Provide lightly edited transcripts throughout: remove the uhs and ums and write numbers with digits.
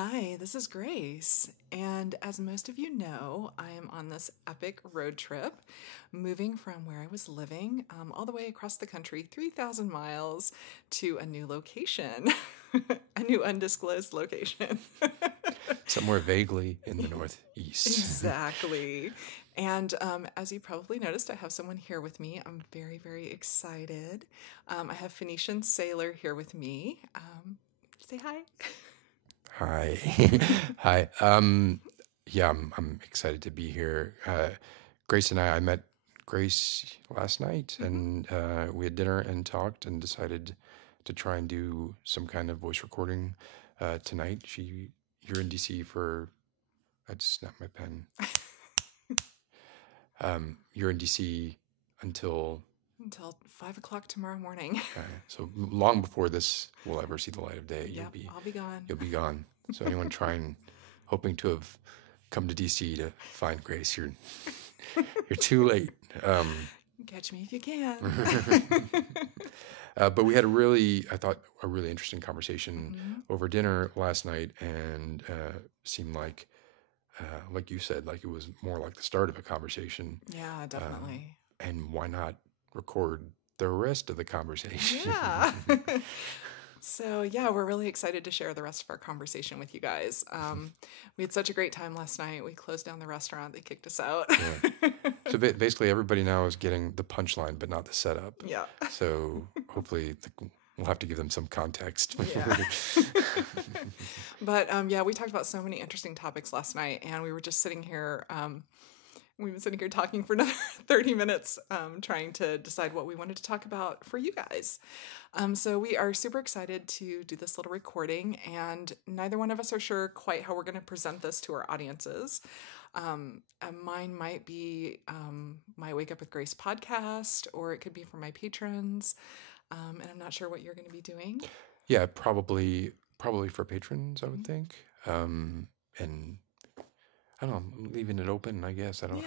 Hi, this is Grace. And as most of you know, I am on this epic road trip, moving from where I was living all the way across the country, 3,000 miles to a new location, a new undisclosed location. Somewhere vaguely in the Northeast. Exactly. And as you probably noticed, I have someone here with me. I'm very, very excited. I have Phoenician Sailor here with me. Say hi. Hi. Hi. Yeah, I'm excited to be here. Grace and I met Grace last night, and we had dinner and talked and decided to try and do some kind of voice recording tonight. You're in DC for, I just snapped my pen. You're in DC until Until 5 o'clock tomorrow morning. so long before this will ever see the light of day. Yep, I'll be gone. You'll be gone. So anyone hoping to have come to DC to find Grace, you're too late. Catch me if you can. But we had I thought, a really interesting conversation over dinner last night, and seemed like you said, like it was more like the start of a conversation. Yeah, definitely. And why not record the rest of the conversation? Yeah. So, yeah, we're really excited to share the rest of our conversation with you guys. We had such a great time last night. We closed down the restaurant. They kicked us out. Yeah. So basically, everybody now is getting the punchline, but not the setup. Yeah. So hopefully, we'll have to give them some context. Yeah. But, yeah, we talked about so many interesting topics last night, and we were just sitting here. We've been sitting here talking for another 30 minutes, trying to decide what we wanted to talk about for you guys. So we are super excited to do this little recording, and neither one of us are sure quite how we're going to present this to our audiences. Mine might be my Wake Up with Grace podcast, or it could be for my patrons. And I'm not sure what you're going to be doing. Yeah, probably for patrons, I would think. And I don't know, I'm leaving it open, I guess. I don't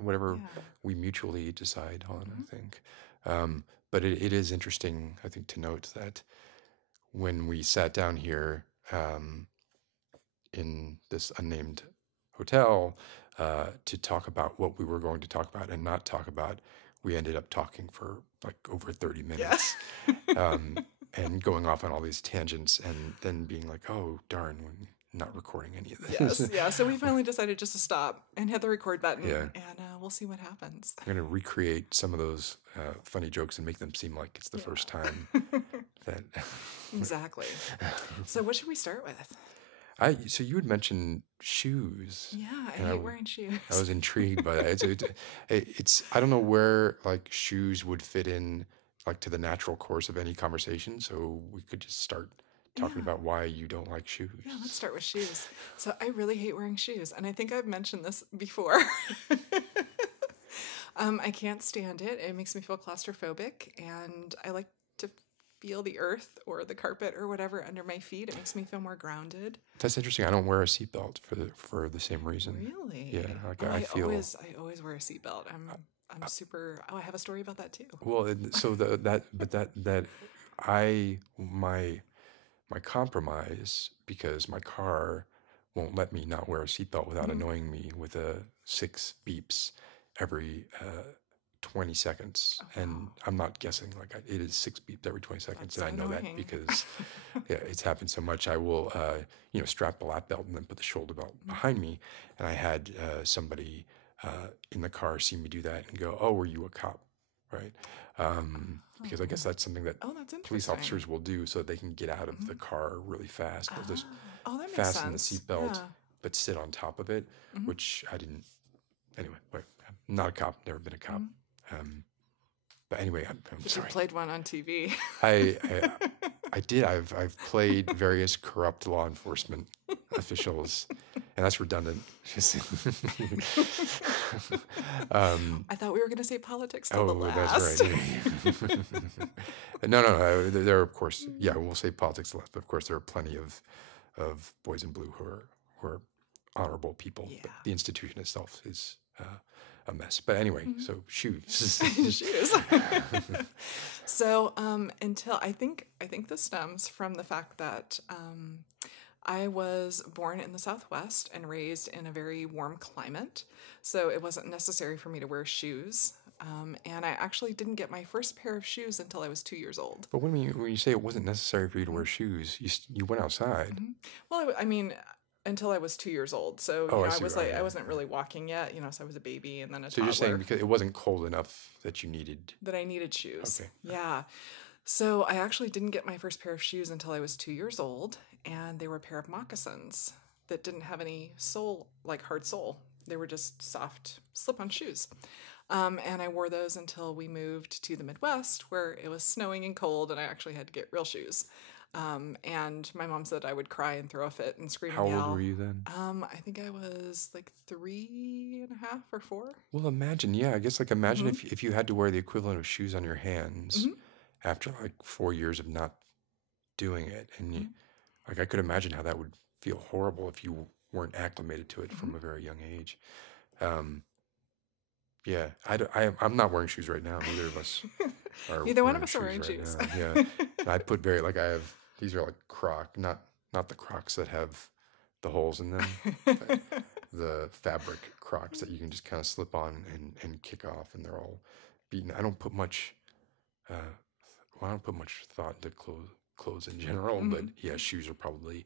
whatever we mutually decide on, I think. But it is interesting, I think, to note that when we sat down here in this unnamed hotel to talk about what we were going to talk about and not talk about, we ended up talking for like over 30 minutes. Yeah. And going off on all these tangents, and then being like, oh, darn, we're not recording any of this. Yes, yeah. So we finally decided just to stop and hit the record button, and we'll see what happens. I'm going to recreate some of those funny jokes and make them seem like it's the first time. Exactly. So what should we start with? So you had mentioned shoes. Yeah, I hate wearing shoes. I was intrigued by that. It's I don't know where like shoes would fit in like to the natural course of any conversation. So we could just start talking about why you don't like shoes. Yeah, let's start with shoes. So I really hate wearing shoes, and I think I've mentioned this before. I can't stand it. It makes me feel claustrophobic, and I like to feel the earth or the carpet or whatever under my feet. It makes me feel more grounded. That's interesting. I don't wear a seatbelt for the same reason. Really? Yeah. Like I feel. I always wear a seatbelt. I'm super. Oh, I have a story about that too. Well, so my compromise, because my car won't let me not wear a seatbelt without annoying me with 6 beeps every 20 seconds. Oh, and I'm not guessing, like it is 6 beeps every 20 seconds. That's and I know annoying. That because it's happened so much. I will, strap the lap belt and then put the shoulder belt behind me. And I had somebody in the car see me do that and go, "Oh, were you a cop?" Right? Because I guess that's something that police officers will do so they can get out of the car really fast. They'll just fasten the seatbelt, but sit on top of it, which I didn't. Anyway, I'm not a cop, never been a cop. But anyway, I'm sorry. You played one on TV. I did. I've played various corrupt law enforcement officials, and that's redundant. I thought we were going to say politics till the last. That's right. No. There are, of course, we'll say politics left, but of course there are plenty of boys in blue who are honorable people. Yeah. But the institution itself is a mess. But anyway, so shoes. Shoes. So until I think this stems from the fact that I was born in the Southwest and raised in a very warm climate, so it wasn't necessary for me to wear shoes. And I actually didn't get my first pair of shoes until I was 2 years old. But when you say it wasn't necessary for you to wear shoes, you went outside. Mhm. Well, I mean, until I was 2 years old. So, Oh, I I see. was Oh, like, I yeah. wasn't really walking yet, so I was a baby and then a So you're saying toddler because it wasn't cold enough that you needed. that I needed shoes. Okay. Yeah. So I actually didn't get my first pair of shoes until I was 2 years old, and they were a pair of moccasins that didn't have any sole, like hard sole. They were just soft slip-on shoes. And I wore those until we moved to the Midwest, where it was snowing and cold, and I actually had to get real shoes. And my mom said I would cry and throw a fit and scream How and yell. old were you then? I think I was like 3.5 or 4. Well, imagine, yeah, I guess like imagine Mhm. if you had to wear the equivalent of shoes on your hands Mhm. after like 4 years of not doing it, and Mhm. like I could imagine how that would feel horrible if you weren't acclimated to it from Mhm. a very young age. Um, yeah, I'm not wearing shoes right now. Neither of us are Neither one of wearing us are wearing shoes shoes. right now. Yeah, and I put very like I have these are like not the Crocs that have the holes in them, but the fabric Crocs that you can just kind of slip on and kick off, and they're all beaten. I don't put much thought into clothes in general, but Mhm. yeah, shoes are probably.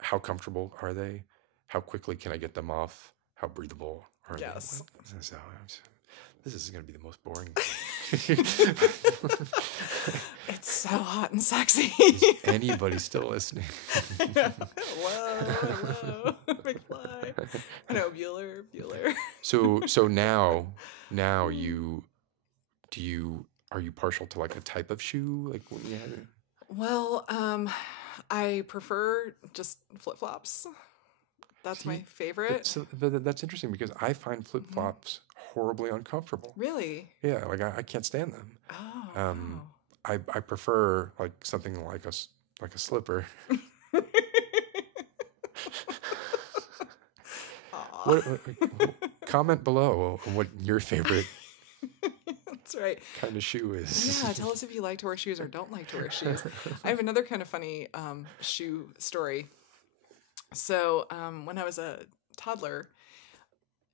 How comfortable are they? How quickly can I get them off? How breathable are Yes. they? This is going to be the most boring. It's so hot and sexy. Is anybody still listening? Hello, McFly. I know, Bueller. So now are you partial to like a type of shoe? Like when you had it? Well, I prefer just flip-flops. That's my See, favorite. but that's interesting because I find flip-flops horribly uncomfortable. Really? Yeah, like I can't stand them. Oh, Um, I prefer like something like like a slipper. wow. Aw. Comment below on what your favorite That's right. kind of shoe is. Yeah, tell us if you like to wear shoes or don't like to wear shoes. I have another kind of funny shoe story. So when I was a toddler,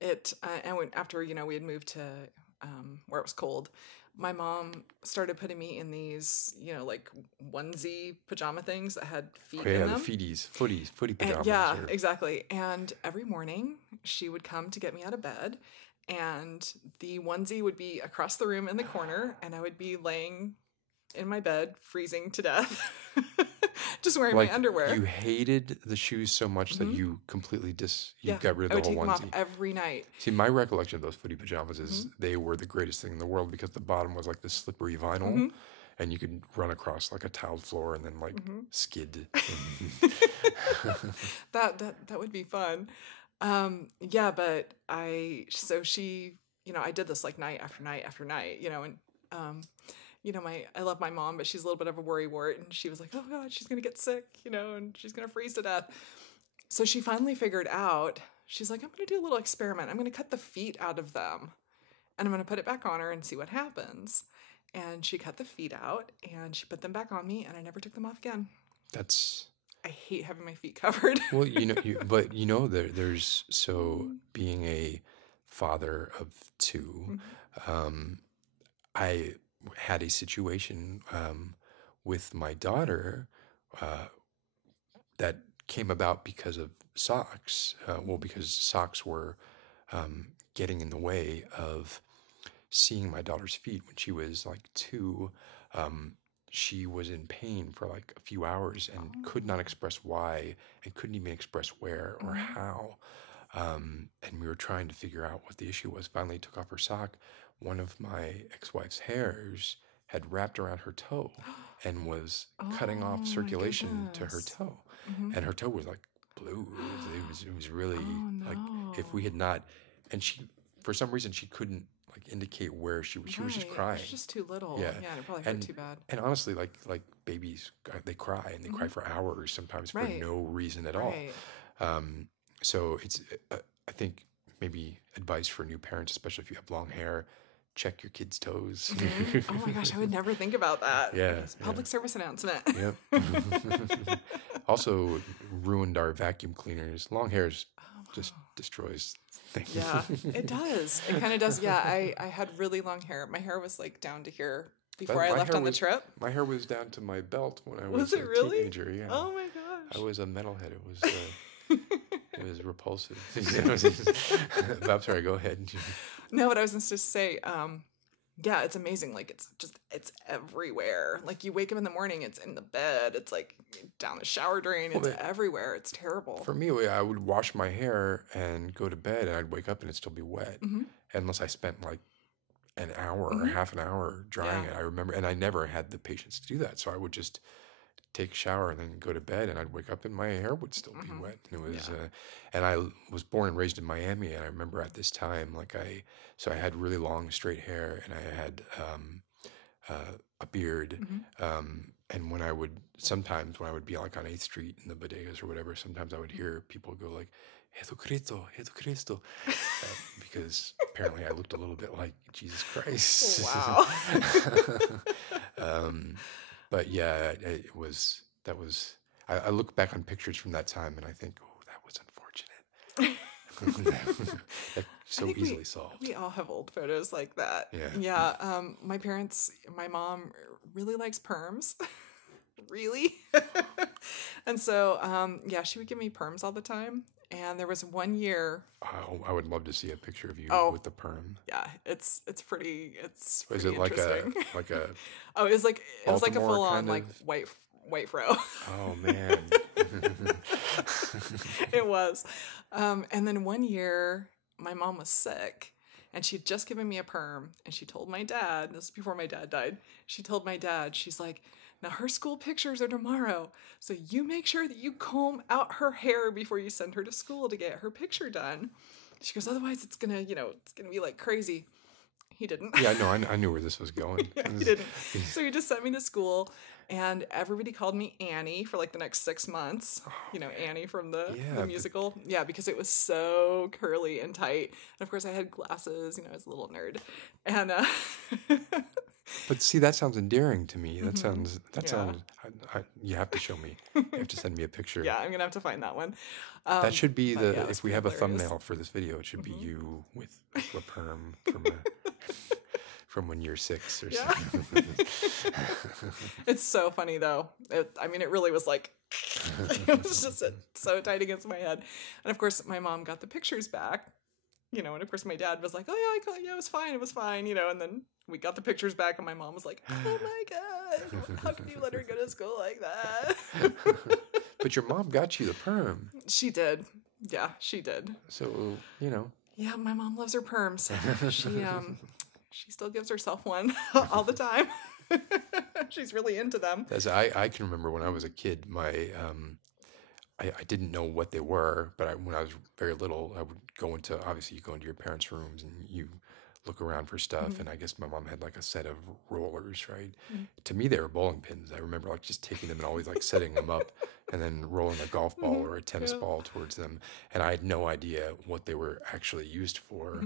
after we had moved to where it was cold, my mom started putting me in these like onesie pajama things that had feet Oh, yeah, in the them. footy And pajamas. yeah, or- exactly. And every morning she would come to get me out of bed, and the onesie would be across the room in the corner, and I would be laying in my bed, freezing to death, just wearing like my underwear. you hated the shoes so much that Mhm. you completely you Yeah, got rid I of would the take whole them off onesie. every night. See, my recollection of those footy pajamas is Mm-hmm. they were the greatest thing in the world because the bottom was like this slippery vinyl, Mhm. and you could run across like a tiled floor and then like Mhm. skid. That would be fun. Yeah, but I did this like night after night after night, and I love my mom, but she's a little bit of a worrywart, and she was like, oh God, she's gonna get sick, and she's gonna freeze to death. So she finally figured out, she's like, I'm gonna do a little experiment. I'm gonna cut the feet out of them, and I'm gonna put it back on her and see what happens. And she cut the feet out and she put them back on me, and I never took them off again. That's I hate having my feet covered. well, there's being a father of two, I had a situation with my daughter that came about because of socks. Because socks were getting in the way of seeing my daughter's feet when she was like 2. She was in pain for like a few hours and could not express why and couldn't even express where or how. And we were trying to figure out what the issue was. Finally took off her sock. One of my ex-wife's hairs had wrapped around her toe and was cutting Oh, off my circulation to her goodness. toe. Mhm. And her toe was like blue. It was really Oh, like if we no. had not, and she, for some reason, she couldn't like indicate where she was just Right, crying. It's just too little. Yeah. And it probably hurt And too bad. and honestly, like babies, they cry and they cry for hours sometimes for Right. no reason at all. Right. So it's I think maybe advice for new parents, especially if you have long hair, check your kids' toes. Mhm. Oh my gosh, I would never think about that. Yeah, It's a public service announcement. Yep. Also ruined our vacuum cleaners. Long hairs just destroys things. Yeah, it does. It kind of does. Yeah, I had really long hair. My hair was like down to here before I My left hair on the was- trip. My hair was down to my belt when I Was was it a really? teenager. Yeah. Oh my I gosh. was a metalhead. It was repulsive. I'm sorry. Go ahead. No, but I was just to say, yeah, it's amazing. Like it's everywhere. Like you wake up in the morning, it's in the bed, it's like down the shower drain, Well, it's everywhere. It's terrible. For me, I would wash my hair and go to bed, and I'd wake up and it'd still be wet, Mhm. unless I spent like an hour or Mhm. half an hour drying Yeah. it. I remember, and I never had the patience to do that, so I would just take a shower and then go to bed, and I'd wake up and my hair would still be Mhm. wet. And it was, Yeah. and I was born and raised in Miami, and I remember at this time, so I had really long straight hair, and I had a beard. Mhm. And sometimes when I would be like on 8th Street in the bodegas or whatever, sometimes I would hear people go like, Jesucristo, Jesucristo, because apparently I looked a little bit like Jesus Christ. Wow. But yeah, I look back on pictures from that time and I think, oh, that was unfortunate. That so think easily solved. We all have old photos like that. Yeah. Yeah. My mom really likes perms. Really? And so, yeah, she would give me perms all the time. And there was one year. Oh, I would love to see a picture of you with the perm. Yeah, it's pretty. It's Is pretty it like interesting. a Oh, it was like a Baltimore full on kind like of- white fro. Oh man. It was. And then one year, my mom was sick, and she'd just given me a perm, and she told my dad. This is before my dad died. She told my dad, she's like, "Now her school pictures are tomorrow, so you make sure that you comb out her hair before you send her to school to get her picture done." She goes, "Otherwise, it's gonna be like crazy." He didn't. Yeah, no, I knew where this was going. Yeah, he didn't. So he just sent me to school, and everybody called me Annie for like the next 6 months. Annie from the musical. Yeah, because it was so curly and tight. And of course, I had glasses. I was a little nerd. And But see, that sounds endearing to me. That Mhm. sounds. Yeah. You have to show me. You have to send me a picture. yeah, I'm gonna have to find that one. That should be but yeah, if we have a hilarious. thumbnail for this video, it should be Mhm. you with a perm from when you're 6 or Yeah. something. It's so funny though. It really was like it was just so tight against my head. And of course, my mom got the pictures back. And of course, my dad was like, "Oh yeah, it was fine, it was fine." And then we got the pictures back, and my mom was like, "Oh my god, how can you let her go to school like that?" But your mom got you the perm, She did. Yeah, she did. so Yeah, my mom loves her perms. She still gives herself one all the time. She's really into them. As I can remember when I was a kid, I didn't know what they were, but when I was very little, I would obviously you go into your parents' rooms and you look around for stuff. Mhm. And I guess my mom had like a set of rollers, right? Mhm. To me, they were bowling pins. I remember like just taking them and always like setting them up and then rolling a golf ball Mhm. or a tennis Yeah. ball towards them. And I had no idea what they were actually used for.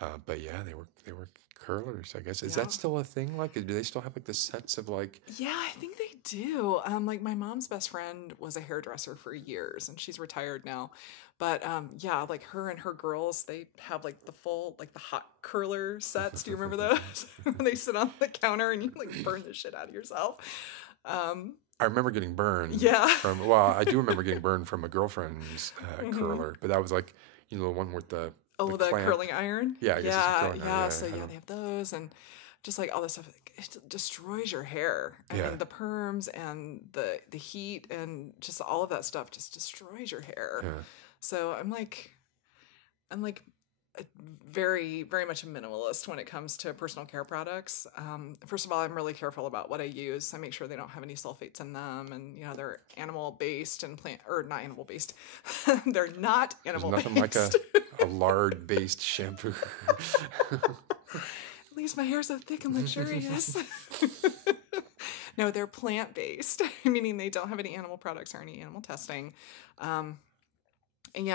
Mhm. But yeah, they were curlers, I guess. Is Yeah. that still a thing? Like, do they still have like the sets of like? Yeah, I think they do. Like my mom's best friend was a hairdresser for years, and she's retired now. But yeah, like her and her girls, they have like the full, like the hot curler sets. Do you remember those? They sit on the counter and you like burn the shit out of yourself. I remember getting burned. Yeah. I do remember getting burned from a girlfriend's Mhm. curler, but that was like the one with the The clamp. curling iron. Yeah, I guess it's a curling iron, yeah. yeah, So I yeah, don't- they have those and just like all this stuff. It destroys your hair. I Yeah. mean, the perms and the heat and just all of that stuff just destroys your hair. Yeah. So I'm like very, very much a minimalist when it comes to personal care products. First of all, I'm really careful about what I use. I make sure they don't have any sulfates in them, and they're animal based and not animal based. They're not animal There's based. nothing like a lard based shampoo. At least my hair's so thick and luxurious. No, they're plant based, meaning they don't have any animal products or any animal testing. And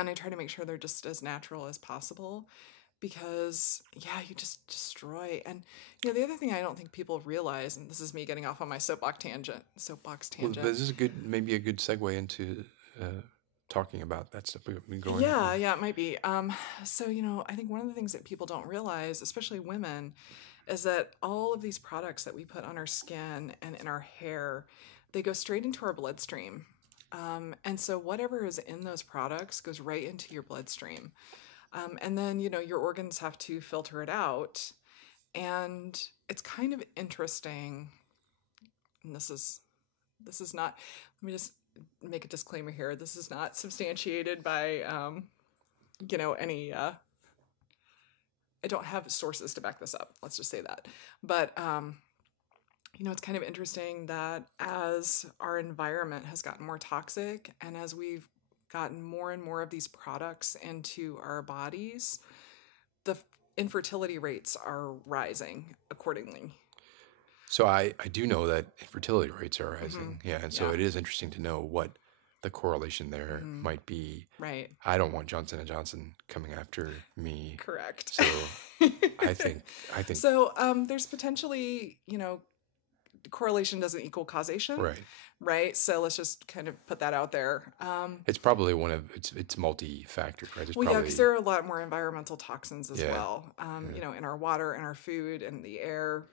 I try to make sure they're just as natural as possible. because yeah, you just destroy. And you know, the other thing I don't think people realize, and this is me getting off on my soapbox Well, tangent. this is maybe a good segue into talking about that stuff. We've been going. Yeah, yeah, it might be. So you know, I think one of the things that people don't realize, especially women, is that all of these products that we put on our skin and in our hair, they go straight into our bloodstream. And so whatever is in those products goes right into your bloodstream. And then, you know, your organs have to filter it out. And it's kind of interesting. And this is not, let me just make a disclaimer here. This is not substantiated by, you know, any, I don't have sources to back this up. Let's just say that. But, you know, it's kind of interesting that as our environment has gotten more toxic and as we've gotten more and more of these products into our bodies, the infertility rates are rising accordingly. So I do know that infertility rates are rising. Yeah, and so Yeah. it is interesting to know what the correlation there might be. Right. I don't want Johnson and Johnson coming after me. Correct. So I think So there's potentially, you know, correlation doesn't equal causation. right. Right. So let's just kind of put that out there. It's probably it's multi-factored, right? There's Well, yeah, probably because there are a lot more environmental toxins as Yeah. well, you know, in our water, in our food, in the air,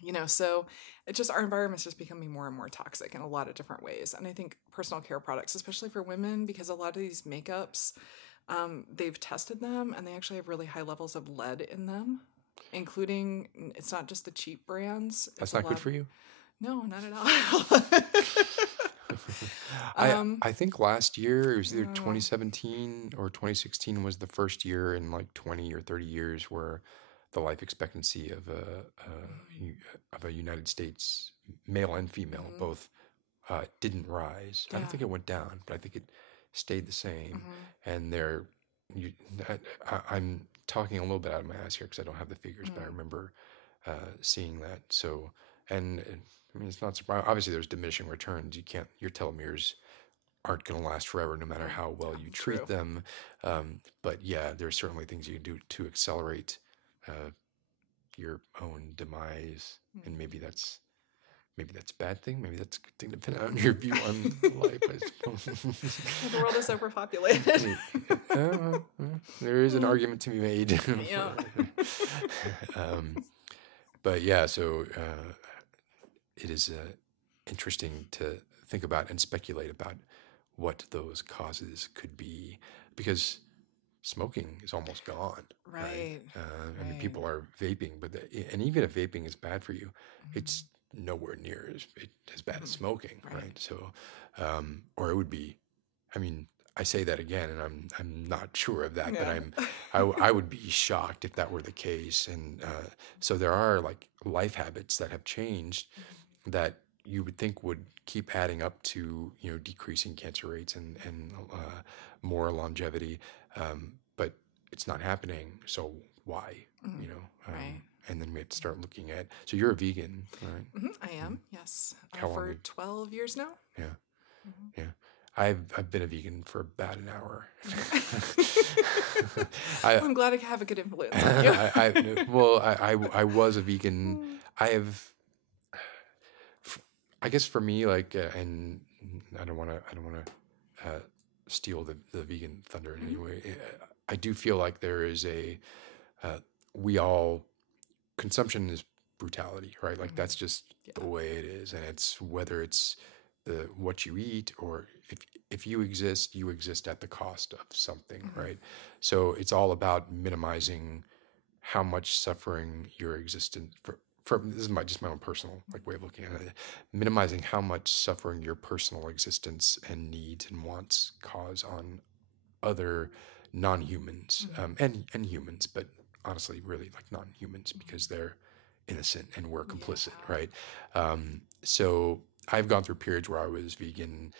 you know, so it's just our environment's just becoming more and more toxic in a lot of different ways. And I think personal care products, especially for women, because a lot of these makeups, they've tested them and they actually have really high levels of lead in them, including, it's not just the cheap brands. that's not good for you. No, not at all. I think last year it was either 2017 or 2016 was the first year in like 20 or 30 years where the life expectancy of a United States male and female both didn't rise. I don't think it went down, but I think it stayed the same. And I'm talking a little bit out of my ass here because I don't have the figures, but I remember seeing that. So, and I mean, it's not surprising. Obviously, there's diminishing returns. Your telomeres aren't going to last forever, no matter how well you treat them. But yeah, there's certainly things you can do to accelerate your own demise, and maybe that's a bad thing. Maybe that's a good thing, depending on your view on life, I suppose. The world is overpopulated. There is an argument to be made. Yeah. But yeah, so it is interesting to think about and speculate about what those causes could be, because smoking is almost gone. Right. I mean, people are vaping, and even if vaping is bad for you, it's nowhere near as bad as smoking, right? So, or it would be. I mean, I say that again, and I'm not sure of that, but I would be shocked if that were the case. And so there are like life habits that have changed that you would think would keep adding up to, you know, decreasing cancer rates and more longevity, but it's not happening. So why, you know? Right. And then we have to start looking at. So you're a vegan, right? I am, yes. How long for did- 12 years now. Yeah, yeah. I've been a vegan for about an hour. Well, I'm glad I have a good influence on you. I was a vegan. I guess for me, like, and I don't want to steal the vegan thunder in any way. I do feel like there is consumption is brutality, right? Like that's just the way it is, and it's whether it's what you eat, or if you exist at the cost of something, right? So it's all about minimizing how much suffering your existence this is just my own personal way of looking at it. Minimizing how much suffering your personal existence and needs and wants cause on other non-humans, and humans, but honestly, really like non-humans, because they're innocent and we're complicit, right? So I've gone through periods where I was vegan,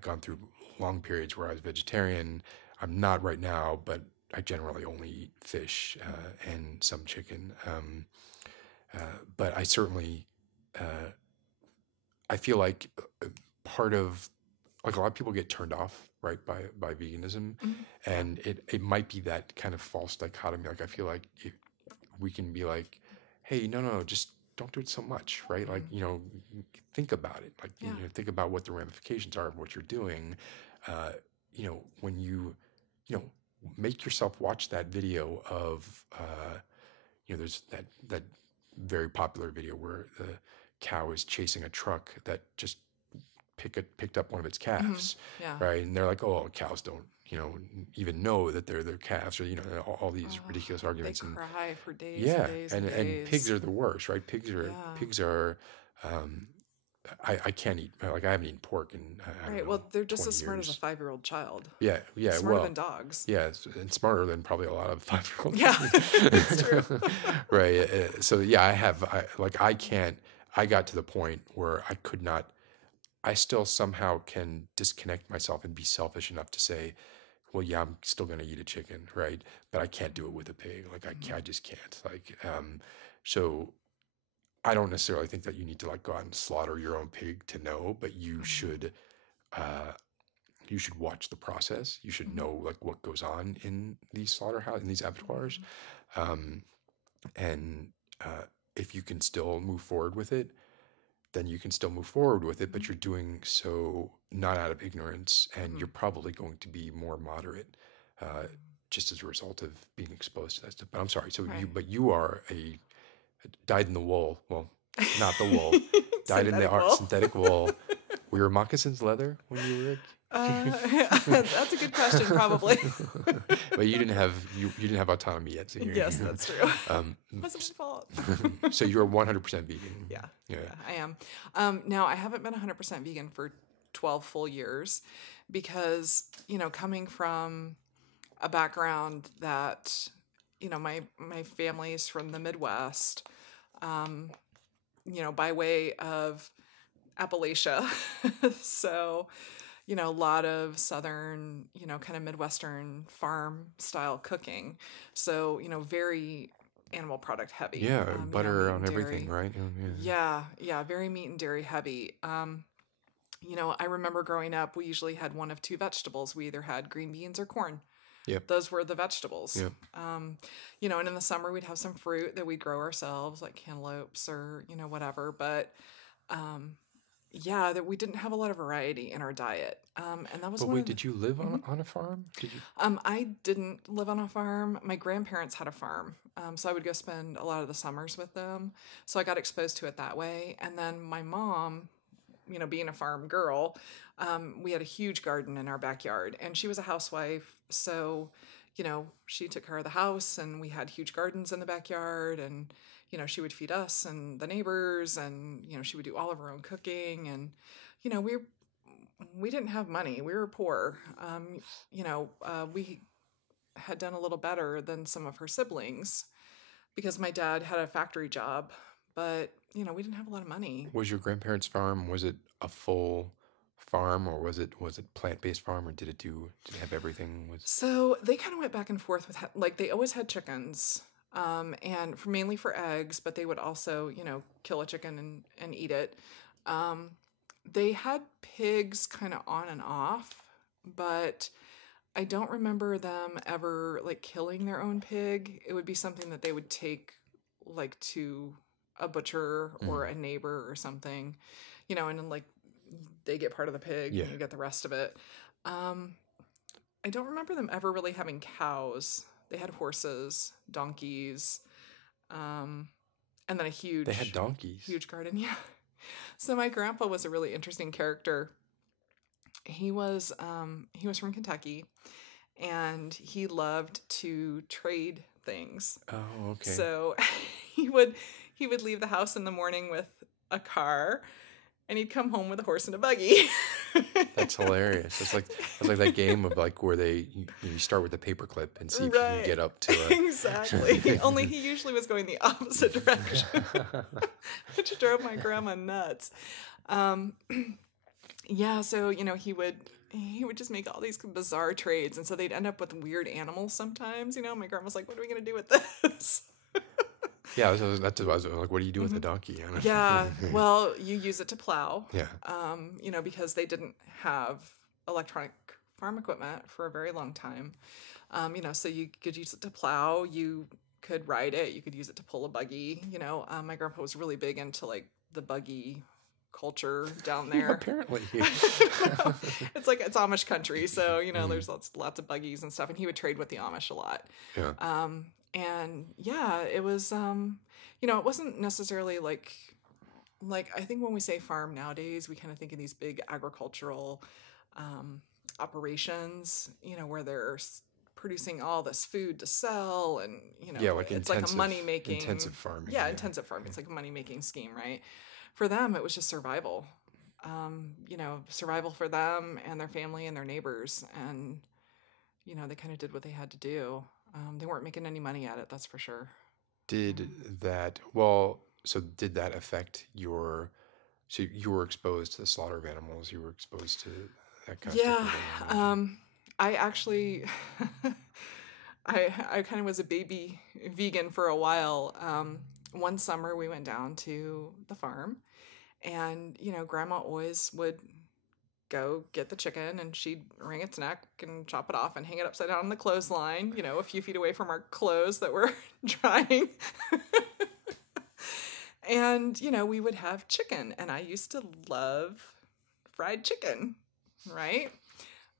gone through long periods where I was vegetarian. I'm not right now, but I generally only eat fish and some chicken. But I certainly, I feel like part of like a lot of people get turned off, right, by veganism, Mhm. Yeah. and it might be that kind of false dichotomy. Like I feel like we can be like, hey, no, just don't do it so much, right? Like, Mhm. think about it. Like, Yeah. think about what the ramifications are of what you're doing. Uh, when you know, make yourself watch that video of, there's that very popular video where the cow is chasing a truck that just picked up one of its Mhm. calves, Yeah. right? And they're like, oh, cows don't, even know that they're their calves, or all these Oh, ridiculous they arguments. And cry for days and yeah, days and and pigs days. are the worst, right? Yeah. Pigs are. Um, I can't eat, like I haven't eaten pork in I don't Right. know Well, they're just 20 as smart as a years. 5-year-old child. Yeah. Smarter Well, than dogs. yeah, and smarter than probably a lot of 5-year-olds. Yeah, it's true. Right. So yeah, I can't. I got to the point where I could not. I still somehow can disconnect myself and be selfish enough to say, well, yeah, I'm still going to eat a chicken, right? But I can't do it with a pig. Like I Mhm. just can't. So I don't necessarily think that you need to like go out and slaughter your own pig to know, but Mhm. uh, you should watch the process. You should Mhm. know like what goes on in these slaughterhouses, in these abattoirs, Mhm. um, and if you can still move forward with it, then you can still move forward with it. But Mhm. you're doing so not out of ignorance, and you're Mhm. probably going to be more moderate, uh, Mhm. just as a result of being exposed to that stuff. But I'm sorry. So Right. you are a dyed in the wool. Well, not the wool, dyed in the Synthetic art wool. synthetic wool. Were your moccasins leather when you were That's a good question, probably. but you didn't have autonomy yet, so Yes, that's true. um, Wasn't my fault. so you're 100% vegan. Yeah, Yeah. yeah, I am. Now, I haven't been 100% vegan for 12 full years because, coming from a background that, my family's from the Midwest, um, by way of Appalachia. So, a lot of Southern, kind of Midwestern farm style cooking. So, very animal product heavy, Yeah, butter meat and on everything, dairy. right? Yeah. Yeah, yeah, very meat and dairy heavy. I remember growing up, we usually had one of two vegetables. We either had green beans or corn. Yep. Those were the vegetables. Yep. And in the summer we'd have some fruit that we'd grow ourselves, like cantaloupes or, whatever. But yeah, that we didn't have a lot of variety in our diet. And that was But one wait, of the did you live Mhm. on a farm? Did you? I didn't live on a farm. My grandparents had a farm. So I would go spend a lot of the summers with them. So I got exposed to it that way. And then my mom, being a farm girl, we had a huge garden in our backyard, and she was a housewife. So, she took care of the house, and we had huge gardens in the backyard, and, she would feed us and the neighbors, and, she would do all of her own cooking. And, we didn't have money. We were poor. We had done a little better than some of her siblings because my dad had a factory job, but, we didn't have a lot of money. Was your grandparents' farm, was it a full farm, or was it plant-based farm, or did it have everything? Was So they kind of went back and forth with like they always had chickens, and mainly for eggs, but they would also kill a chicken and eat it. Um, they had pigs kind of on and off, but I don't remember them ever like killing their own pig. It would be something that they would take like to a butcher or Mm, a neighbor or something, and then like they get part of the pig yeah. and you get the rest of it. Um, I don't remember them ever really having cows. They had horses, donkeys, um, and then a They had huge, donkeys. huge garden. Yeah. So my grandpa was a really interesting character. He was from Kentucky, and he loved to trade things. Oh, okay. So he would he would leave the house in the morning with a car, and he'd come home with a horse and a buggy. That's hilarious. It's like that game of like where you start with a paperclip and see if you can Right. get up to Exactly. Only he usually was going the opposite direction, which drove my grandma nuts. Um, yeah, so he would just make all these bizarre trades, and so they'd end up with weird animals sometimes. My grandma's like, "What are we gonna do with this?" Yeah, so that's what I was like, what do you do with a Mhm. donkey? You know? Yeah, well, you use it to plow, Yeah. because they didn't have electronic farm equipment for a very long time. So you could use it to plow, you could ride it, you could use it to pull a buggy. My grandpa was really big into like the buggy culture down Yeah, there. apparently. It's like it's Amish country, so Mhm. there's lots of buggies and stuff, and he would trade with the Amish a lot. Yeah. And yeah, it was it wasn't necessarily like I think when we say farm nowadays, we kind of think of these big agricultural um, operations, where they're producing all this food to sell, and Yeah, like it's like a money intensive making, farming. yeah, Yeah. intensive farming. It's like a money making scheme, right? For them, it was just survival. Survival for them and their family and their neighbors, and they kind of did what they had to do. They weren't making any money at it, that's for sure. Did that, well, so did that affect so you were exposed to the slaughter of animals, you were exposed to that kind of stuff Yeah, early on, I imagine. um, I actually, I kind of was a baby vegan for a while. One summer we went down to the farm, and Grandma always would go get the chicken, and she'd wring its neck and chop it off and hang it upside down on the clothesline, a few feet away from our clothes that were drying. And we would have chicken, and I used to love fried chicken, right?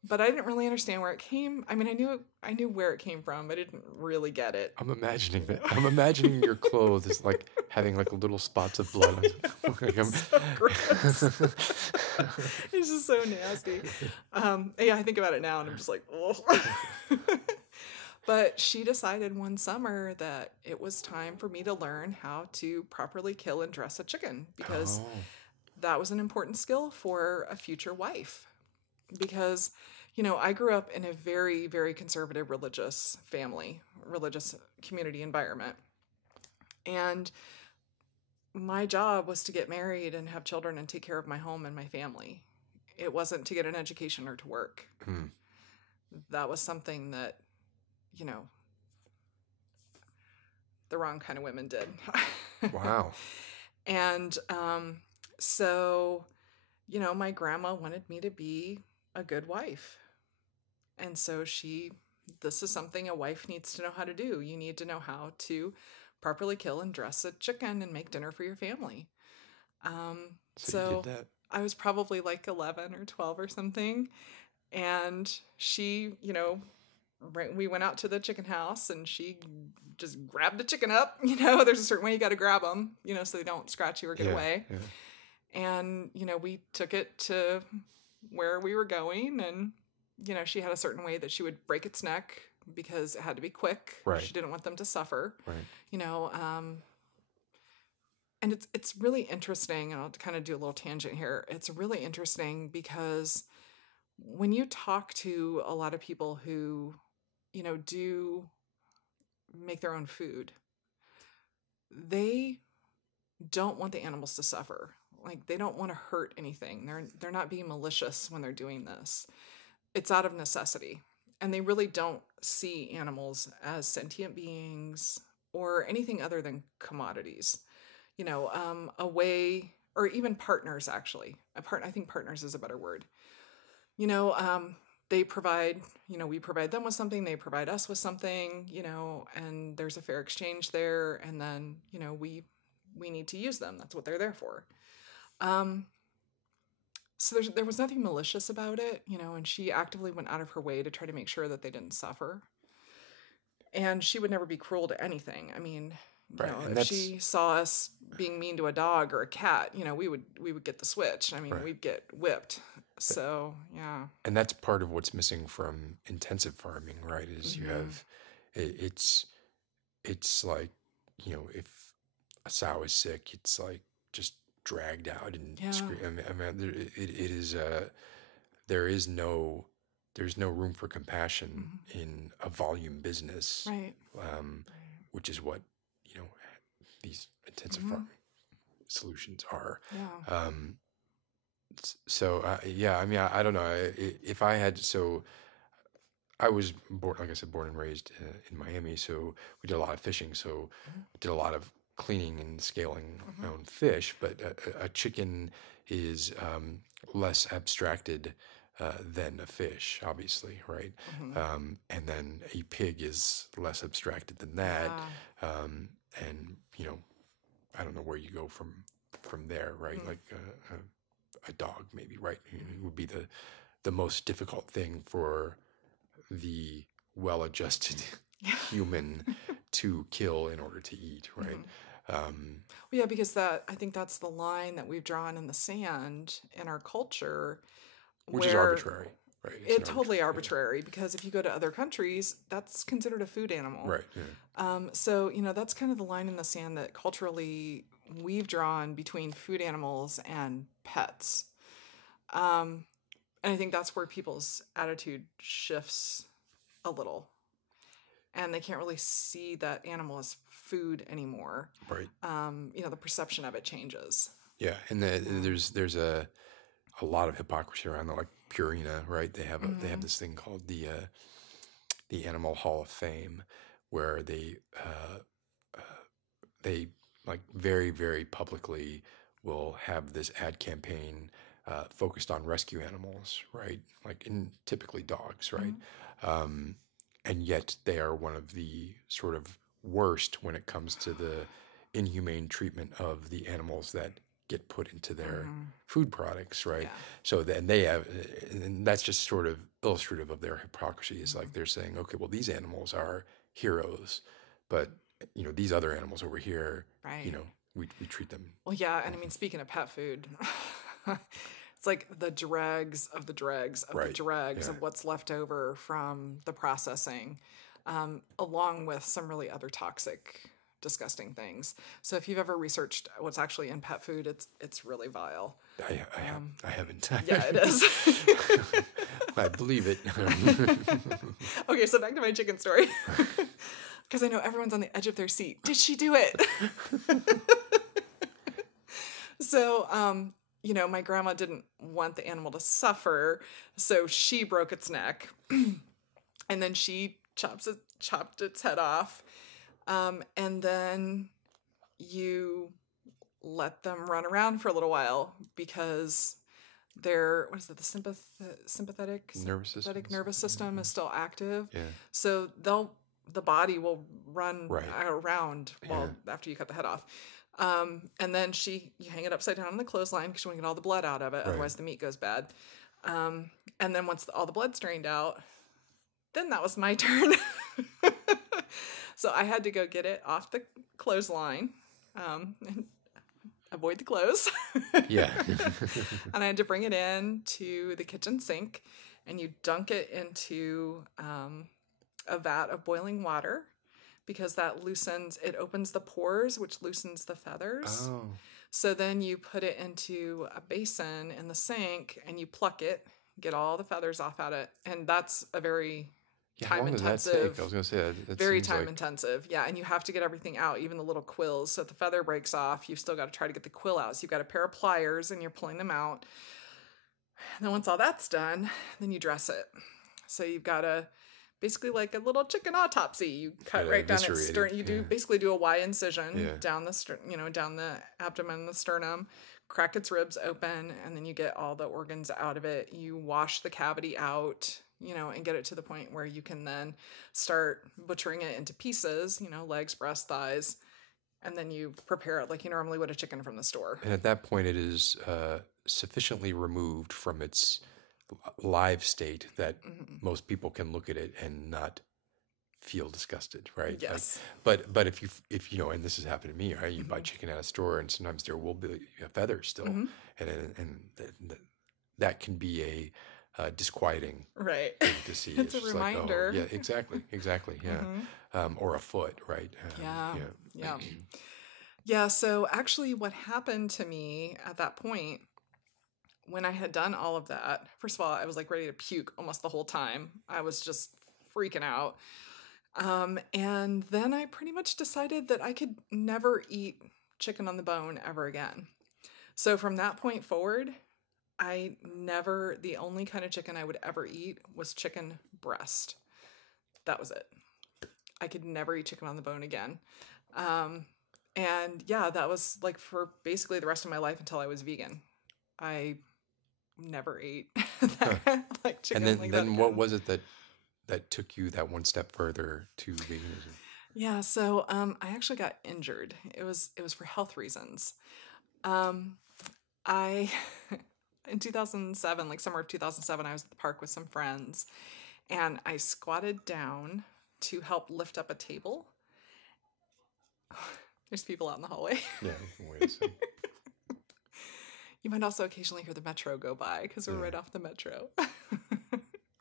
But I didn't really understand where it came. I mean, I knew where it came from, but I didn't really get it. I'm imagining that. I'm imagining your clothes like having like little spots of blood on them. Like, So gross. It's just so nasty. Yeah, I think about it now, and I'm just like, oh. But she decided one summer that it was time for me to learn how to properly kill and dress a chicken, because Oh, that was an important skill for a future wife. Because I grew up in a very, very conservative religious family, religious community environment, and my job was to get married and have children and take care of my home and my family. It wasn't to get an education or to work. hmm. That was something that you know the wrong kind of women did. Wow. And so my grandma wanted me to be a good wife. And so this is something a wife needs to know how to do. You need to know how to properly kill and dress a chicken and make dinner for your family. So you did So that? I was probably like 11 or 12 or something. And she, we went out to the chicken house, and she just grabbed the chicken up. There's a certain way you got to grab them, so they don't scratch you or get Yeah, away. yeah. And, we took it to where we were going, and she had a certain way that she would break its neck because it had to be quick. Right. She didn't want them to suffer. Right. And it's really interesting, and I'll kind of do a little tangent here. It's really interesting because when you talk to a lot of people who, do make their own food, they don't want the animals to suffer. Like, they don't want to hurt anything. They're not being malicious when they're doing this. It's out of necessity. And they really don't see animals as sentient beings or anything other than commodities. A way, or even partners, actually. I think partners is a better word. They provide, we provide them with something, they provide us with something, and there's a fair exchange there. And then, we need to use them. That's what they're there for. So there was nothing malicious about it, and she actively went out of her way to try to make sure that they didn't suffer. And she would never be cruel to anything. I mean, Right. And if she saw us being mean to a dog or a cat, we would get the switch. I mean, Right. we'd get whipped. So, yeah. And that's part of what's missing from intensive farming, right? Is you have it's like, if a sow is sick, it's like just dragged out and Yeah. scream. I mean, it is there's no room for compassion in a volume business, Right. which is what these intensive farming solutions are. Yeah. So yeah, I mean, I don't know if I had. So I was born, like I said, born and raised in Miami. So we did a lot of fishing. So we did a lot of cleaning and scaling my own fish, but a chicken is less abstracted than a fish, obviously, right? And then a pig is less abstracted than that. Yeah. And I don't know where you go from there, right? Like a dog, maybe, right? It would be the most difficult thing for the well-adjusted human to kill in order to eat, right? Well, yeah, because I think that's the line that we've drawn in the sand in our culture, Which is where arbitrary, right? it's totally arbitrary, because if you go to other countries, that's considered a food animal. Right. Yeah. So, that's kind of the line in the sand that culturally we've drawn between food animals and pets. And I think that's where people's attitude shifts a little. And they can't really see that animal as food anymore. Right. The perception of it changes. Yeah, and there's a lot of hypocrisy around that, like Purina, right? They have they have this thing called the Animal Hall of Fame, where they like very, very publicly will have this ad campaign focused on rescue animals, right? Like typically dogs, right? And yet they are one of the sort of worst when it comes to the inhumane treatment of the animals that get put into their food products, right? Yeah. So then they have, and that's just sort of illustrative of their hypocrisy. Is like they're saying, okay, well, these animals are heroes, but these other animals over here, Right. We treat them. Well, yeah, and I mean, speaking of pet food, it's like the dregs of the dregs of the Right. dregs Yeah. of what's left over from the processing, along with some really other toxic, disgusting things. So if you've ever researched what's actually in pet food, it's really vile. I haven't. Yeah, it is. I believe it. Okay, so back to my chicken story. Because I know everyone's on the edge of their seat. Did she do it? So, my grandma didn't want the animal to suffer, so she broke its neck, and then she chopped its head off, and then you let them run around for a little while, because their the sympathetic nervous system is still active. Yeah. So the body will run Right. around after you cut the head off. And then you hang it upside down on the clothesline because you want to get all the blood out of it. Right. Otherwise the meat goes bad. And then once all the blood's drained out, then that was my turn. So I had to go get it off the clothesline, and avoid the clothes. Yeah. And I had to bring it in to the kitchen sink, and you dunk it into a vat of boiling water, because that opens the pores, which loosens the feathers. Oh. So then you put it into a basin in the sink, and you pluck it, get all the feathers off at it. And that's a very How long does that take? I was going to say that very seems time like... intensive. Yeah, and you have to get everything out, even the little quills. So if the feather breaks off, you've still got to try to get the quill out. So you've got a pair of pliers, and you're pulling them out. And then once all that's done, then you dress it. So you've got basically like a little chicken autopsy. You cut right down its sternum. You basically do a Y incision down the down the abdomen, the sternum, crack its ribs open, and then you get all the organs out of it. You wash the cavity out, and get it to the point where you can then start butchering it into pieces, legs, breast, thighs, and then you prepare it like you normally would a chicken from the store. And at that point, it is sufficiently removed from its live state that most people can look at it and not feel disgusted, right? Yes. But if and this has happened to me, right? You buy chicken at a store, and sometimes there will be feathers still, and that can be a disquieting right thing to see. It's a reminder. Like, oh, yeah, exactly, yeah. Or a foot, right? Yeah. So actually, what happened to me at that point, when I had done all of that, first of all, I was like ready to puke almost the whole time. I was just freaking out. And then I pretty much decided that I could never eat chicken on the bone ever again. So from that point forward, the only kind of chicken I would ever eat was chicken breast. That was it. I could never eat chicken on the bone again. And yeah, that was like for basically the rest of my life until I was vegan. I never ate that, like And chicken, then like that what again. was it that took you that one step further to veganism? Yeah, so I actually got injured. It was for health reasons. Um, I in 2007, like summer of 2007, I was at the park with some friends, and I squatted down to help lift up a table. There's people out in the hallway. Yeah, wait a second. You might also occasionally hear the metro go by because we're right Yeah. off the metro.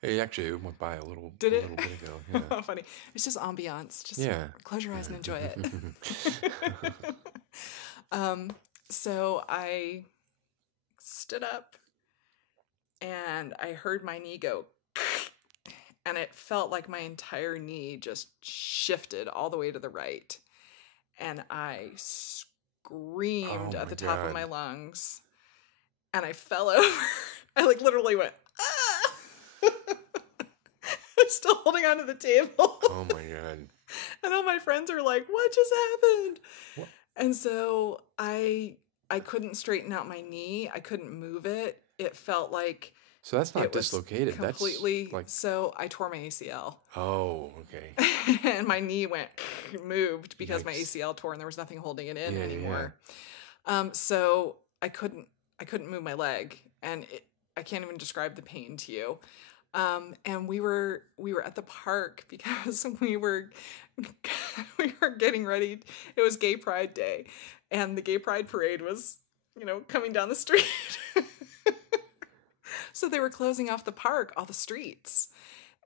It actually went by a little Did it? bit ago. Yeah. Oh, funny. It's just ambiance. Just Yeah. close your eyes and enjoy it. Yeah. So I stood up and I heard my knee go, and it felt like my entire knee just shifted all the way to the right. And I Oh screamed at my the top of God. my lungs and I fell over. I like literally went, ah! I'm still holding onto the table. Oh my God. And all my friends are like, what just happened? What? And so I couldn't straighten out my knee. I couldn't move it. It felt like So that's not it was dislocated. completely, That's like, so I tore my ACL. oh, okay. And my knee moved because my Yikes. ACL tore and there was nothing holding it in Yeah, yeah, anymore. So I couldn't move my leg, and I can't even describe the pain to you. And we were at the park because we were getting ready. It was Gay Pride Day, and the Gay Pride parade was, coming down the street. So they were closing off the park, all the streets.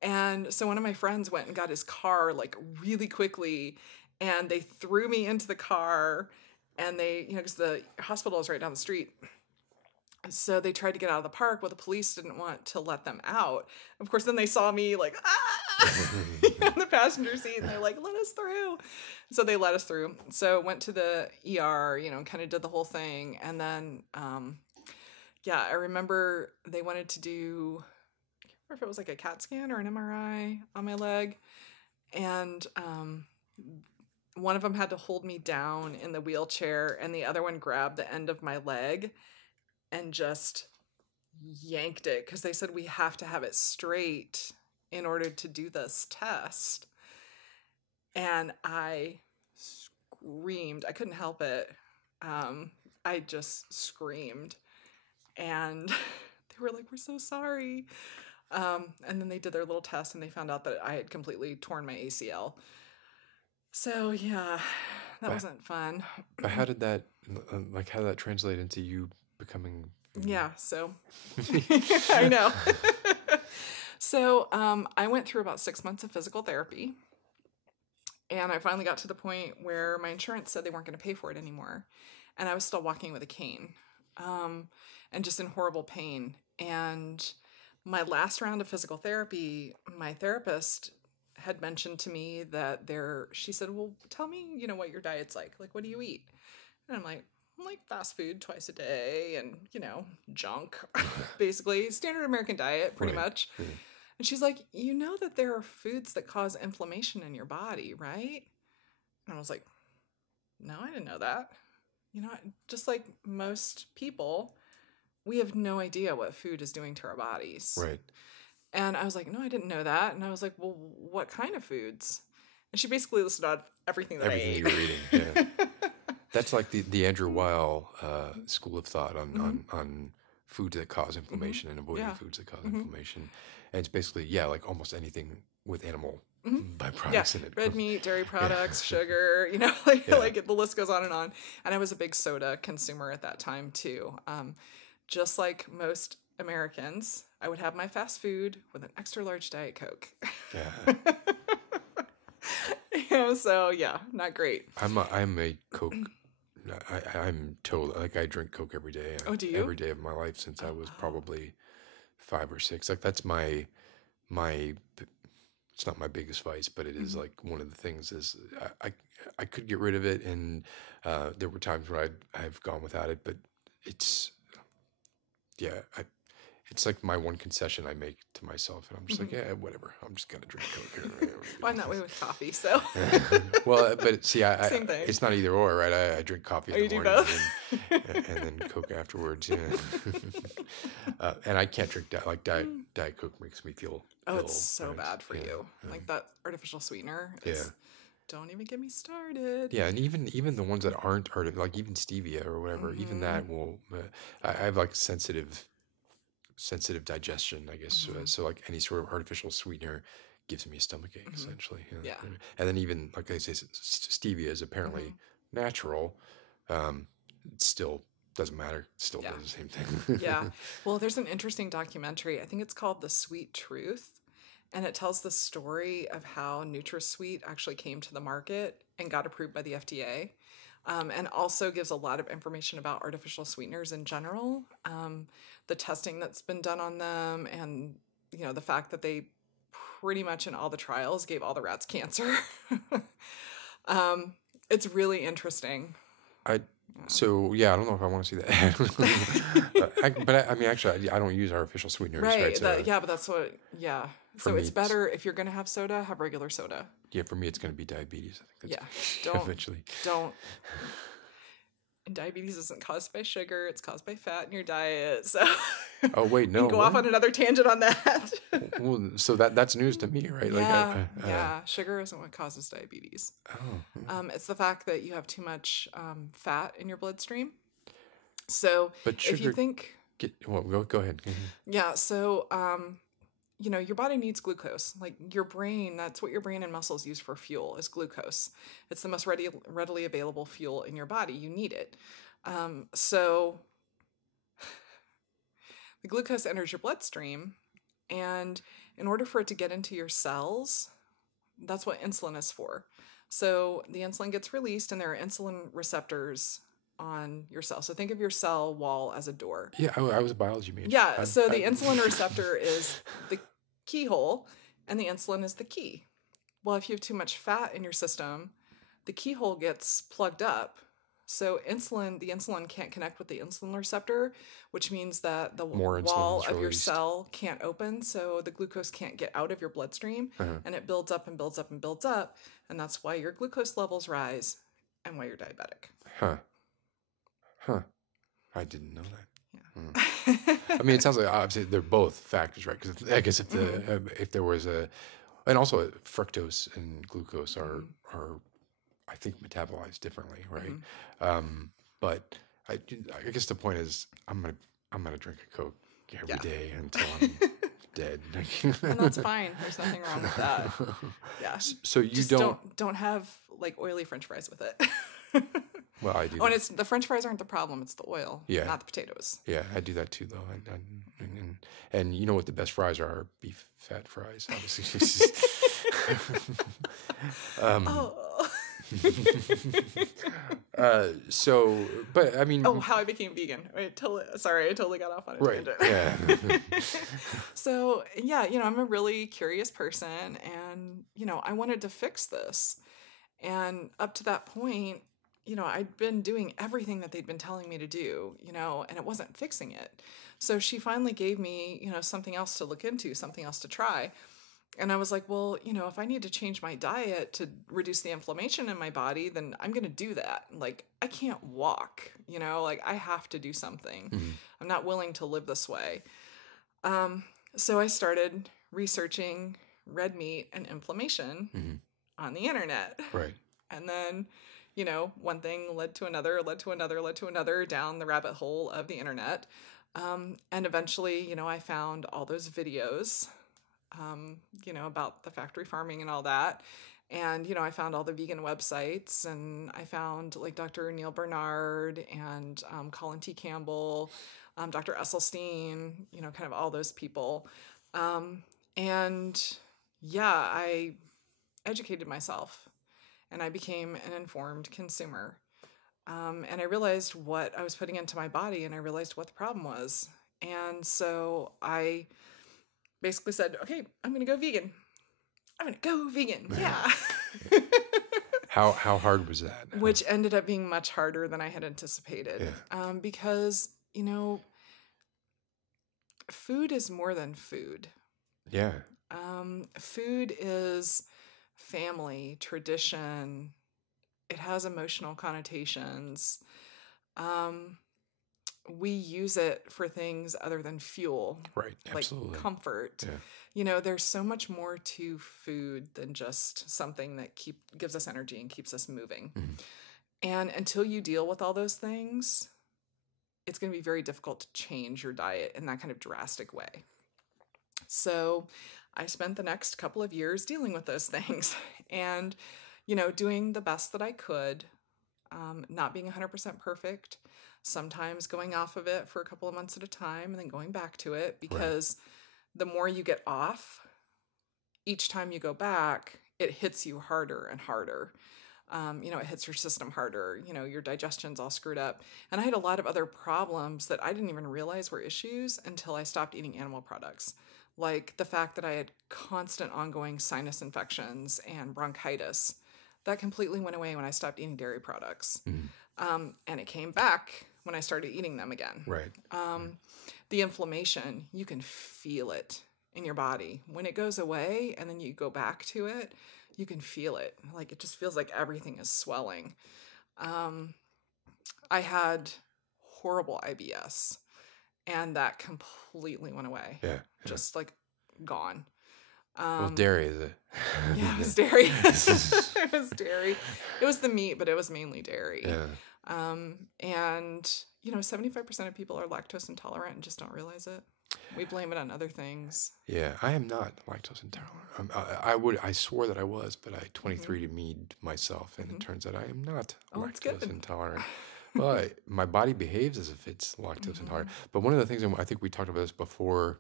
And so one of my friends went and got his car like really quickly, and they threw me into the car, and they, because the hospital is right down the street. So they tried to get out of the park. Well, the police didn't want to let them out. Of course, then they saw me like, in the passenger seat, and they're like, let us through. So they let us through. So went to the ER, kind of did the whole thing. And then, yeah, I remember they wanted to do, I can't remember if it was like a CAT scan or an MRI on my leg. And one of them had to hold me down in the wheelchair, and the other one grabbed the end of my leg and just yanked it because they said we have to have it straight in order to do this test. And I screamed. I couldn't help it. I just screamed. And they were like, we're so sorry. And then they did their little test and they found out that I had completely torn my ACL. So yeah, that But- wasn't fun. But how did that translate into you becoming? Yeah, so I know. So I went through about 6 months of physical therapy, and I finally got to the point where my insurance said they weren't going to pay for it anymore, and I was still walking with a cane, and just in horrible pain. And my last round of physical therapy, my therapist had mentioned to me that she said, well, tell me, what your diet's like. Like, what do you eat? And I'm like fast food twice a day and, junk, basically. Standard American diet, pretty Right, much. right. And she's like, you know that there are foods that cause inflammation in your body, right? And I was like, no, I didn't know that. Just like most people, we have no idea what food is doing to our bodies. Right. And I was like, no, I didn't know that. And I was like, well, what kind of foods? And she basically listed out everything that Everything I ate. you were eating. Yeah. That's like the Andrew Weil school of thought on foods that cause inflammation and avoiding Yeah. foods that cause inflammation. And it's basically, like almost anything with animal Yeah, byproducts in it. red meat, dairy products, sugar, Yeah. like the list goes on. And I was a big soda consumer at that time too. Just like most Americans, I would have my fast food with an extra large Diet Coke. Yeah. So yeah, not great. I'm a Coke. I'm totally like I drink Coke every day. Oh, do you? Every day of my life since I was probably 5 or 6. Like that's my. It's not my biggest vice, but it is like one of the things is I could get rid of it, and there were times where I've gone without it, but it's It's like my one concession I make to myself, and I'm just like, yeah, whatever. I'm just gonna drink Coke. Well, I'm that way with coffee, so Well, but see, same thing. it's not either or, right? I drink coffee in the you do morning both? and then Coke afterwards. Yeah. And I can't drink that. Like Diet Coke makes me feel Oh, ill, it's so right? bad for you. Like that artificial sweetener. Is, don't even get me started. Yeah, and even the ones that aren't like even stevia or whatever, even that will. I have like sensitive digestion, I guess. So like any sort of artificial sweetener gives me a stomachache essentially. Yeah. And then even like I say, stevia is apparently natural. It still doesn't matter. It still does the same thing. Yeah. Well, there's an interesting documentary. I think it's called The Sweet Truth. And it tells the story of how NutraSweet actually came to the market and got approved by the FDA. And also gives a lot of information about artificial sweeteners in general, the testing that's been done on them, and the fact that they pretty much in all the trials gave all the rats cancer. It's really interesting. So yeah, I don't know if I want to see that. But I mean, actually, I don't use artificial sweeteners, right? But that's what. Yeah. So it's better if you're going to have soda, have regular soda. Yeah, for me, it's going to be diabetes. I think don't eventually. Don't. And diabetes isn't caused by sugar; it's caused by fat in your diet. So. Oh wait, no. Go off on another tangent on that. Well, so that's news to me, right? Yeah. Sugar isn't what causes diabetes. Oh. It's the fact that you have too much fat in your bloodstream. So, but sugar, if you think, go ahead. Yeah. So, your body needs glucose. Like your brain, that's what your brain and muscles use for fuel is glucose. It's the most readily available fuel in your body. You need it. So the glucose enters your bloodstream, and in order for it to get into your cells, that's what insulin is for. So the insulin gets released, and there are insulin receptors on your cell. So think of your cell wall as a door. Yeah, I was a biology major. Yeah, so the insulin receptor is the keyhole, and the insulin is the key. Well, if you have too much fat in your system, the keyhole gets plugged up. So the insulin can't connect with the insulin receptor, which means that the wall of your cell can't open, so the glucose can't get out of your bloodstream, and it builds up and builds up and builds up, and that's why your glucose levels rise and why you're diabetic. Huh. I didn't know that. I mean, it sounds like obviously they're both factors, right? Because I guess if there was and also fructose and glucose are I think metabolized differently, right? But I guess the point is I'm gonna drink a Coke every day until I'm dead. And that's fine. There's nothing wrong with that. Yeah. So you just don't have like oily French fries with it. Well, I do. Oh, and it's the French fries aren't the problem; it's the oil, not the potatoes. Yeah, I do that too, though. And you know what the best fries are? Beef fat fries, obviously. So, but I mean, how I became vegan. I totally got off on a tangent. Yeah. So yeah, I'm a really curious person, and I wanted to fix this, and up to that point, I'd been doing everything that they'd been telling me to do, and it wasn't fixing it. So she finally gave me, something else to look into, something else to try. And I was like, well, if I need to change my diet to reduce the inflammation in my body, then I'm going to do that. Like, I can't walk, I have to do something. I'm not willing to live this way. So I started researching red meat and inflammation on the internet. Right. And then, one thing led to another down the rabbit hole of the internet. And eventually, I found all those videos, about the factory farming and all that. And, I found all the vegan websites, and I found like Dr. Neil Bernard and Colin T. Campbell, Dr. Esselstyn, kind of all those people. And yeah, I educated myself. And I became an informed consumer. And I realized what I was putting into my body, and I realized what the problem was. And so I basically said, okay, I'm going to go vegan. Yeah. How hard was that? Which ended up being much harder than I had anticipated. Because, food is more than food. Yeah. Food is family, tradition. It has emotional connotations. Um, we use it for things other than fuel, Right. like Absolutely. comfort. Yeah. You know, there's so much more to food than just something that gives us energy and keeps us moving. Mhm. And until you deal with all those things, it's going to be very difficult to change your diet in that kind of drastic way. So I spent the next couple of years dealing with those things and, you know, doing the best that I could, not being 100% perfect, sometimes going off of it for a couple of months at a time and then going back to it, because the more you get off, each time you go back, it hits you harder and harder. You know, it hits your system harder. You know, your digestion's all screwed up. And I had a lot of other problems that I didn't even realize were issues until I stopped eating animal products. Like the fact that I had constant ongoing sinus infections and bronchitis. That completely went away when I stopped eating dairy products. And it came back when I started eating them again. Right. The inflammation, you can feel it in your body. When it goes away and then you go back to it, you can feel it. Like it just feels like everything is swelling. I had horrible IBS and that completely went away. Yeah. Just like gone. Well, dairy is it? Yeah, it was dairy. It was dairy. It was the meat, but it was mainly dairy. Yeah. And, you know, 75% of people are lactose intolerant and just don't realize it. We blame it on other things. Yeah, I am not lactose intolerant. I swore that I was, but I 23 to mead myself, and it turns out I am not that's good. lactose intolerant. Well, my body behaves as if it's lactose intolerant. But one of the things, and I think we talked about this before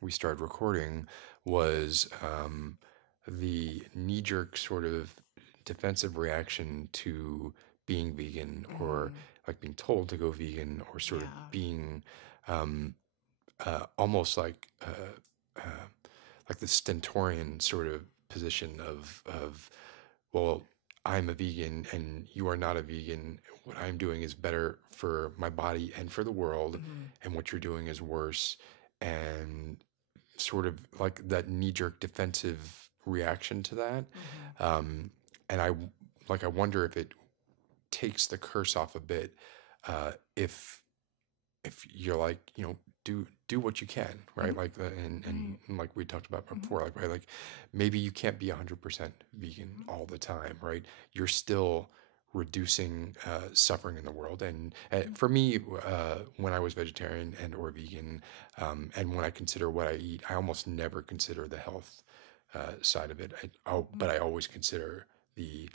we started recording, was the knee-jerk sort of defensive reaction to being vegan, or like being told to go vegan, or sort of being almost like the stentorian sort of position of, well, I'm a vegan and you are not a vegan. What I'm doing is better for my body and for the world, and what you're doing is worse. And sort of like that knee-jerk defensive reaction to that. And I wonder if it takes the curse off a bit, if you're like, you know, do what you can, right? Like and like we talked about before, like, right, like maybe you can't be 100% vegan all the time, right? You're still reducing suffering in the world. And for me, when I was vegetarian and or vegan, and when I consider what I eat, I almost never consider the health side of it. But I always consider the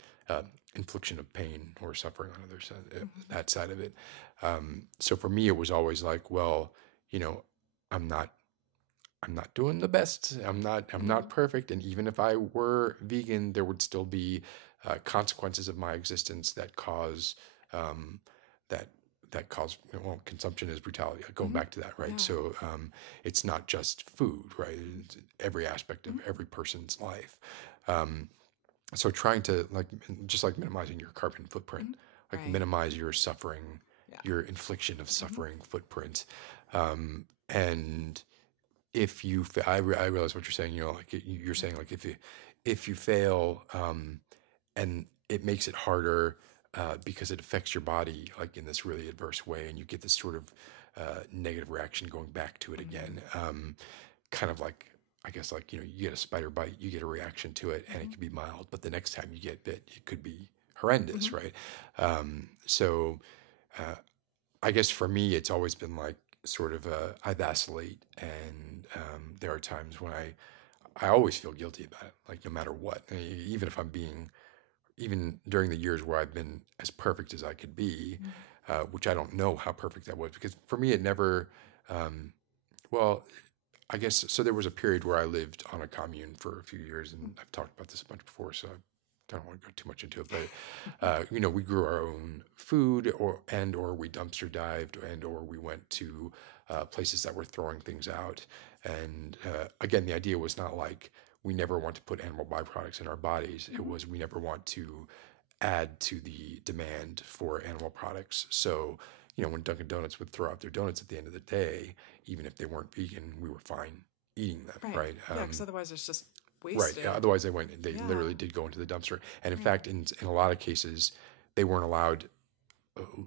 infliction of pain or suffering on other side, that side of it. So for me, it was always like, well, you know, I'm not doing the best. I'm not perfect. And even if I were vegan, there would still be consequences of my existence that cause well, consumption is brutality. Going back to that, right? Yeah. So it's not just food, right? It's every aspect of every person's life. So trying to just like minimizing your carbon footprint, like Right. minimize your suffering, Yeah. your infliction of suffering footprint. And if you, I realize what you're saying. You know, like you're saying, like if you fail, and it makes it harder because it affects your body like in this really adverse way, and you get this sort of negative reaction going back to it again. Kind of like, I guess, like, you know, you get a spider bite, you get a reaction to it, and it can be mild, but the next time you get bit, it could be horrendous, right? So I guess for me, it's always been like sort of I vacillate, and there are times when I always feel guilty about it, like no matter what, even if I'm being, even during the years where I've been as perfect as I could be, which I don't know how perfect that was, because for me it never, well, I guess, so there was a period where I lived on a commune for a few years, and I've talked about this a bunch before, so I don't want to go too much into it, but you know, we grew our own food, or we dumpster dived, or we went to places that were throwing things out. And again, the idea was not like we never want to put animal byproducts in our bodies. It was, we never want to add to the demand for animal products. So, when Dunkin' Donuts would throw out their donuts at the end of the day, even if they weren't vegan, we were fine eating them, Right. right? Yeah, because otherwise it's just Right. wasted. Yeah, otherwise, they Yeah. literally did go into the dumpster. And in Right. fact, in a lot of cases, they weren't allowed.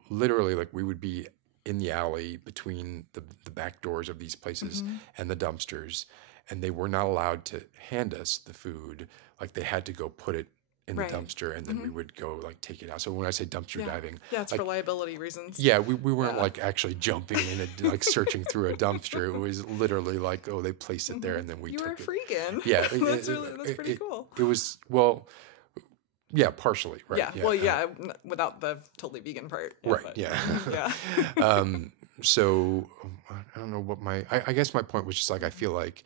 Literally, like we would be in the alley between the back doors of these places Mm-hmm. and the dumpsters, and they were not allowed to hand us the food. Like they had to go put it in the Right. dumpster, and then we would go like take it out. So when I say dumpster Yeah. diving, Yeah, it's like for liability reasons. yeah, we weren't Yeah. like actually jumping in and like searching through a dumpster. It was literally like, oh, they placed it there, and then we You were a took it. freegan. Yeah, that's pretty cool. It was, well, yeah, partially, right? Yeah. Well, yeah, without the totally vegan part. Yeah, Right. but- Yeah. yeah. So I don't know what I guess my point was just like I feel like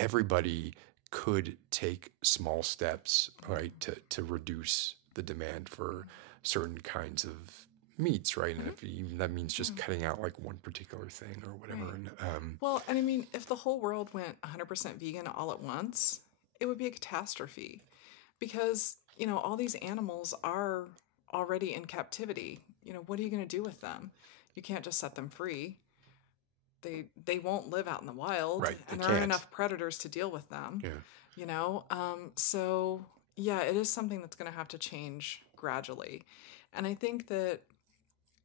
everybody could take small steps, right, to reduce the demand for certain kinds of meats, right? And if even that means just cutting out like one particular thing or whatever. Right. And Well, and I mean, if the whole world went 100% vegan all at once, it would be a catastrophe because, all these animals are already in captivity. What are you going to do with them? You can't just set them free. They won't live out in the wild, Right, and they there aren't can't. enough predators to deal with them. yeah, So yeah, it is something that's going to have to change gradually. And I think that,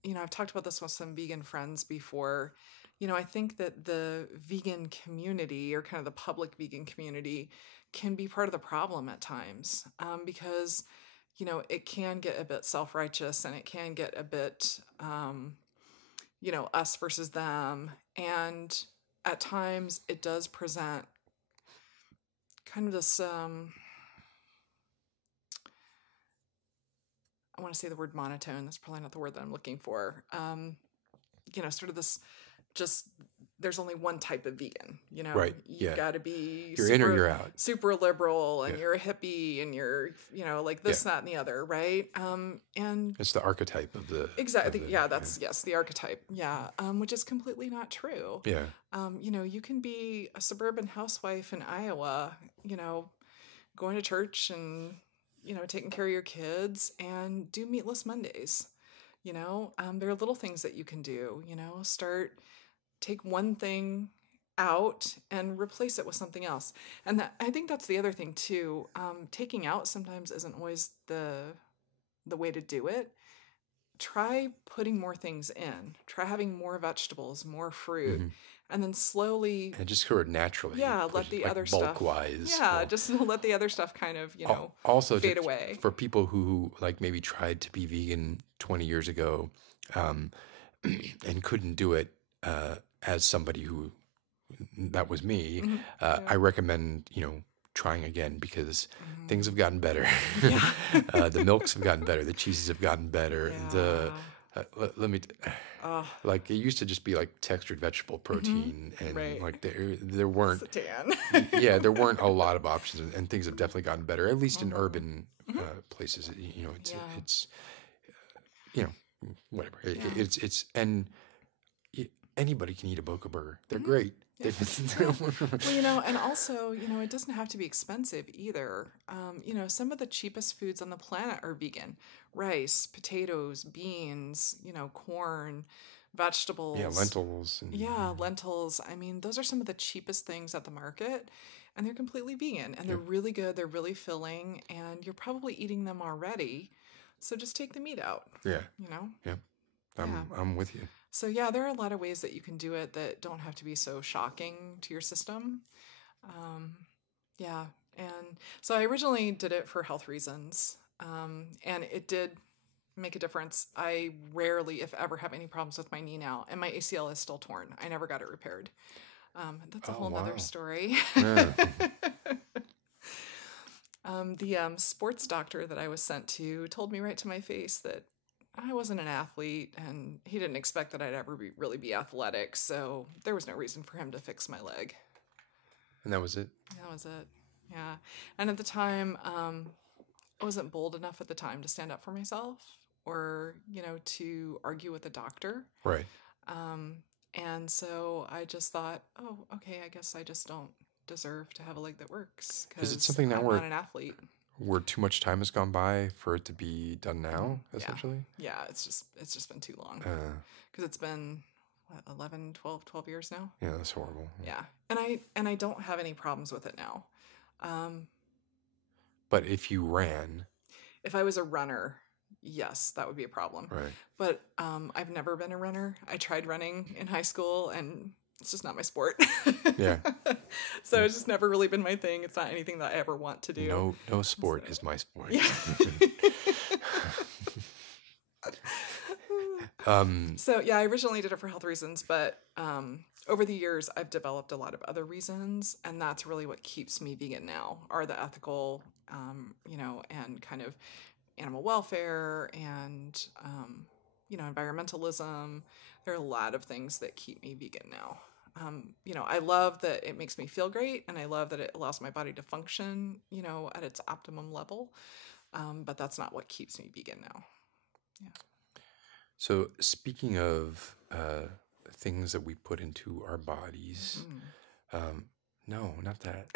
I've talked about this with some vegan friends before. I think that the vegan community, or kind of the public vegan community, can be part of the problem at times, because, it can get a bit self-righteous, and it can get a bit, us versus them. And at times it does present kind of this, I want to say the word monotone. That's probably not the word that I'm looking for. Sort of this, just, there's only one type of vegan, Right, You've yeah. got to be You're in or you're out. super liberal, and Yeah. you're a hippie, and you're, like this, that, and the other, right? And It's the archetype of the exactly, of the- yeah, that's, yes, the archetype, yeah, which is completely not true. yeah. You can be a suburban housewife in Iowa, going to church and, taking care of your kids, and do meatless Mondays. There are little things that you can do, take one thing out and replace it with something else. And I think that's the other thing too. Taking out sometimes isn't always the way to do it. Try putting more things in. Try having more vegetables, more fruit, and then slowly, And just sort of naturally, yeah, let the like other stuff, bulk-wise. yeah, well, just let the other stuff kind of, also fade just away. for people who like maybe tried to be vegan 20 years ago, and couldn't do it, as somebody who that was me. I recommend trying again, because things have gotten better. The milks have gotten better. The cheeses have gotten better. Let me like it used to just be like textured vegetable protein, and Right. like there weren't Satan. yeah, there weren't a lot of options, and things have definitely gotten better, at least in urban places. It's whatever. It's and anybody can eat a Boca burger. They're great. Well, and also, it doesn't have to be expensive either. Some of the cheapest foods on the planet are vegan. Rice, potatoes, beans, corn, vegetables. Yeah, lentils. And, Yeah, lentils. I mean, those are some of the cheapest things at the market, and they're completely vegan, and they're really good. They're really filling, and you're probably eating them already. So just take the meat out, Yeah, Yeah. I'm with you. So yeah, there are a lot of ways that you can do it that don't have to be so shocking to your system. Yeah, and so I originally did it for health reasons, and it did make a difference. I rarely, if ever, have any problems with my knee now, and my ACL is still torn. I never got it repaired. That's a Oh, whole nother wow. story. Yeah. The sports doctor that I was sent to told me right to my face that I wasn't an athlete, and he didn't expect that I'd ever really be athletic, so there was no reason for him to fix my leg. And that was it. That was it. Yeah. And at the time, I wasn't bold enough at the time to stand up for myself, or, to argue with the doctor. Right. And so I just thought, oh, okay, I guess I just don't deserve to have a leg that works, because something now I'm where- not an athlete. where too much time has gone by for it to be done now, Yeah. essentially. Yeah, it's just been too long. Uh, Because it's been what, 11, 12 years now. yeah, that's horrible. Yeah. And I don't have any problems with it now. Um, But if you ran, if I was a runner, yes, that would be a problem. right? But I've never been a runner. I tried running in high school, and it's just not my sport. Yeah. So it's just never really been my thing. It's not anything that I ever want to do. No sport is my sport. Yeah. um, So yeah, I originally did it for health reasons, but over the years I've developed a lot of other reasons, and that's really what keeps me vegan now, are the ethical, and kind of animal welfare and environmentalism. There are a lot of things that keep me vegan now. I love that it makes me feel great, and I love that it allows my body to function, at its optimum level. But that's not what keeps me vegan now. Yeah. so speaking of things that we put into our bodies, no, not that.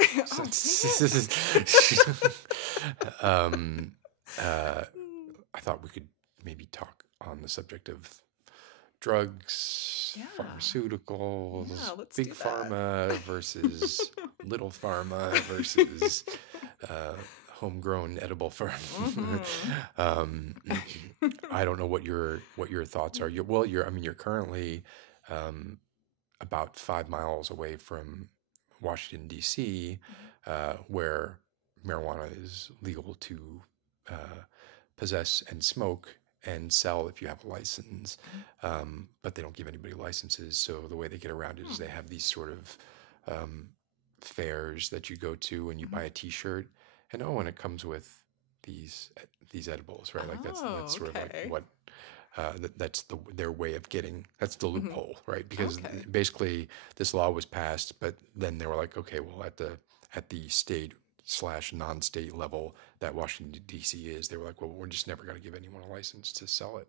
I thought we could maybe talk on the subject of drugs, Yeah. pharmaceuticals, Yeah, let's big do that. pharma versus little pharma versus homegrown edible pharma. I don't know what your thoughts are. You're currently about 5 miles away from Washington D.C., where marijuana is legal to possess and smoke and sell if you have a license, but they don't give anybody licenses. So the way they get around it is they have these sort of fairs that you go to and you buy a T-shirt, and it comes with these edibles, right? Like that's sort of like what that's their way of getting. That's the loophole, right? Because basically this law was passed, but then they were like, okay, well at the state / non-state level that Washington D.C. is, they were like, well, we're just never going to give anyone a license to sell it.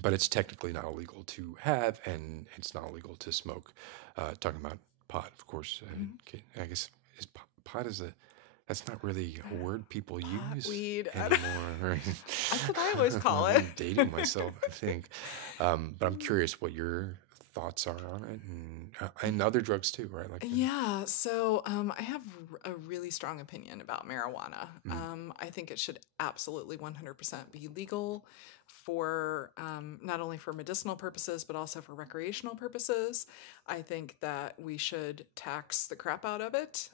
But it's technically not illegal to have, and it's not illegal to smoke. Talking about pot, of course. I guess pot is that's not really a word people use weed anymore. Right? That's what I always call it. I'm dating myself, I think. But I'm curious what your thoughts are on it, and other drugs too, right? Like yeah. So I have a really strong opinion about marijuana. I think it should absolutely 100% be legal for not only for medicinal purposes but also for recreational purposes. I think that we should tax the crap out of it.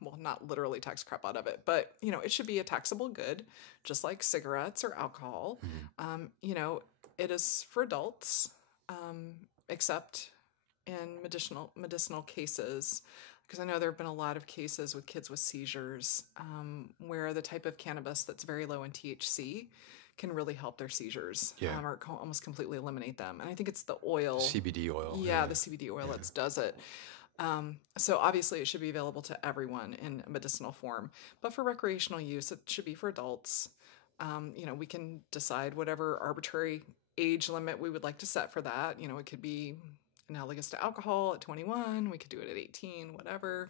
Well, not literally tax crap out of it, but it should be a taxable good, just like cigarettes or alcohol. It is for adults. Except in medicinal cases, because I know there have been a lot of cases with kids with seizures where the type of cannabis that's very low in THC can really help their seizures, or almost completely eliminate them. And I think it's the oil, CBD oil. Yeah, the CBD oil that does it. So obviously it should be available to everyone in a medicinal form, but for recreational use, it should be for adults. We can decide whatever arbitrary age limit we would like to set for that. It could be analogous to alcohol at 21. We could do it at 18, whatever.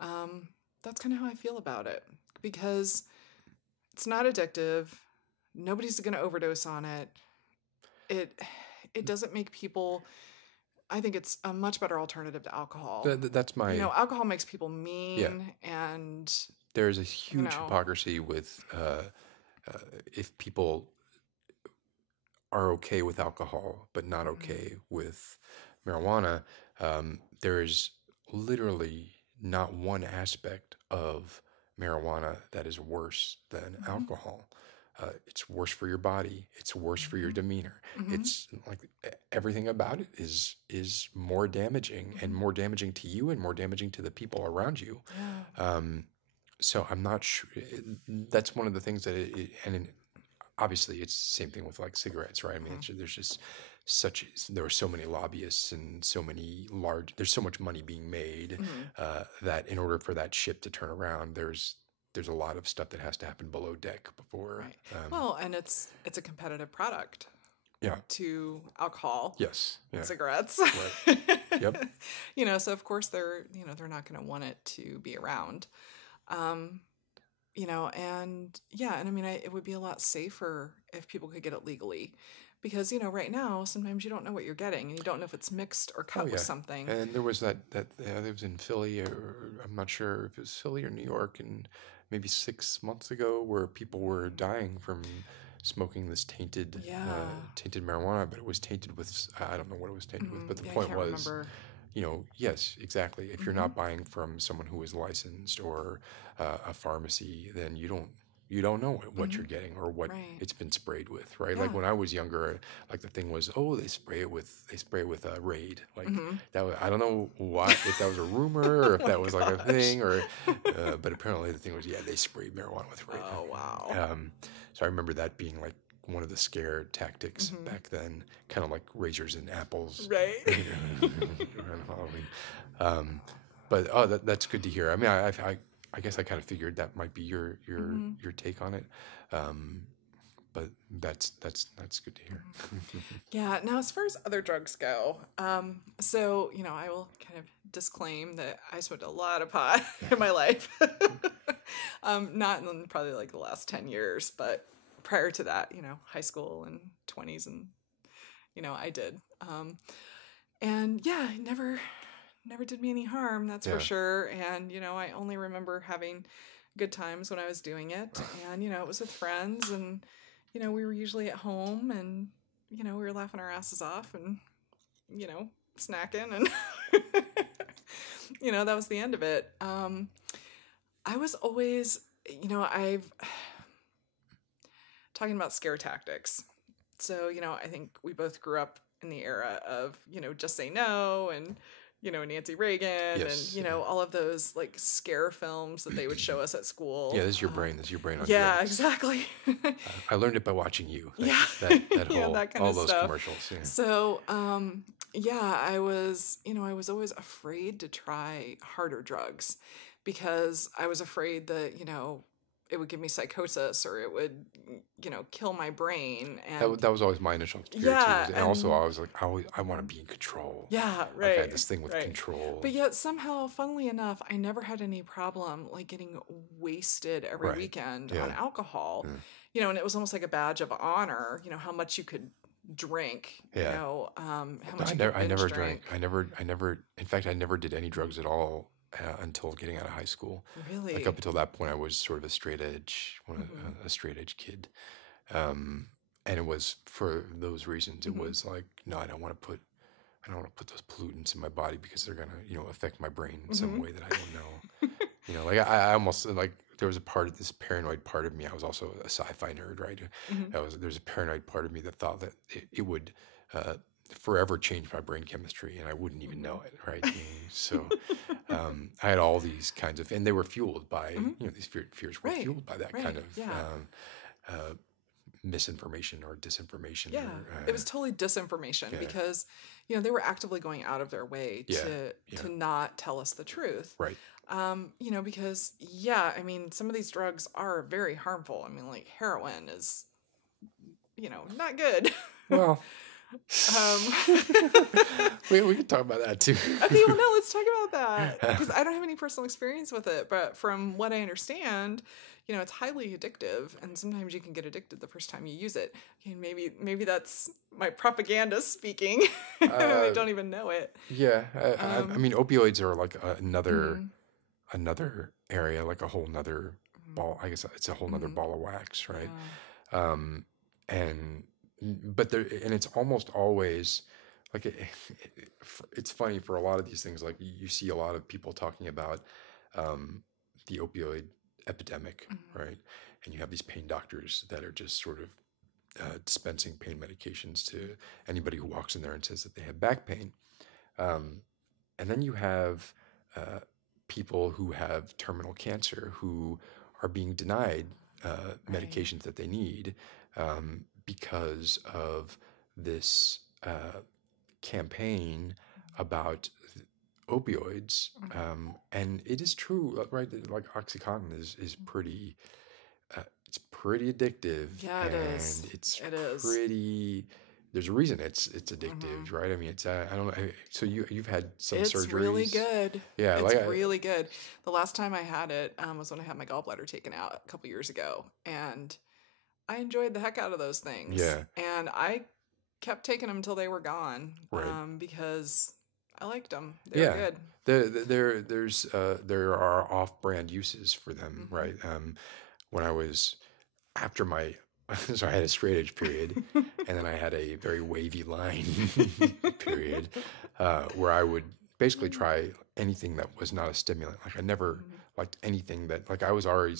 That's kind of how I feel about it, because it's not addictive. Nobody's going to overdose on it. It doesn't make people. I think it's a much better alternative to alcohol. That's my. Alcohol makes people mean, and there's a huge hypocrisy with if people are okay with alcohol but not okay with marijuana. There is literally not one aspect of marijuana that is worse than alcohol. It's worse for your body. It's worse for your demeanor. It's like everything about it is more damaging, and more damaging to you and more damaging to the people around you. So I'm not sure. That's one of the things that obviously it's the same thing with like cigarettes, right? I mean, there's just there are so many lobbyists and there's so much money being made that in order for that ship to turn around, there's a lot of stuff that has to happen below deck before. Right. Well, and it's a competitive product. Yeah. To alcohol. Yes. Yeah. And cigarettes. Right. Yep. So of course they're not going to want it to be around. And yeah, and I mean, it would be a lot safer if people could get it legally, because right now sometimes you don't know what you're getting, and you don't know if it's mixed or Oh cut with yeah, something. and there was that it was in Philly, or I'm not sure if it was Philly or New York, and maybe 6 months ago, where people were dying from smoking this Yeah. tainted marijuana, but it was tainted with I don't know what it was tainted with, but the Yeah, I point can't was, remember. yes, exactly. If you're Hmm. not buying from someone who is licensed, or a pharmacy, then you don't know what Hmm. you're getting, or what Right. it's been sprayed with, right? Like Yeah. when I was younger, like the thing was, oh, they spray it with a Raid. Like Hmm. that was, I don't know why, if that was a rumor or Oh if my that was like a gosh. thing, or but apparently the thing was, yeah, they sprayed marijuana with Raid. Oh, wow. So I remember that being like one of the scare tactics Hmm. back then, kind of like razors and apples Right. around Halloween. Um, but that's good to hear. I mean, I guess I kind of figured that might be your your Hmm. your take on it. Um, but that's good to hear. Yeah. Now, as far as other drugs go, so I will kind of disclaim that I smoked a lot of pot in my life. Not in probably like the last 10 years, but prior to that, high school and 20s, and I did. And yeah, it never did me any harm, that's for Yeah. sure. And I only remember having good times when I was doing it, and it was with friends, and we were usually at home, and we were laughing our asses off, and you know snacking, and that was the end of it. I was always, I've talking about scare tactics. So, I think we both grew up in the era of, Just Say No, and, Nancy Reagan, and, Yes. Yeah. all of those like scare films that they would show us at school. Yeah. This is your brain. This is your brain on Yeah, drugs. exactly. I learned it by watching you. Yeah. That Yeah, whole that kind all of those stuff. commercials. Yeah. So, yeah, I was always afraid to try harder drugs, because I was afraid that, it would give me psychosis, or it would, kill my brain. And That was always my initial fear too. yeah, And also, and I was like, I want to be in control. yeah, Like I right, had this thing with right. control. But yet somehow, funnily enough, I never had any problem like getting wasted every Right. weekend on Yeah. alcohol. Yeah. And it was almost like a badge of honor, how much you could drink, Yeah. how No, much I you never, could I binge never drink. drank. In fact, I never did any drugs at all until getting out of high school. Like Really? up until that point, I was sort of a straight edge, Hmm. a straight edge kid. And it was for those reasons. It Hmm. was like, no, I don't want to put those pollutants in my body, because they're gonna, affect my brain in some Hmm. way that I don't know. Like I almost, like, there was a part of this paranoid part of me. I was also a sci-fi nerd, right? Hmm. There's a paranoid part of me that thought that it would uh, forever change my brain chemistry, and I wouldn't even know it, right? So I had all these kinds of, and they were fueled by, Hmm. these fears were Right, fueled by that kind right, of yeah. uh, misinformation or disinformation, Yeah, or it was totally disinformation, yeah, because they were actively going out of their way yeah, to yeah, not tell us the truth. right. Because yeah, I mean, some of these drugs are very harmful. I mean, like heroin is, not good. Well, um we can talk about that too. Okay, well, no, let's talk about that, because I don't have any personal experience with it, but from what I understand, it's highly addictive, and sometimes you can get addicted the first time you use it. Okay, maybe that's my propaganda speaking, and I Uh, don't even know it. yeah, I Um, mean, opioids are like another mhm, another area, like a whole nother mhm, ball. I guess it's a whole nother mhm, ball of wax, right? yeah, Um, and but there, and it's almost always like it's funny for a lot of these things. Like you see a lot of people talking about um, the opioid epidemic, mhm, right? And you have these pain doctors that are just sort of dispensing pain medications to anybody who walks in there and says that they have back pain. Um, and then you have uh, people who have terminal cancer who are being denied right. medications that they need because of this campaign about opioids. Mhm. And it is true, right? That, like OxyContin is it's pretty addictive, Yeah, it is. and it's It is. pretty there's a reason it's Hmm. addictive, right? I mean, it's I don't know. So you've had some It's really surgeries, good. yeah, It's like really good. The last time I had it was when I had my gallbladder taken out a couple years ago, and I enjoyed the heck out of those things. yeah, And I kept taking them until they were gone right, because I liked them. They were yeah. good. There are off-brand uses for them, Hmm. right? When I was after my so I had a straight edge period, and then I had a very wavy line period, where I would basically try anything that was not a stimulant. Like I never Mhm. liked anything that like I was already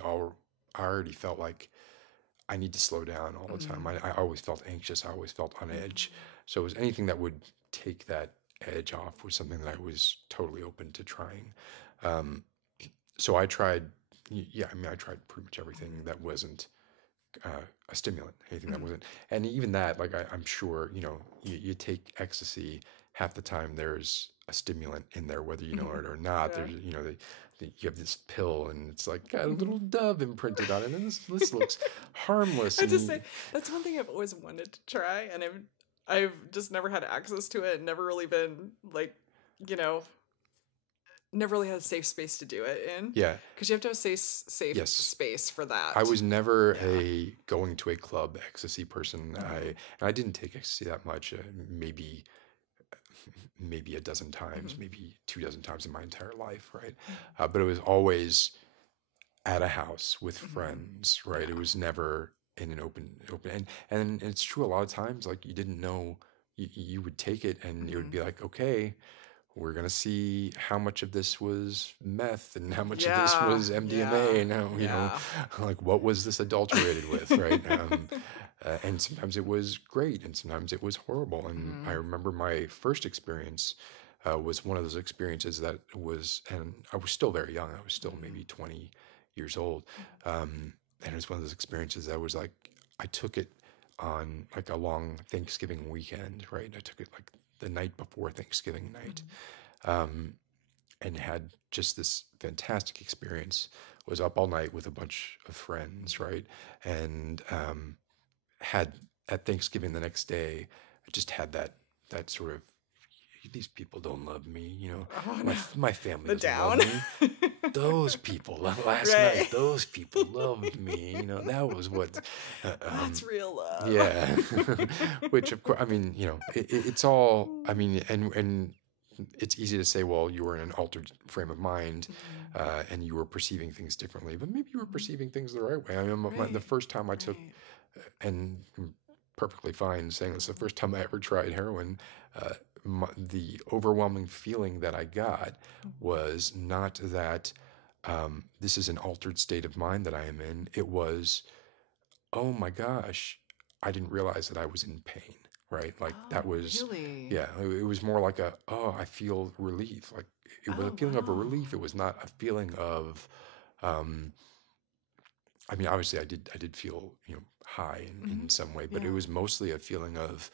all I already felt like I need to slow down all the time. Mhm. I always felt anxious. I always felt on edge. So it was anything that would take that edge off was something that I was totally open to trying. Um, so I tried, yeah, I mean, I tried pretty much everything that wasn't a stimulant, anything that Mhm. wasn't, and even that, like I'm sure, you take ecstasy, half the time there's a stimulant in there, whether you know Mhm. it or not. Yeah. There's, you have this pill, and it's like got a Mhm. little dove imprinted on it, and this looks harmless, I just and say that's one thing I've always wanted to try, and I've just never had access to it, and never really been like, you know, never really had a safe space to do it in, yeah, because you have to have a safe yes. space for I that. was never Yeah. a going to a club ecstasy person. Hmm. And I didn't take ecstasy that much. Maybe a dozen times, Hmm. maybe 2 dozen times in my entire life, right? But it was always at a house with Hmm. friends, right? It Yeah. was never in an open, and it's true a lot of times. Like you didn't know, you would take it, and it would Hmm. be like, okay, we're gonna see how much of this was meth and how much of this Yeah. was Yeah. MDMA, and how, Yeah. like what was this adulterated with, right? And sometimes it was great, and sometimes it was horrible. And I Hmm. remember my first experience was one of those experiences that was, and I was still very young. I was still Hmm. maybe 20 years old, um, and it was one of those experiences that was like I took it on like a long Thanksgiving weekend, right? I took it like the night before Thanksgiving night, Hmm. um, and had just this fantastic experience. Was up all night with a bunch of friends, right? And had at Thanksgiving the next day, I just had that sort of these people don't love me, Oh my no. my family The doesn't love down. me. Those people last night, Right. those people loved me. That was what, uh, That's um, real love. yeah. Which of course, I mean, it's all. I mean, and it's easy to say, well, you were in an altered frame of mind, Mhm. and you were perceiving things differently, but maybe you were Mhm. perceiving things the right way. I mean, the Right. first time I took, Right. and I'm perfectly fine saying this, the first time I ever tried heroin, uh, the overwhelming feeling that I got Mhm. was not that this is an altered state of mind that I am in. It was, oh my gosh, I didn't realize that I was in pain, right? Like that Oh, was, really? yeah, it was more like oh, I feel relief. Like it was a Oh, feeling of a wow. relief. It was not a feeling of, um, I mean, obviously I did feel, high Hmm. in some way, but it Yeah. was mostly a feeling of,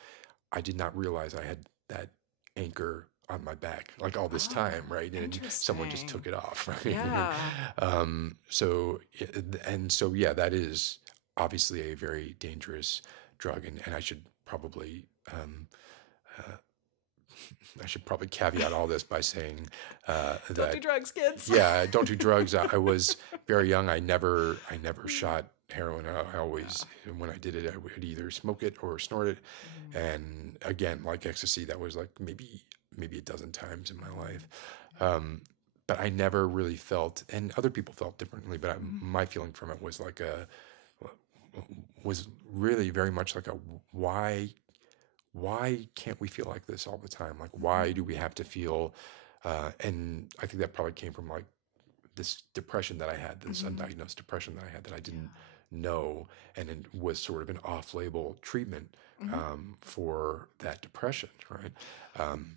I did not realize I had that anchor on my back like all this time, Oh, right? And someone just took interesting. it off, right? Yeah. So yeah, that is obviously a very dangerous drug, and uh, I should probably caveat all this by saying Don't do that drugs, kids. yeah, don't do drugs. I was very young. I never shot heroin. I always, Yeah. when I did it, I would either smoke it or snort it. Mhm. And again, like ecstasy, that was like maybe a dozen times in my Mhm. life. Um, but I never really felt, and other people felt differently. But Mhm. my feeling from it was like was really very much like a why why can't we feel like this all the time? Like, why do we Mhm. have to feel? And I think that probably came from like this depression that I had, this Mhm. undiagnosed depression that I had that I didn't Yeah. know, and it was sort of an off-label treatment Mhm. for that depression, right? Um,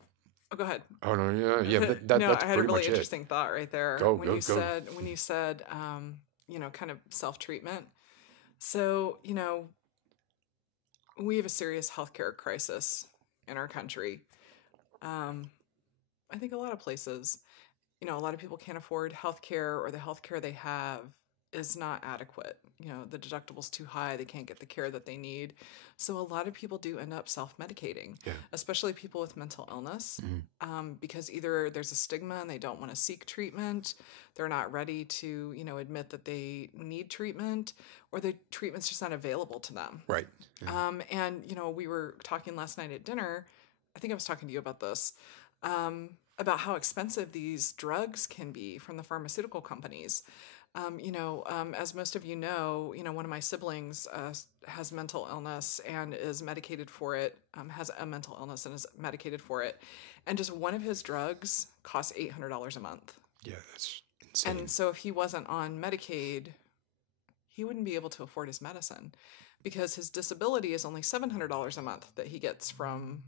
Oh, go ahead. oh no, yeah, but No, that's I had a pretty really much it. interesting thought right there Go, when go, you go. said kind of self-treatment. So, we have a serious healthcare crisis in our country. Um, I think a lot of places, a lot of people can't afford healthcare, or the healthcare they have is not adequate. The deductible's too high, they can't get the care that they need. So a lot of people do end up self-medicating, Yeah. especially people with mental illness, Mm-hmm. because either there's a stigma and they don't want to seek treatment, they're not ready to, admit that they need treatment, or the treatment's just not available to them. Right. Yeah. And, we were talking last night at dinner, I think I was talking to you about this, about how expensive these drugs can be from the pharmaceutical companies. As most of one of my siblings has mental illness and is medicated for it, has a mental illness and is medicated for it. And just one of his drugs costs $800 a month. Yeah, that's insane. And so if he wasn't on Medicaid, he wouldn't be able to afford his medicine because his disability is only $700 a month that he gets from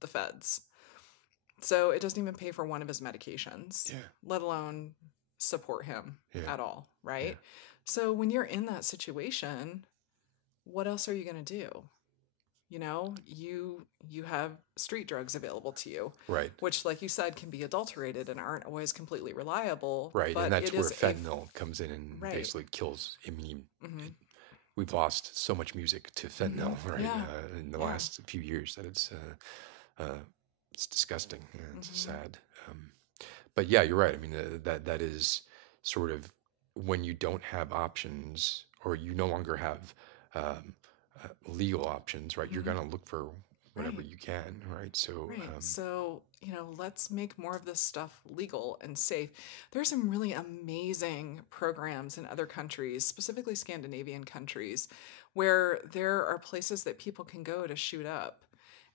the feds. So it doesn't even pay for one of his medications, let alone support him at all, right? Yeah. So when you're in that situation, what else are you going to do? You have street drugs available to you, right? Which, like you said, can be adulterated and aren't always completely reliable, right? But and that's where fentanyl comes in and basically kills. I mean, we've lost so much music to fentanyl, right? Yeah. In the last few years, that it's disgusting. Yeah, it's sad. But yeah, you're right. I mean, that is sort of when you don't have options, or you no longer have legal options, right? You're going to look for whatever you can, right? So, so let's make more of this stuff legal and safe. There's some really amazing programs in other countries, specifically Scandinavian countries, where there are places that people can go to shoot up.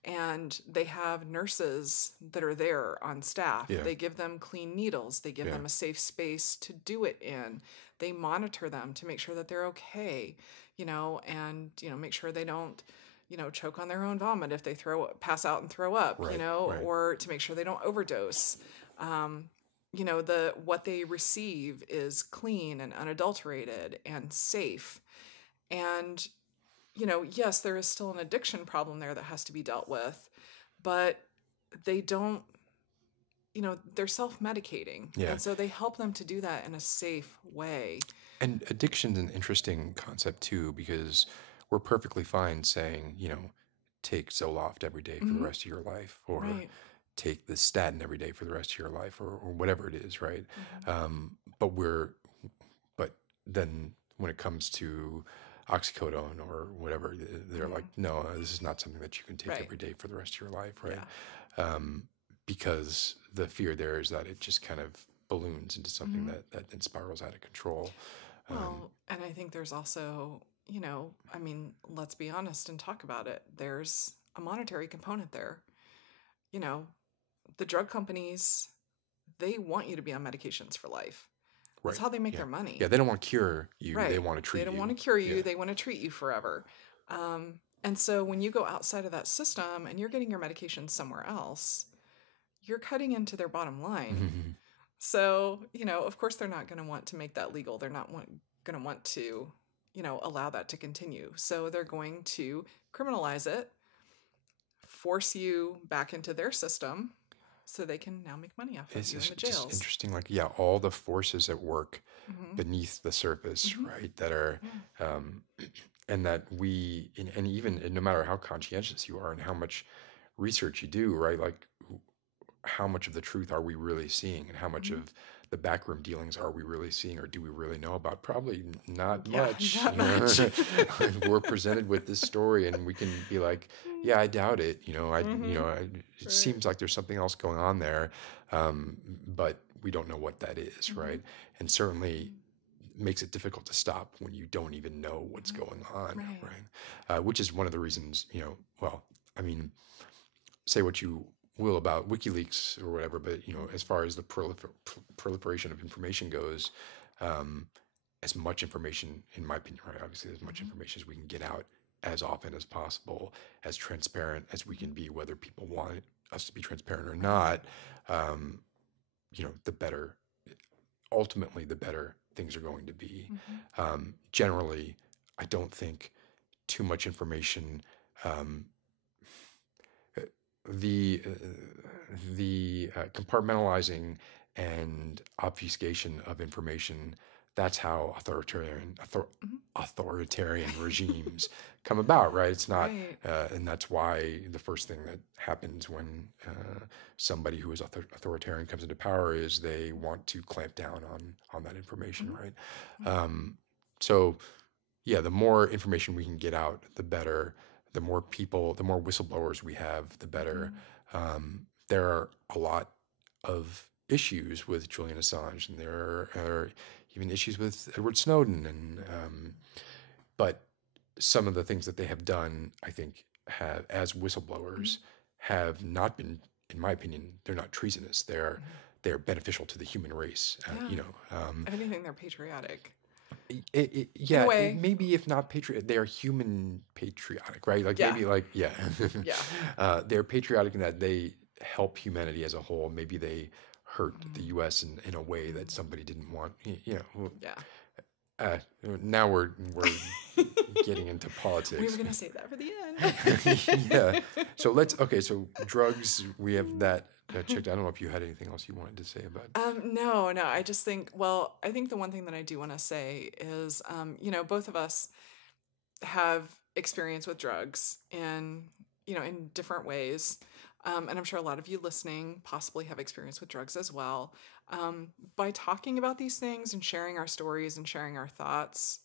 And they have nurses that are there on staff. Yeah. They give them clean needles. They give them a safe space to do it in. They monitor them to make sure that they're okay, and, make sure they don't, choke on their own vomit if they pass out and throw up, right. Or to make sure they don't overdose. What they receive is clean and unadulterated and safe. And yes, there is still an addiction problem there that has to be dealt with, but they don't, they're self-medicating. Yeah. And so they help them to do that in a safe way. And addiction's an interesting concept too, because we're perfectly fine saying, take Zoloft every day for the rest of your life, or take the statin every day for the rest of your life, or whatever it is, right? But then when it comes to oxycodone or whatever, they're like, no, this is not something that you can take every day for the rest of your life, right? Yeah. Because the fear there is that it just kind of balloons into something that then spirals out of control. Well, and I think there's also, let's be honest and talk about it. There's a monetary component there. The drug companies, they want you to be on medications for life. That's how they make their money. Yeah, they don't want to cure you. They want to treat you. They don't want to cure you. They want to treat you forever. And so when you go outside of that system and you're getting your medication somewhere else, you're cutting into their bottom line. So, of course, they're not going to want to make that legal. They're not going to want to, allow that to continue. So they're going to criminalize it, force you back into their system, so they can now make money off of you in the jails. It's interesting, all the forces at work beneath the surface, right, that are, and that and even no matter how conscientious you are and how much research you do, right, like how much of the truth are we really seeing, and how much of the backroom dealings are we really seeing, or do we really know about? Probably not much. Not much. We're presented with this story and we can be like, yeah, I doubt it. It seems like there's something else going on there. But we don't know what that is. Right. And certainly makes it difficult to stop when you don't even know what's going on. Right. Which is one of the reasons, say what you will about WikiLeaks or whatever, but as far as the proliferation of information goes, as much information, in my opinion, right, obviously as much information as we can get out as often as possible, as transparent as we can be, whether people want us to be transparent or not, the better, ultimately the better things are going to be. Generally, I don't think too much information, the compartmentalizing and obfuscation of information that's how Mhm. authoritarian regimes come about, right? It's not, Right. and that's why the first thing that happens when somebody who is authoritarian comes into power is they want to clamp down on that information, Mhm. right? Mhm. So yeah, the more information we can get out, the better. The more people, the more whistleblowers we have, the better. Mhm. There are a lot of issues with Julian Assange, and there are even issues with Edward Snowden, and but some of the things that they have done, I think, have as whistleblowers Mhm. have not been, in my opinion, they're not treasonous. Mhm. They're beneficial to the human race. Yeah. If anything, they're patriotic in a Yeah, way. maybe if not patriot, they're human patriotic, right? Like Yeah. maybe like yeah, Yeah. they're patriotic in that they help humanity as a whole. Maybe they hurt the Mhm. U.S. in a way that Mhm. somebody didn't want. You know, Yeah. uh, now we're getting into We were politics. gonna save that for the Yeah. end. So let's okay. So drugs, we have that checked. I don't know if you had anything else you wanted to say about. No, no. I just think, well, I think the one thing that I do want to say is, both of us have experience with drugs in different ways. And I'm sure a lot of you listening possibly have experience with drugs as well. By talking about these things and sharing our stories and sharing our thoughts,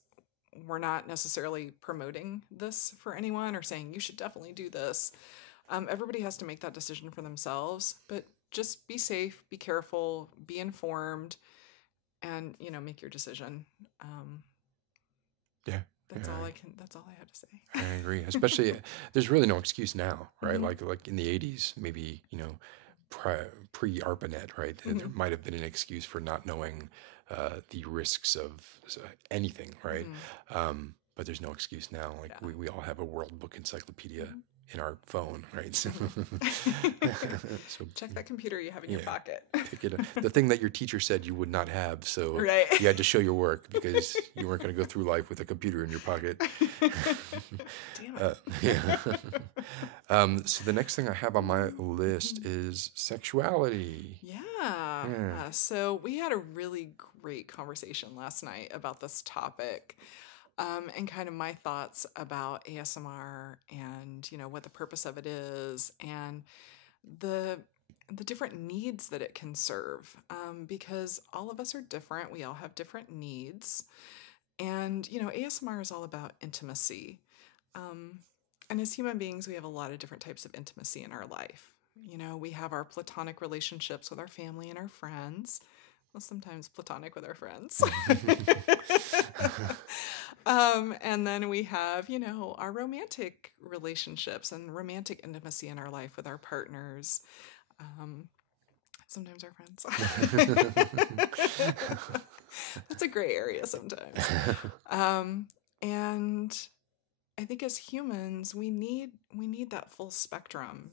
we're not necessarily promoting this for anyone or saying you should definitely do this. Everybody has to make that decision for themselves, but just be safe, be careful, be informed, and make your decision. Um, Yeah. that's Yeah. all I can. That's all I have to I say. agree. Especially, there's really no excuse now, right? Hmm. Like in the '80s, maybe pre ARPANET, right? There Hmm. might have been an excuse for not knowing the risks of anything, right? Hmm. But there's no excuse now. Like Yeah. we all have a World Book Encyclopedia Hmm. in our phone, right? So, Hmm. so Check that computer you have in your yeah, pocket. pick it up. The thing that your teacher said you would not have, so Right. you had to show your work because you weren't going to go through life with a computer in your pocket. Damn Uh, it. yeah. So the next thing I have on my list Mhm. is sexuality. Yeah. Yeah. So we had a really great conversation last night about this topic, and kind of my thoughts about ASMR and what the purpose of it is and the the different needs that it can serve. Because all of us are different. We all have different needs, and ASMR is all about intimacy. Um, and as human beings, we have a lot of different types of intimacy in our life. We have our platonic relationships with our family and our friends. Well, sometimes platonic with our friends. And then we have, our romantic relationships and romantic intimacy in our life with our partners. Um, Sometimes our friends. That's a gray area sometimes. And I think as humans, we need that full spectrum,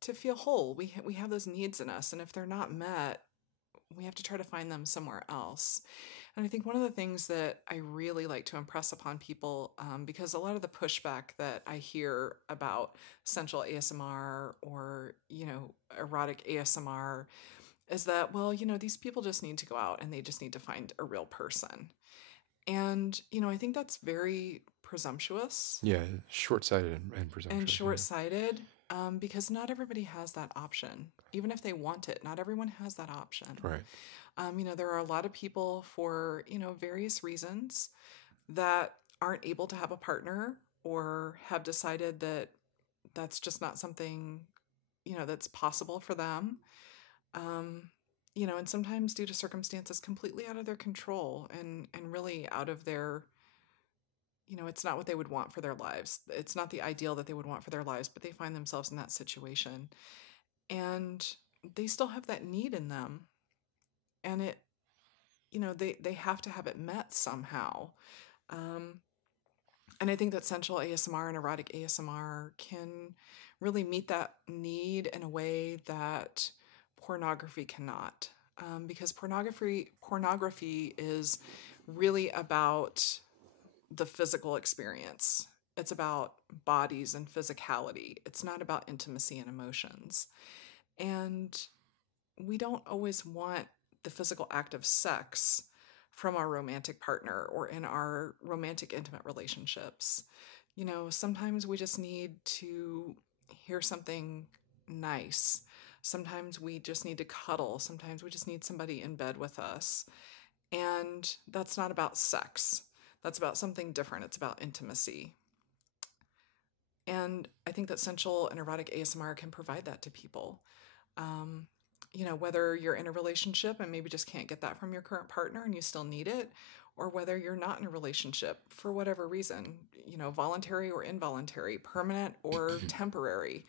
to feel whole. We have those needs in us, and if they're not met, we have to try to find them somewhere else. And I think one of the things that I really like to impress upon people, because a lot of the pushback that I hear about sensual ASMR or erotic ASMR is that, well, these people just need to go out and they just need to find a real person. And I think that's very presumptuous Yeah, short-sighted and and presumptuous. short sighted, because not everybody has that option. Even if they want it, not everyone has that option. Yeah. Right. There are a lot of people for, various reasons that aren't able to have a partner or have decided that that's just not something, that's possible for them. Um, and sometimes due to circumstances completely out of their control and really out of their, it's not what they would want for their lives. It's not the ideal that they would want for their lives, but they find themselves in that situation. And they still have that need in them. And they have to have it met somehow. Um, and I think that sensual ASMR and erotic ASMR can really meet that need in a way that pornography cannot. Because pornography is really about the physical experience. It's about bodies and physicality. It's not about intimacy and emotions. And we don't always want the physical act of sex from our romantic partner or in our romantic intimate relationships. Sometimes we just need to hear something nice. Sometimes we just need to cuddle. Sometimes we just need somebody in bed with us. And that's not about sex. That's about something different. It's about intimacy. And I think that sensual and erotic ASMR can provide that to people. Whether you're in a relationship and maybe just can't get that from your current partner and you still need it, or whether you're not in a relationship for whatever reason, voluntary or involuntary, permanent or temporary.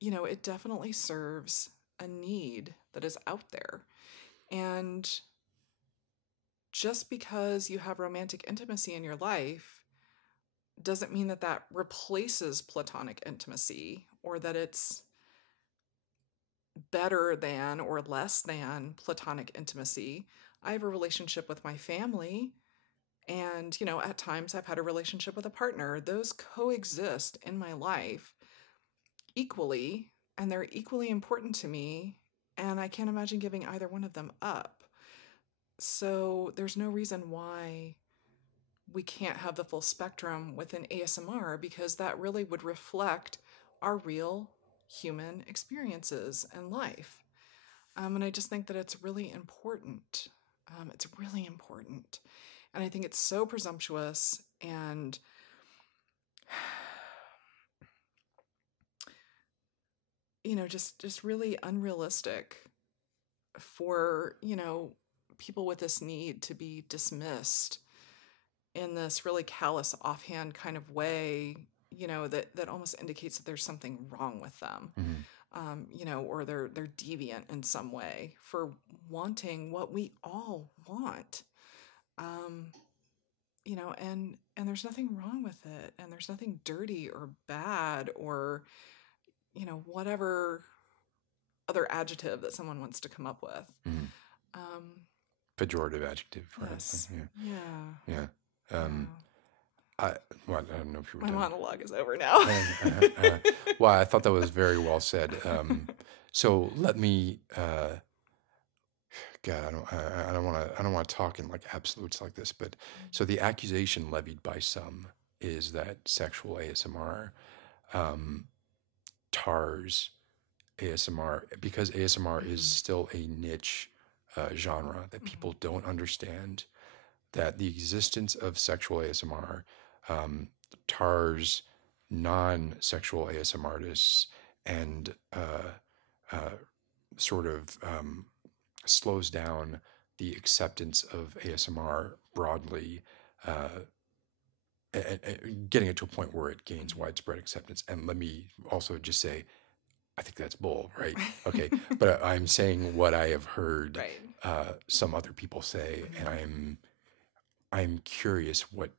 It definitely serves a need that is out there. And just because you have romantic intimacy in your life doesn't mean that that replaces platonic intimacy or that it's better than or less than platonic intimacy. I have a relationship with my family, and, at times I've had a relationship with a partner. Those coexist in my life equally, and they're equally important to me, and I can't imagine giving either one of them up. So there's no reason why we can't have the full spectrum within ASMR, because that really would reflect our real human experiences in life. And I just think that it's really important. It's really important. And I think it's so presumptuous and just really unrealistic for, people with this need to be dismissed in this really callous, offhand kind of way, that almost indicates that there's something wrong with them, or they're deviant in some way for wanting what we all want, and there's nothing wrong with it, and there's nothing dirty or bad or, whatever other adjective that someone wants to come up with. Pejorative adjective, right? Yes. Yeah. I don't know if you were My done. monologue is over now. Well, I thought that was very well said. So let me, God, I don't want to talk in like absolutes like this, but so the accusation levied by some is that sexual ASMR tars ASMR, because ASMR is still a niche genre that people don't understand, that the existence of sexual ASMR tars non-sexual ASMR artists and sort of slows down the acceptance of ASMR broadly, getting it to a point where it gains widespread acceptance. And let me also just say, I think that's bull, right? Okay, but I'm saying what I have heard some other people say, and I'm curious what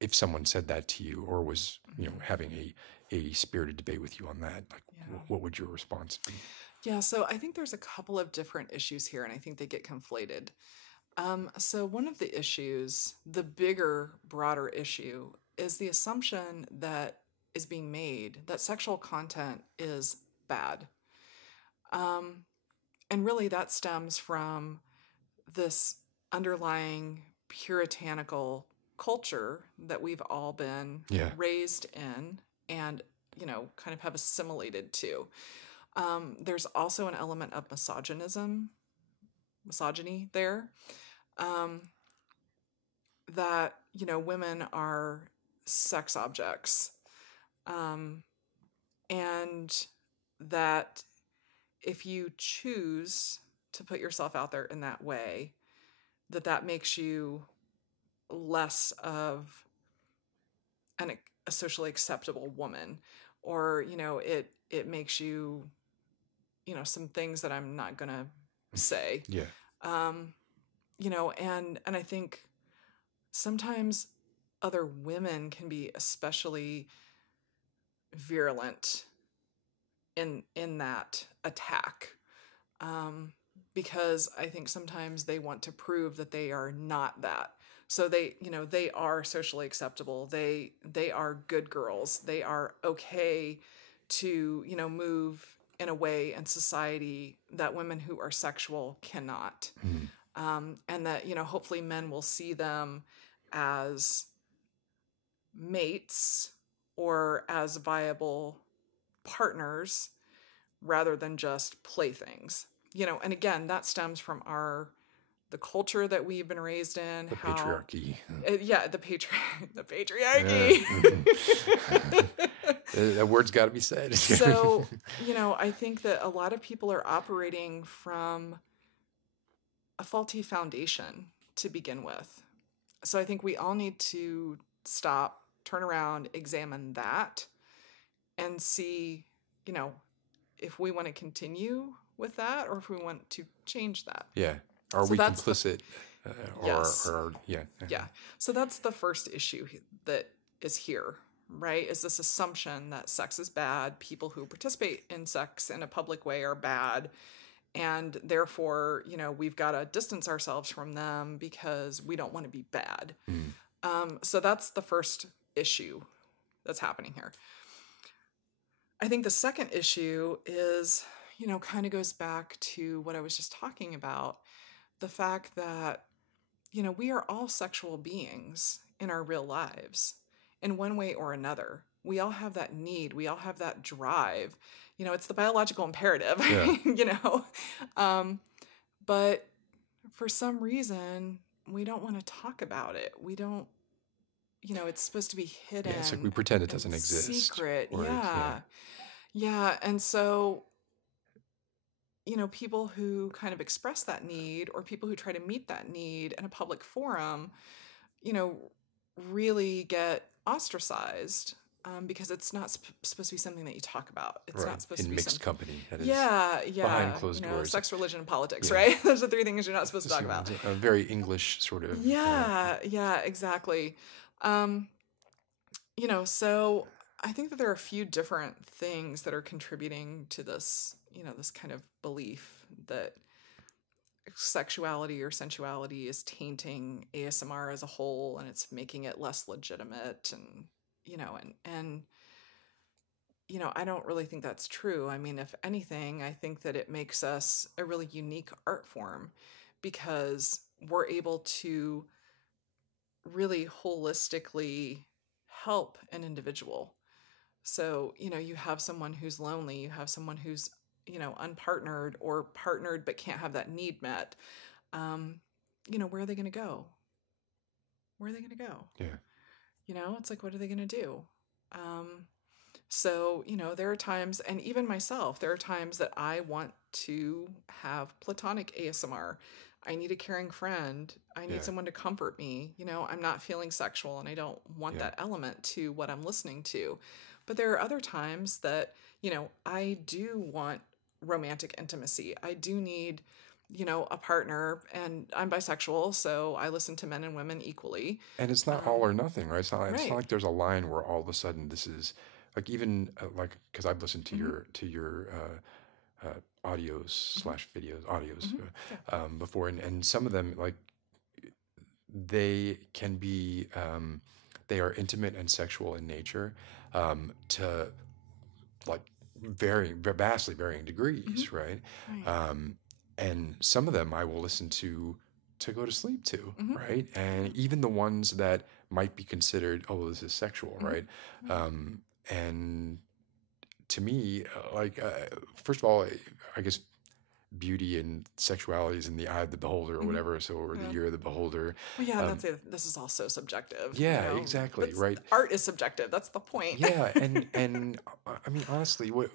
if someone said that to you or was having a spirited debate with you on that, like what would your response be? Yeah, so I think there's a couple of different issues here, and I think they get conflated. So one of the issues, the bigger, broader issue, is the assumption that is being made that sexual content is bad. And really that stems from this underlying puritanical culture that we've all been raised in and, kind of have assimilated to. There's also an element of misogyny there, that, women are sex objects, and that if you choose to put yourself out there in that way, that makes you less of a socially acceptable woman, or, it makes you, some things that I'm not going to say. Yeah. And I think sometimes other women can be especially virulent in that attack, because I think sometimes they want to prove that they are not that. So they are socially acceptable. They are good girls. They are okay to, move in a way in society that women who are sexual cannot. And that, hopefully men will see them as mates or as viable partners rather than just playthings. And again, that stems from the culture that we've been raised in, The patriarchy. The patriarchy. That word's got to be said. So, I think that a lot of people are operating from a faulty foundation to begin with. So I think we all need to stop, turn around, examine that, and see, if we want to continue with that or if we want to change that. Yeah. Are we complicit? Yes. Yeah. Yeah. So that's the first issue that is here, right? Is this assumption that sex is bad, people who participate in sex in a public way are bad, and therefore, we've got to distance ourselves from them because we don't want to be bad. So that's the first issue that's happening here. I think the second issue is, kind of goes back to what I was just talking about. The fact that, we are all sexual beings in our real lives in one way or another. We all have that need. We all have that drive. It's the biological imperative, Yeah. But for some reason, we don't want to talk about it. We don't, it's supposed to be hidden. Yeah, it's like we pretend it doesn't exist. Secret. Yeah. And so, people who kind of express that need or people who try to meet that need in a public forum, really get ostracized because it's not supposed to be something that you talk about. It's not supposed to be mixed company. That is behind closed doors. Sex, religion, and politics, right? Those are three things you're not supposed to talk about. A very English sort of. Yeah, exactly. So I think that there are a few different things that are contributing to this, this kind of belief that sexuality or sensuality is tainting ASMR as a whole, and it's making it less legitimate, and I don't really think that's true. I mean, if anything, I think that it makes us a really unique art form because we're able to really holistically help an individual. So, you have someone who's lonely, you have someone who's, unpartnered or partnered but can't have that need met. Where are they going to go? Where are they going to go? Yeah. It's like, what are they going to do? So, there are times, and even myself, there are times that I want to have platonic ASMR. I need a caring friend. I need someone to comfort me. I'm not feeling sexual and I don't want that element to what I'm listening to. But there are other times that, I do want romantic intimacy. I do need, a partner, and I'm bisexual, so I listen to men and women equally. And it's not all or nothing, right? It's not like there's a line where all of a sudden this is like, even like, because I've listened to your audios / videos before, and some of them, like, they can be they are intimate and sexual in nature, to like vastly varying degrees, right? And some of them I will listen to go to sleep to, right? And even the ones that might be considered, oh, this is sexual, right? And to me, first of all, I guess beauty and sexuality is in the eye of the beholder, or whatever, so, or the ear of the beholder. Well, that's it. This is also subjective. Yeah, exactly, right? Art is subjective. That's the point. Yeah, and I mean, honestly, what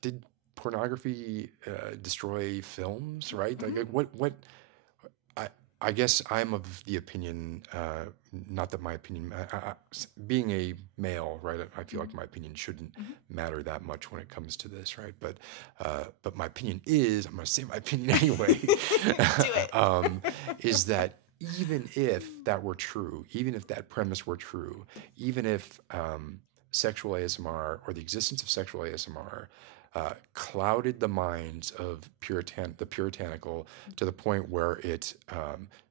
did pornography destroy films, right? Like, what I guess I'm of the opinion, not that my opinion, being a male, right, I feel like my opinion shouldn't matter that much when it comes to this, right? But my opinion is, I'm going to say my opinion anyway, Do it. is that even if that were true, even if that premise were true, even if sexual ASMR or the existence of sexual ASMR clouded the minds of the puritanical to the point where it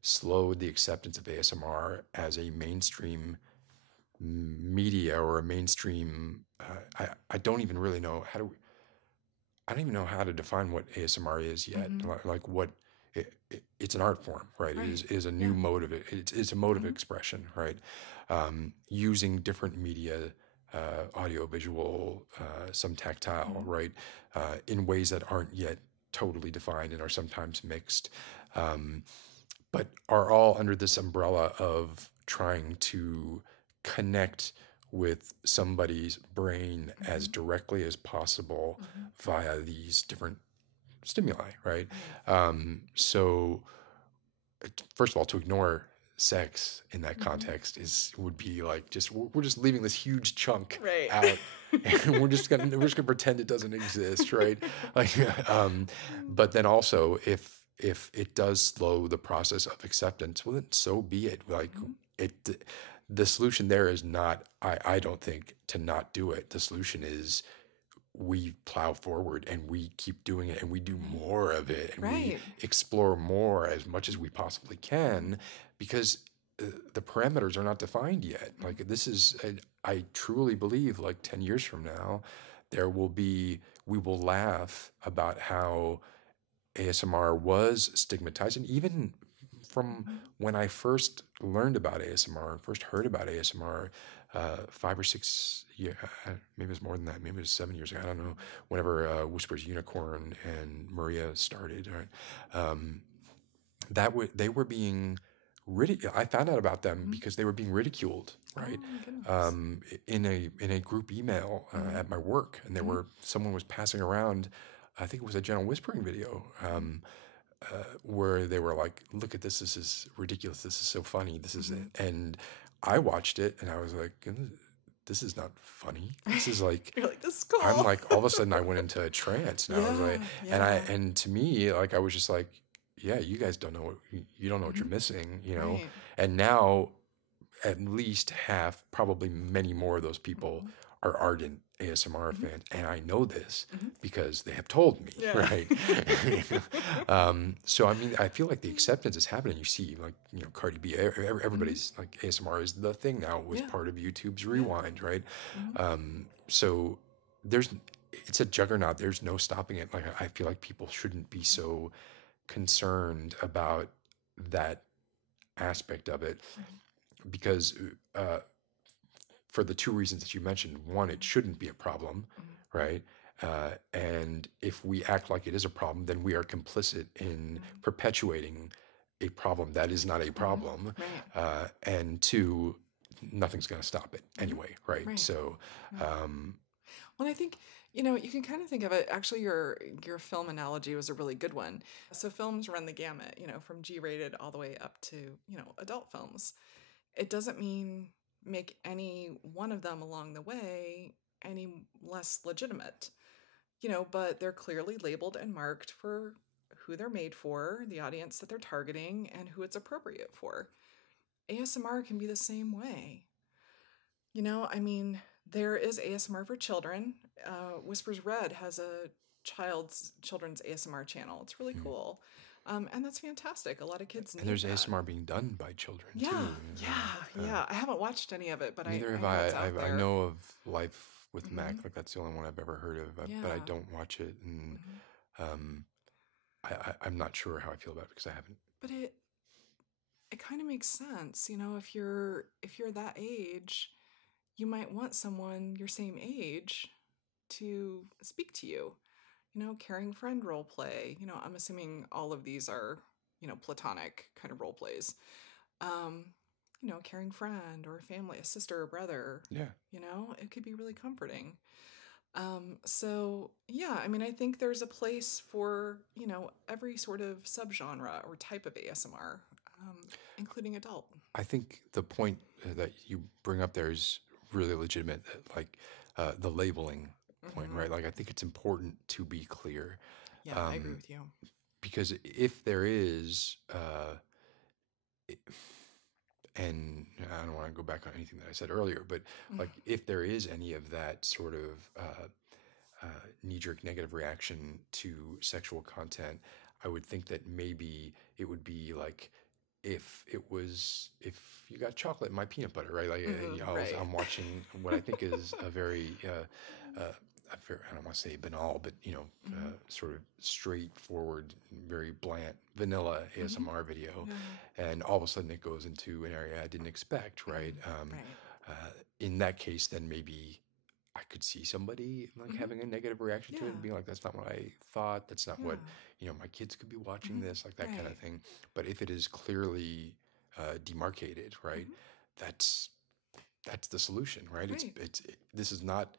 slowed the acceptance of ASMR as a mainstream media or a mainstream. I don't even really know don't even know how to define what ASMR is yet. Like what it's an art form, right? Right. It is a new mode of it. It's a mode of Mhm. expression, right? Using different media, audio, visual, some tactile, right? In ways that aren't yet totally defined and are sometimes mixed, but are all under this umbrella of trying to connect with somebody's brain as directly as possible via these different stimuli, right? So, first of all, to ignore sex in that context would be like just we're just leaving this huge chunk Right. out, and we're just gonna pretend it doesn't exist, right? Like, but then also if it does slow the process of acceptance, well, then so be it. Like it. The solution there is not, I don't think, to not do it. The solution is we plow forward and we keep doing it and we do more of it and we Right. explore more as much as we possibly can, because the parameters are not defined yet. Like this is, I truly believe like 10 years from now, we will laugh about how ASMR was stigmatized. And even from when I first learned about ASMR, first heard about ASMR, 5 or 6 years, maybe it was more than that, maybe it was 7 years ago, I don't know, whenever Whispers Unicorn and Maria started, right? They were being ridiculed. I found out about them because they were being ridiculed, right? Oh my goodness. In a group email at my work, and someone was passing around, I think it was a gentle whispering video, where they were like, "Look at this! This is ridiculous! This is so funny! This is it!" And I watched it, and I was like, "This is not funny. This is like." You're like, this is cool. I'm like, all of a sudden, I went into a trance, and I was like, and to me, like, I was just like, "Yeah, you guys don't know you don't know what you're missing, you know." Right. And now, at least half, probably many more of those people are ardent ASMR fans, and I know this because they have told me, Yeah. right? So I mean, I feel like the acceptance is happening. You see, like, you know, Cardi B, everybody's like, ASMR is the thing now. It was part of YouTube's Rewind, right? So it's a juggernaut. There's no stopping it. Like, I feel like people shouldn't be so concerned about that aspect of it, because for the two reasons that you mentioned. One, it shouldn't be a problem, right? And if we act like it is a problem, then we are complicit in perpetuating a problem that is not a problem. Right. And two, nothing's going to stop it anyway, right? Right. So, Well, I think, you can kind of think of it. Actually, your film analogy was a really good one. So films run the gamut, from G-rated all the way up to, adult films. It doesn't mean make any one of them along the way any less legitimate, but they're clearly labeled and marked for who they're made for, the audience that they're targeting, and who it's appropriate for. ASMR can be the same way. I mean, there is ASMR for children. Whispers Red has a children's ASMR channel. It's really cool. And that's fantastic. A lot of kids need and there's that. ASMR being done by children Yeah, too. yeah. I haven't watched any of it, but Neither I have know I. it's out I there. know of Life with Mac. Like, that's the only one I've ever heard of, but I Yeah. don't watch it, and I'm not sure how I feel about it because I haven't. But it kind of makes sense, if you're that age, you might want someone your same age to speak to you. Caring friend role play. I'm assuming all of these are, platonic kind of role plays. Um, caring friend or family, a sister or brother. Yeah. It could be really comforting. So yeah, I mean, I think there's a place for, every sort of subgenre or type of ASMR, including adult. I think the point that you bring up there is really legitimate. Like, the labeling point, right? Like, I think it's important to be clear, Yeah, I agree with you. because if there is, and I don't want to go back on anything that I said earlier, but like, if there is any of that sort of knee-jerk negative reaction to sexual content, I would think that maybe it would be like, if you got chocolate in my peanut butter, right? Like, Right. I'm watching what I think is a very I don't want to say banal, but Mm-hmm. sort of straightforward, very bland, vanilla Mm-hmm. ASMR video, Yeah. and all of a sudden it goes into an area I didn't expect, right? Right. In that case, then maybe I could see somebody like Mm-hmm. having a negative reaction to it and Yeah. being like, "That's not what I thought. That's not what Yeah. my kids could be watching Mm-hmm. this, like that kind of Right. thing." But if it is clearly demarcated, right, Mm-hmm. that's that's the solution, right? Right. This is not,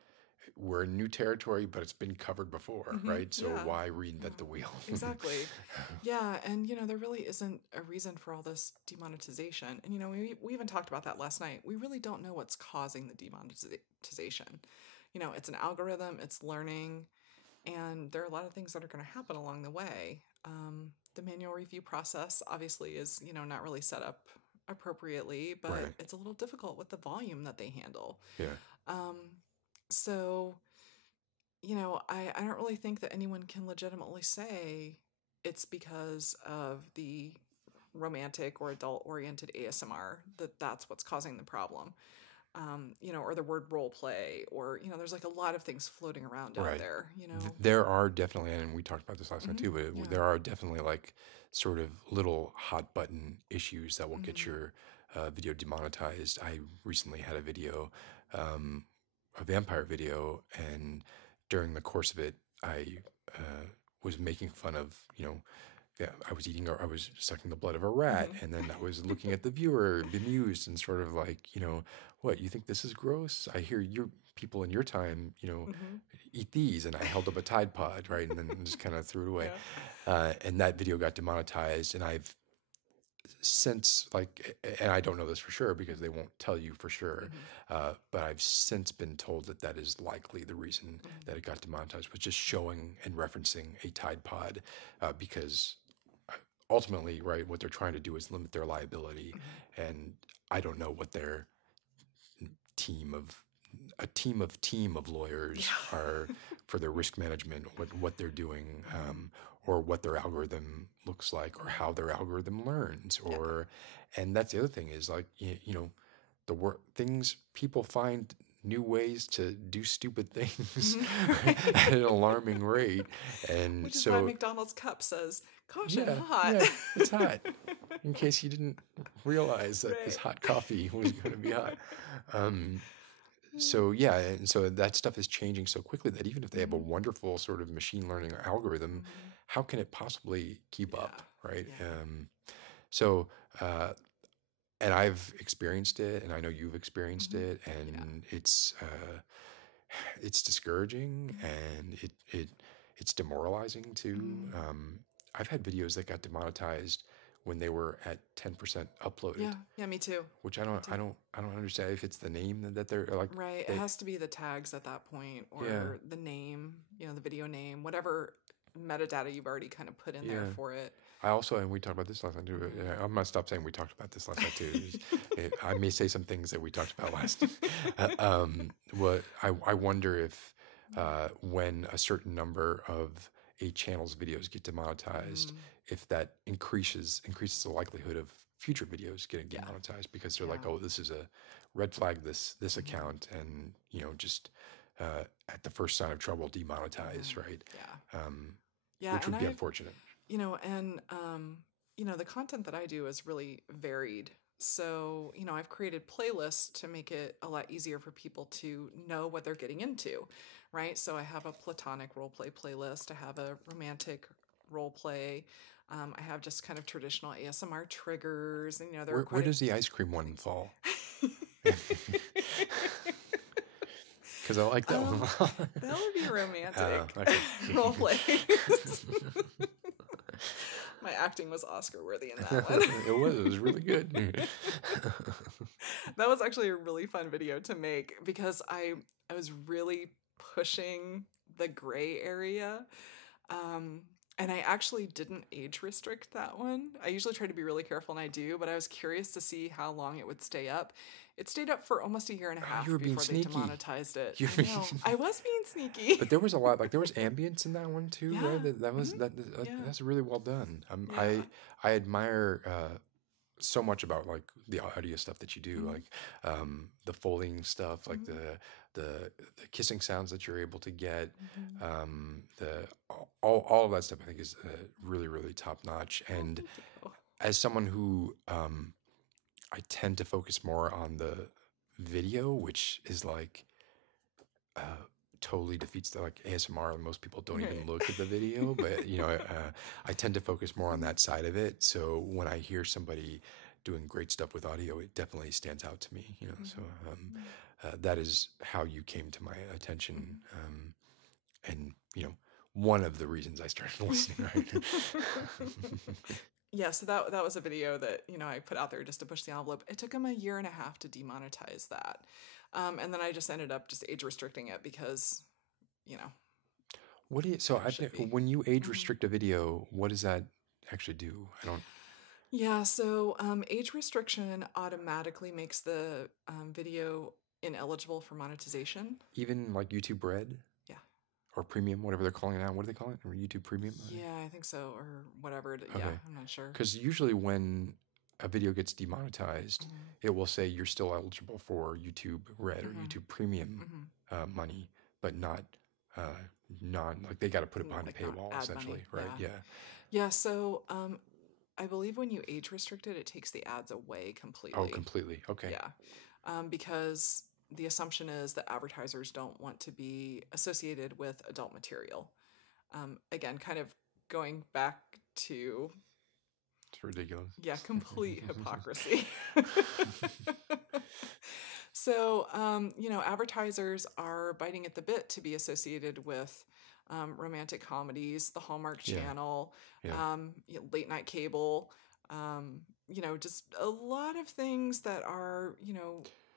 we're in new territory, but it's been covered before, Mm-hmm. right? So Yeah. why Yeah. reinvent the wheel? Exactly. Yeah, and there really isn't a reason for all this demonetization. And we even talked about that last night. We really don't know what's causing the demonetization. It's an algorithm, it's learning, and there are a lot of things that are going to happen along the way. The manual review process obviously is, not really set up appropriately, but Right. it's a little difficult with the volume that they handle. Yeah. Um, so I don't really think that anyone can legitimately say it's because of the romantic or adult oriented ASMR that's what's causing the problem. Or the word role play, or, there's like a lot of things floating around out Right. there. There are definitely, and we talked about this last night Hmm. too, but Yeah. there are definitely like sort of little hot button issues that will get Hmm. your video demonetized. I recently had a video, um, a vampire video, and during the course of it, I was making fun of, yeah, I was sucking the blood of a rat, Hmm. and then I was looking at the viewer, bemused, and sort of like, what, you think this is gross? I hear your people in your time, Hmm. eat these, and I held up a Tide Pod, right, and then just kind of threw it away. Yeah. And that video got demonetized, and I've since and I don't know this for sure because they won't tell you for sure, Hmm. but I've since been told that that is likely the reason Hmm. that it got demonetized, was just showing and referencing a Tide Pod, because ultimately, right, what they're trying to do is limit their liability, Hmm. and I don't know what their team of team of lawyers are Yeah. for their risk management, what they're doing, or what their algorithm looks like, or how their algorithm learns, Yeah. or, and that's the other thing is like, the work things, people find new ways to do stupid things Hmm. at an alarming rate, and Which is why so McDonald's cup says caution yeah, hot. yeah, it's hot. In case you didn't realize that this Right. hot coffee was going to be hot. Um, so yeah, and so that stuff is changing so quickly that even if they have a Hmm. wonderful sort of machine learning algorithm, Hmm. how can it possibly keep Yeah. up, right? Yeah. So, and I've experienced it, and I know you've experienced Hmm. it, Yeah. and it's discouraging, Hmm. and it's demoralizing too. Hmm. I've had videos that got demonetized when they were at 10% uploaded, Yeah. Yeah. Me too. which Me too. I don't understand if it's the name that they're like Right. It they has to be the tags at that point, yeah or the name, the video name, whatever metadata you've already kind of put in there yeah. for it. I also, and we talked about this last night too. I'm gonna stop saying we talked about this last night too. I may say some things that we talked about last. What I wonder if when a certain number of a channel's videos get demonetized, Mm. if that increases the likelihood of future videos getting Yeah. demonetized, because they're like, Yeah. oh, this is a red flag, this Hmm. account, and just at the first sign of trouble demonetize, Hmm. right? Yeah. Um, Yeah. which And would be I've, unfortunate. and the content that I do is really varied. So, I've created playlists to make it a lot easier for people to know what they're getting into, right? So I have a platonic role play playlist, I have a romantic role play, I have just kind of traditional ASMR triggers, and there are Where quite does the ice cream a one things. fall? Because I like that one a lot. That would be romantic Okay. role play. My acting was Oscar worthy in that one. It was really good. That was actually a really fun video to make because I was really pushing the gray area. Um, and I actually didn't age restrict that one. I usually try to be really careful, and I do, but I was curious to see how long it would stay up. It stayed up for almost a year and a Oh, you half were being before they sneaky. demonetized it. You I know. I was being sneaky. But there was a lot, like there was ambience in that one too, Yeah. right? That was Hmm. Yeah. that's really well done. Yeah. I admire so much about like the audio stuff that you do, Mhm. like the folding stuff, like Mhm. the kissing sounds that you're able to get, Mhm. the all of that stuff. I think is really really top notch. Oh, And thank you. as someone who I tend to focus more on the video, which is like uh, totally defeats the like ASMR. Most people don't even Right. look at the video, but I tend to focus more on that side of it. So when I hear somebody doing great stuff with audio, it definitely stands out to me. So Mhm. Mhm. that is how you came to my attention, Mhm. and one of the reasons I started listening. Right? Yeah, so that was a video that I put out there just to push the envelope. It took him a year and a half to demonetize that, and then I just ended up just age restricting it because you know What do you? So there should be. when you age Mhm. restrict a video, what does that actually do? I don't Yeah, so age restriction automatically makes the video ineligible for monetization. even like YouTube Red Yeah. or Premium, whatever they're calling it now. What do they call it? Or YouTube Premium? Yeah, I think so, or whatever. Yeah, Okay. I'm not sure. Because usually when a video gets demonetized, Hmm. it will say you're still eligible for YouTube Red or Hmm. YouTube Premium Hmm. money, but not non like they got to put it behind a Like not paywall ad money. essentially, right? Yeah. Yeah. Yeah, so I believe when you age restrict it, it takes the ads away Oh, completely. completely. Okay. Yeah. Because the assumption is that advertisers don't want to be associated with adult material. Again, kind of going back to, It's ridiculous. yeah, complete hypocrisy. So, advertisers are biting at the bit to be associated with romantic comedies, the Hallmark Yeah. Channel, Yeah. late night cable, just a lot of things that are,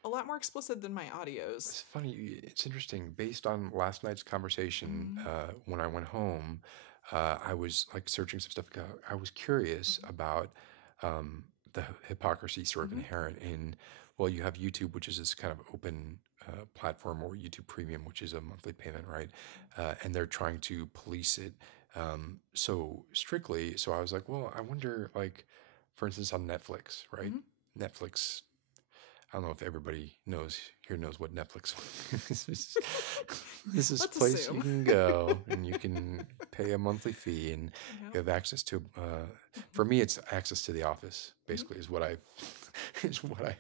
a lot more explicit than my audios. It's funny. It's interesting. Based on last night's conversation, Hmm. when I went home, I was like searching some stuff. I was curious about um, the hypocrisy sort of Hmm. inherent in. Well, you have YouTube, which is this kind of open platform, or YouTube Premium, which is a monthly payment, right? And they're trying to police it so strictly. So I was like, well, I wonder, like, for instance, on Netflix, right? Hmm. Netflix, I don't know if everybody knows what Netflix is. This is a Let's place you assume. can go and you can pay a monthly fee and Yep. you have access to. Hmm. For me, it's access to The Office. Hmm. Basically, is what I is what I.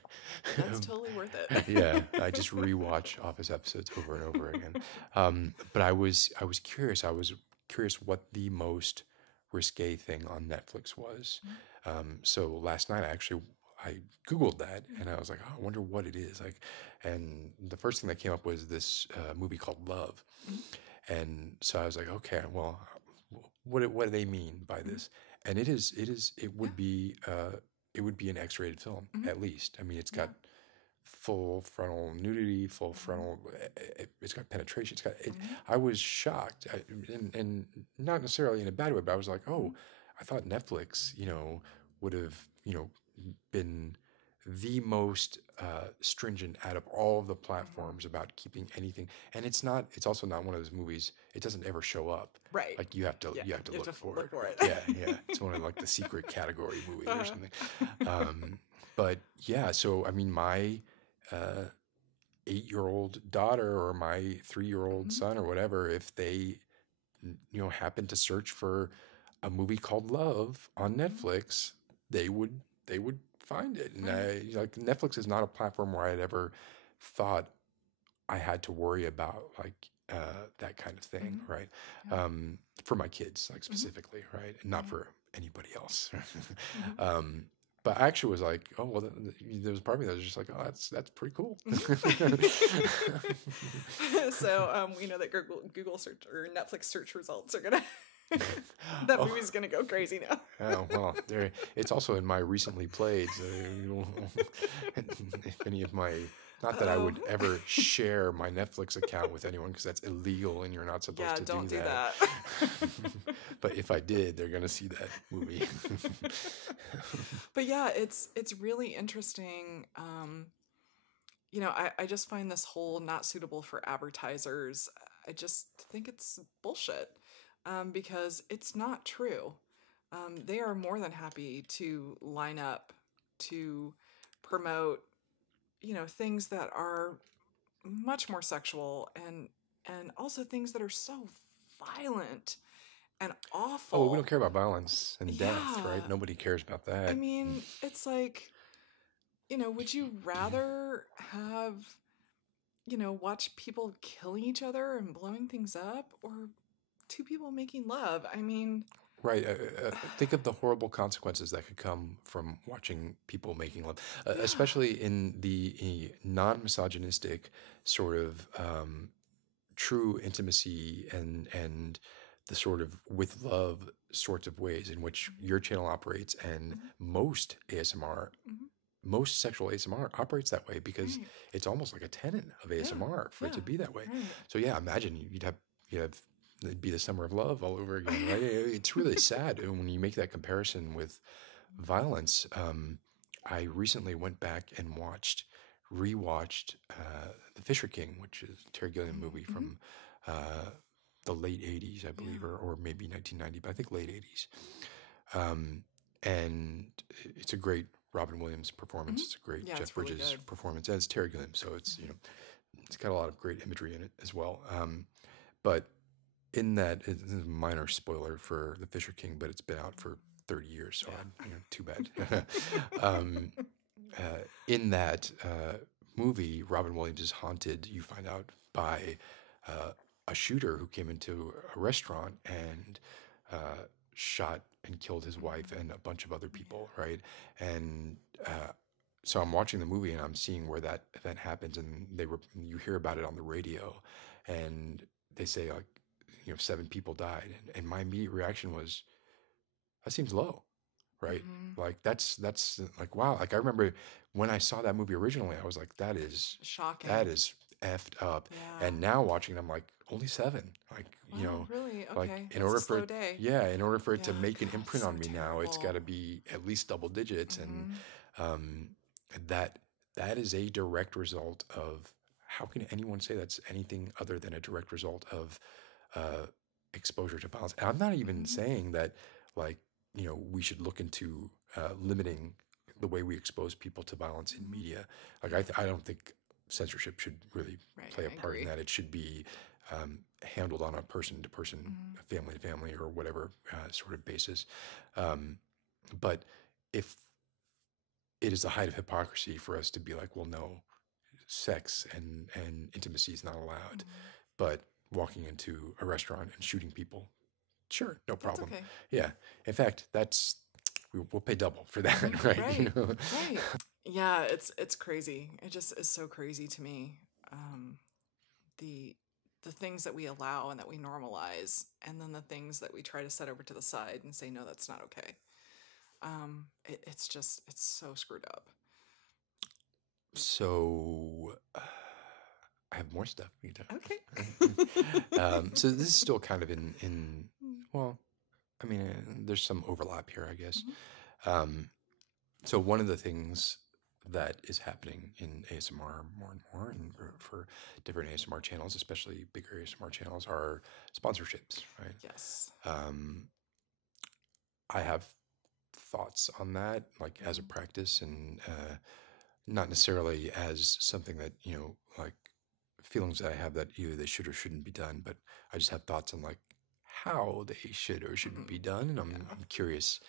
That's totally worth it. Yeah, I just rewatch Office episodes over and over again. But I was curious. I was curious what the most risque thing on Netflix was. So last night I Googled that and I was like, oh, I wonder what it is. Like, and the first thing that came up was this movie called Love. Mhm. And so I was like, okay, well, what do they mean by Mhm. this? And it Yeah. would be an X-rated film Mhm. at least. I mean, it's got Yeah. full frontal nudity, full Mhm. frontal. It's got penetration. It's got it. Mhm. I was shocked, and not necessarily in a bad way, but I was like, Mhm. oh, I thought Netflix, would have, been the most stringent out of all of the Mhm. platforms about keeping anything. And it's not. It's also not one of those movies. It doesn't ever show up. Right. Like you have to Yeah. you have to You have look to for look it. for it. Yeah, yeah. It's one of like the secret category movies or something. Uh-huh. Um, but yeah, so I mean, my uh, 8-year-old daughter or my 3-year-old Mhm. son or whatever, if they happen to search for a movie called Love on Mhm. Netflix, they would find it. And Find it. I like Netflix is not a platform where I'd ever thought I had to worry about like that kind of thing, Mhm. right? Yeah. For my kids, like Mhm. specifically, right, and not Yeah. for anybody else. Mhm. um, but I actually was like, oh well, there was a part of me that was just like, oh, that's pretty cool. So we know that Google search or Netflix search results are gonna that Oh, movie's gonna go crazy now. oh well, there. It's also in my recently played. So if any of my, not that I Oh, would ever share my Netflix account with anyone because that's illegal and you're not supposed yeah, to do don't do that. that. But if I did, they're gonna see that movie. But yeah, it's really interesting. I just find this whole not suitable for advertisers. I just think it's bullshit because it's not true. They are more than happy to line up to promote, things that are much more sexual and also things that are so violent and Oh, well, we don't awful. care about violence and death, right? Yeah. Nobody cares about I that. mean, it's like, would you rather have, watch people killing each other and blowing things up, or two people making love? I mean, Right. Think of the horrible consequences that could come from watching people making love, yeah. especially in the non-misogynistic sort of true intimacy and the sort of with love sorts of ways in which Mhm, your channel operates, and mhm, most ASMR, mhm. most sexual ASMR operates that way because Right. it's almost like a tenet of Yeah. ASMR for it Yeah. to be that way. Right. So yeah, imagine you'd have it'd be the summer of love all over again, right? It's really sad when you make that comparison with violence. I recently went back and rewatched The Fisher King, which is a Terry Gilliam movie Mhm. from uh, the late '80s, I believe, Yeah. or maybe 1990, but I think late '80s. Um, and it's a great Robin Williams performance. Mhm. It's a great Yeah, Jeff it's really Bridges good. performance, and it's Terry Gilliam, so it's Mhm. it's got a lot of great imagery in it as well. But in that, it's a minor spoiler for The Fisher King, but it's been out for 30 years, so Yeah. too bad. um, in that movie, Robin Williams is haunted, you find out, by uh, a shooter who came into a restaurant and uh, shot and killed his wife Mhm. and a bunch of other Yeah. people, right? And so I'm watching the movie and I'm seeing where that event happens, and you hear about it on the radio, and they say like 7 people died, and my immediate reaction was that seems low, right? Mhm. Like that's like wow. Like I remember when I saw that movie originally, I was like, that Shocking. is effed up. Yeah. And now watching it, I'm like, only 7. Like, Wow, really? like Okay. in That's a order for slow it, day. yeah, in order for it to Yeah. make an God, imprint so on me now, it's got terrible. to be at least double digits. And Mhm. um, that that is a direct result of how can anyone say that's anything other than a direct result of uh, exposure to violence? And I'm not even Mhm. saying that like we should look into limiting the way we expose people to violence in Mhm. media. Like I don't think censorship should really Right, play a I part in agree. that. It should be handled on a person to person, Mhm. family to family, or whatever sort of basis. Um, but if it is the height of hypocrisy for us to be like, well, no, sex and intimacy is not allowed, Mhm. but walking into a restaurant and shooting people, sure, no That's problem. okay. Yeah, in fact, we'll pay double for Mhm. that, right? Right. Right. Yeah, it's crazy. It just is so crazy to me. Um, the the things that we allow and that we normalize, and then the things that we try to set over to the side and say, no, that's not okay. It's so screwed up. So I have more stuff we can Okay. talk. So this is still kind of in well, I mean, there's some overlap here, I guess. Mhm. Um, so one of the things that is happening in ASMR more and more, and for different ASMR channels, especially bigger ASMR channels, are sponsorships, right? Yes. Um, I have thoughts on that, like as a Mhm. practice, and not necessarily as something that like feelings that I have that either they should or shouldn't be done, but I just have thoughts on like how they should or shouldn't be Mhm. done, and I'm Yeah. I'm curious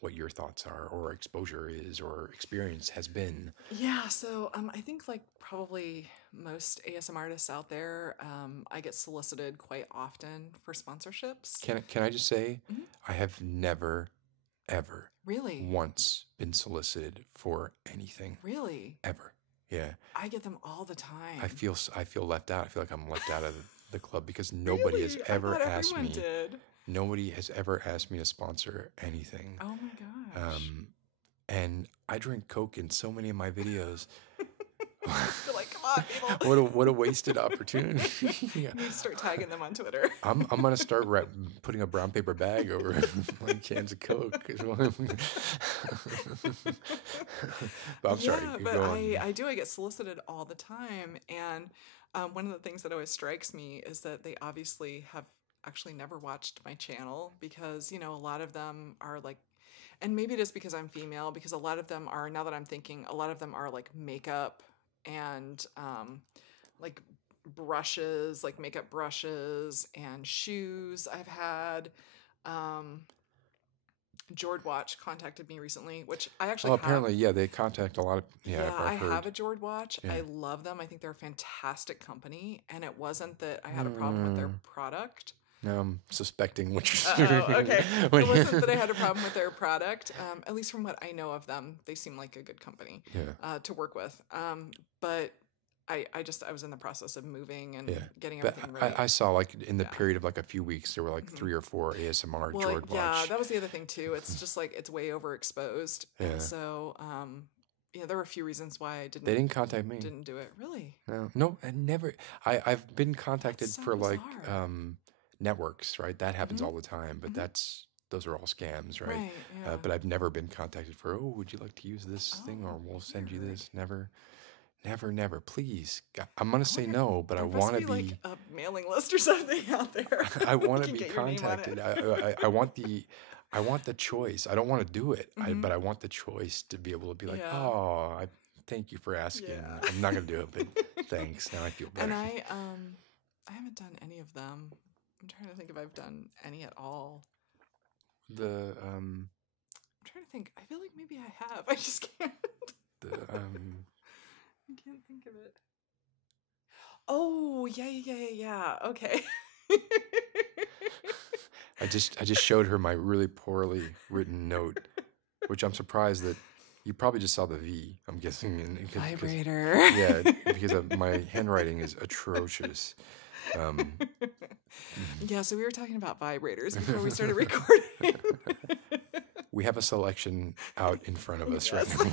what your thoughts are, or exposure is, or experience has been. Yeah, so I think like probably most ASM artists out there, I get solicited quite often for sponsorships. Can I just say, Mhm. I have never ever Really? once been solicited for anything Really? ever. Yeah, I get them all the time. I feel left out. I feel like I'm left out of the club because Really? I thought everyone did. nobody has ever asked me to sponsor anything. Oh my gosh. Um, and I drink Coke in so many of my videos. You're like, come on, people. What a wasted opportunity. Yeah. You need to start tagging them on Twitter. I'm gonna start putting a brown paper bag over like cans of Coke. But I'm sorry, Yeah, you but go I on. I do. I get solicited all the time, and one of the things that always strikes me is that they obviously have actually never watched my channel because, you know, a lot of them are like, and maybe it is because I'm female, because a lot of them are, now that I'm thinking, a lot of them are like makeup and like brushes, like makeup brushes and shoes I've had. Jord Watch contacted me recently, which I actually Oh, have. apparently, yeah, they contact a lot of. Yeah, Yeah, I've I have heard. a Jord Watch. Yeah. I love them. I think they're a fantastic company. And it wasn't that I had a problem with their Mm, product. now I'm suspecting what you're Oh, okay. It wasn't that I had a doing. problem with their product. At least from what I know of them, they seem like a good company Yeah, to work with. But I was in the process of moving and yeah. getting But everything right. I saw like in the Yeah. period of like a few weeks, there were like hmm 3 or 4 ASMR Well, Jord yeah, Watch. that was the other thing too. It's just like it's way overexposed, and Yeah, so yeah, there were a few reasons why I they didn't contact me. didn't do it. Really, No, no, I never. I've been that's contacted so for like bizarre. networks, right? That happens hmm all the time, but hmm those are all scams, right? Right? Yeah. But I've never been contacted for, oh, would you like to use this thing, or Oh, we'll send you weird. this. Never, never, never. Please, I'm gonna I say wonder. no, but I There must want to be like be. a mailing list or something out there. I We want to can be get your name on it. contacted. I want the choice. I don't want to do it, hmm but I want the choice to be able to be like, Yeah. oh, thank you for asking. Yeah. I'm not gonna do it, but thanks. Now I feel And better. I haven't done any of them. I'm trying to think if I've done any at all. The I'm trying to think. I feel like maybe I have. I just can't. the I can't think of it. Oh, yeah, yeah, yeah, yeah. Okay. I just showed her my really poorly written note, which I'm surprised that you probably just saw the V. I'm guessing, because Vibrator. yeah, because my handwriting is atrocious. Um, Yeah, so we were talking about vibrators before we started recording. we have a selection out in front of us right Yes. now.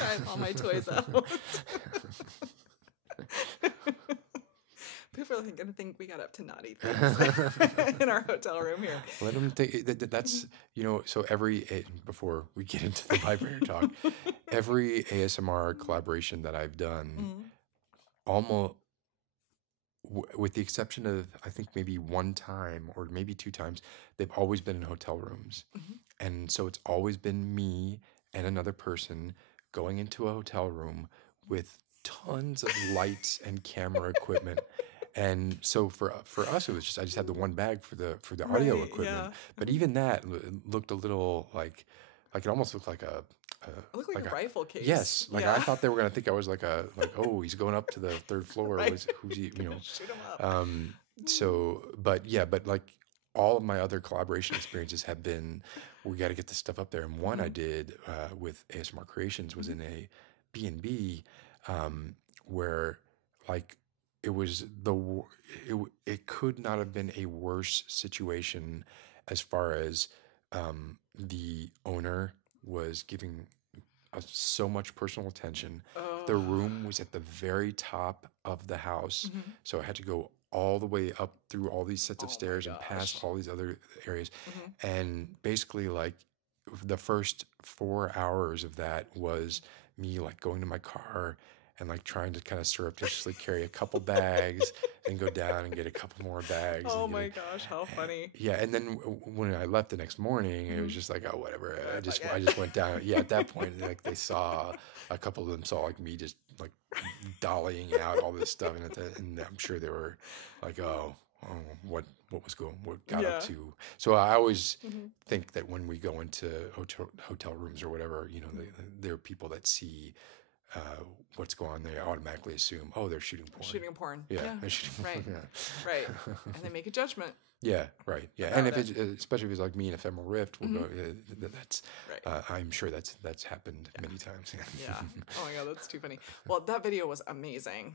I have all my toys out. People are going to think we got up to naughty things in our hotel room here. Let them think that's so before we get into the vibrator talk, every ASMR collaboration that I've done, Mm-hmm. almost with the exception of I think maybe one time or maybe 2 times, they've always been in hotel rooms. And so it's always been me and another person going into a hotel room with tons of lights and camera equipment. And so for us, it was just I just had the one bag for the audio Right, equipment. yeah. But even that looked a little like it almost looked like a It looked like a rifle case. yes, like I Yeah. thought they were gonna think I was like oh, he's going up to the 3rd floor. Right. Who's he? Shoot 'em up. So, but yeah, but like all of my other collaboration experiences have been, we got to get this stuff up there. And one I did with ASMR Creations was in a B&B where like it was it could not have been a worse situation as far as the owner was giving us so much personal attention. The Oh. room was at the very top of the house, Mhm. so I had to go all the way up through all these sets of Oh my stairs and past gosh. all these other areas. Mhm. And basically, like the first 4 hours of that was me like going to my car and like trying to kind of surreptitiously carry a couple bags and go down and get a couple more bags. Oh and get my it. gosh, how funny. Yeah, and then when I left the next morning, it was Mhm. just like, oh, whatever. Yeah, fuck I it. just went down. Yeah, at that point, like they saw a couple of them saw like me just like dollying out all this stuff, and I'm sure they were like, oh, what got Yeah. up to. So I always Mhm. think that when we go into hotel rooms or whatever, there are people that see what's going on. They automatically assume, oh, they're shooting porn. Shooting porn. Yeah, they're shooting Right. porn. Yeah. Right. And they make a judgment. Yeah, right. Yeah, About and if it. it's especially if it's like me and Ephemeral Rift, we'll go. That's Right. I'm sure that's happened many times. Yeah. Oh my god, that's too funny. Well, that video was amazing.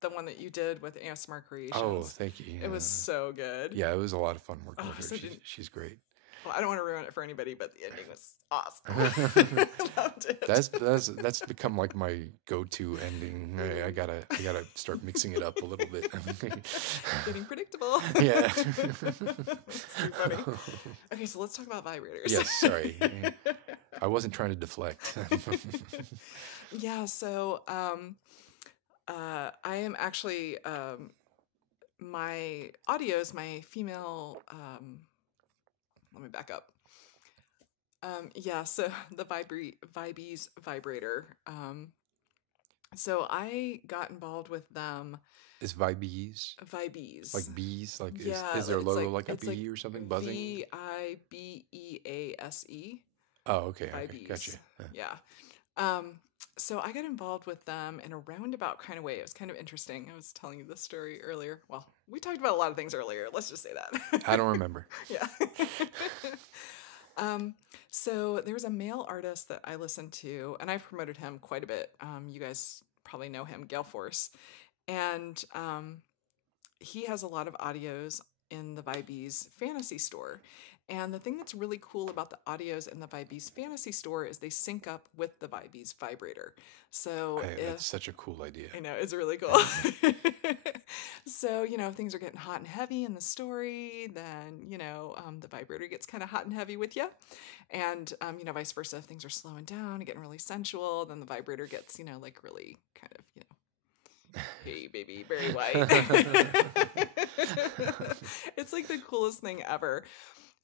The one that you did with ASMR Creations. Oh, thank you. It was so good. Yeah, it was a lot of fun working Oh, with so her. did- She's great. Well, I don't want to ruin it for anybody, but the ending was awesome. Loved it. That's become like my go-to ending. I gotta start mixing it up a little bit. Getting predictable. Yeah. That's too funny. Okay, so let's talk about vibrators. Yes, sorry. I wasn't trying to deflect. Yeah, so I am actually my audios, my female, let me back up. Yeah, so the Vibes vibrator. So I got involved with them. Is Vibes Vibes. like bees? Like Yeah, is their logo like a it's like bee or something buzzing? Vibease. Oh, okay, gotcha. Vibes. Yeah. Um, so I got involved with them in a roundabout kind of way. It was kind of interesting. I was telling you this story earlier. Well, we talked about a lot of things earlier. Let's just say that. I don't remember. Yeah. So there was a male artist that I listened to, and I've promoted him quite a bit. You guys probably know him, Gale Force. And he has a lot of audios in the Vibes Fantasy Store. And the thing that's really cool about the audios in the Vibes Fantasy Store is they sync up with the Vibes vibrator. So That's such a cool idea. I know, it's really cool. So, if things are getting hot and heavy in the story, then, the vibrator gets kind of hot and heavy with you. And, vice versa, if things are slowing down and getting really sensual, then the vibrator gets, like really kind of, hey, baby, Barry White. It's like the coolest thing ever.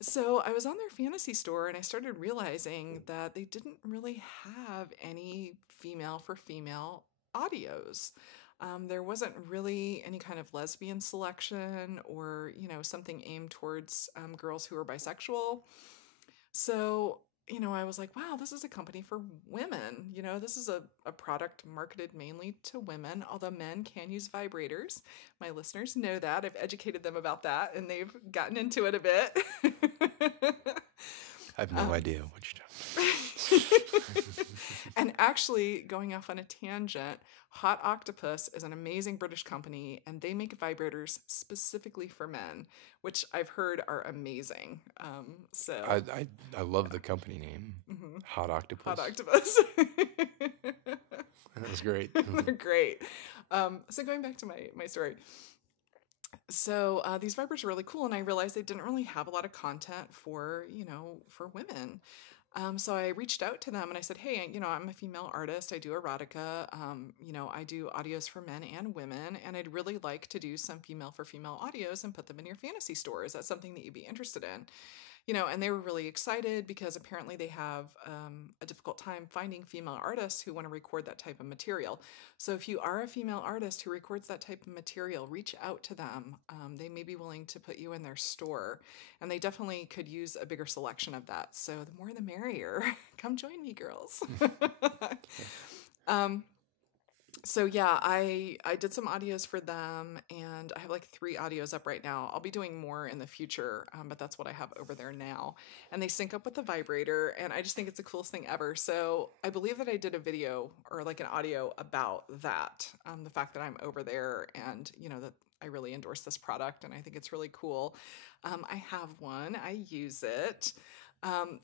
So I was on their fantasy store and I started realizing that they didn't really have any female for female audios. There wasn't really any kind of lesbian selection or, something aimed towards girls who are bisexual. So, I was like, wow, this is a company for women. This is a product marketed mainly to women, although men can use vibrators. My listeners know that. I've educated them about that and they've gotten into it a bit. I have no idea what you're talking about. And actually, going off on a tangent, Hot Octopus is an amazing British company, and they make vibrators specifically for men, which I've heard are amazing. I love the company name, Hot Octopus. Hot Octopus. That was great. They're great. So going back to my story. So these vibrators are really cool, and I realized they didn't really have a lot of content for women. So I reached out to them and I said, hey, I'm a female artist. I do erotica. I do audios for men and women, and I'd really like to do some female for female audios and put them in your fantasy store. Is that something that you'd be interested in? And they were really excited because apparently they have a difficult time finding female artists who want to record that type of material. So if you are a female artist who records that type of material, reach out to them. They may be willing to put you in their store, and they definitely could use a bigger selection of that. So the more the merrier. Come join me, girls. So yeah, I did some audios for them, and I have like 3 audios up right now. I'll be doing more in the future, but that's what I have over there now. And they sync up with the vibrator, and I just think it's the coolest thing ever. So I believe that I did a video or like an audio about that, the fact that I'm over there, and that I really endorse this product, and I think it's really cool. I have one. I use it.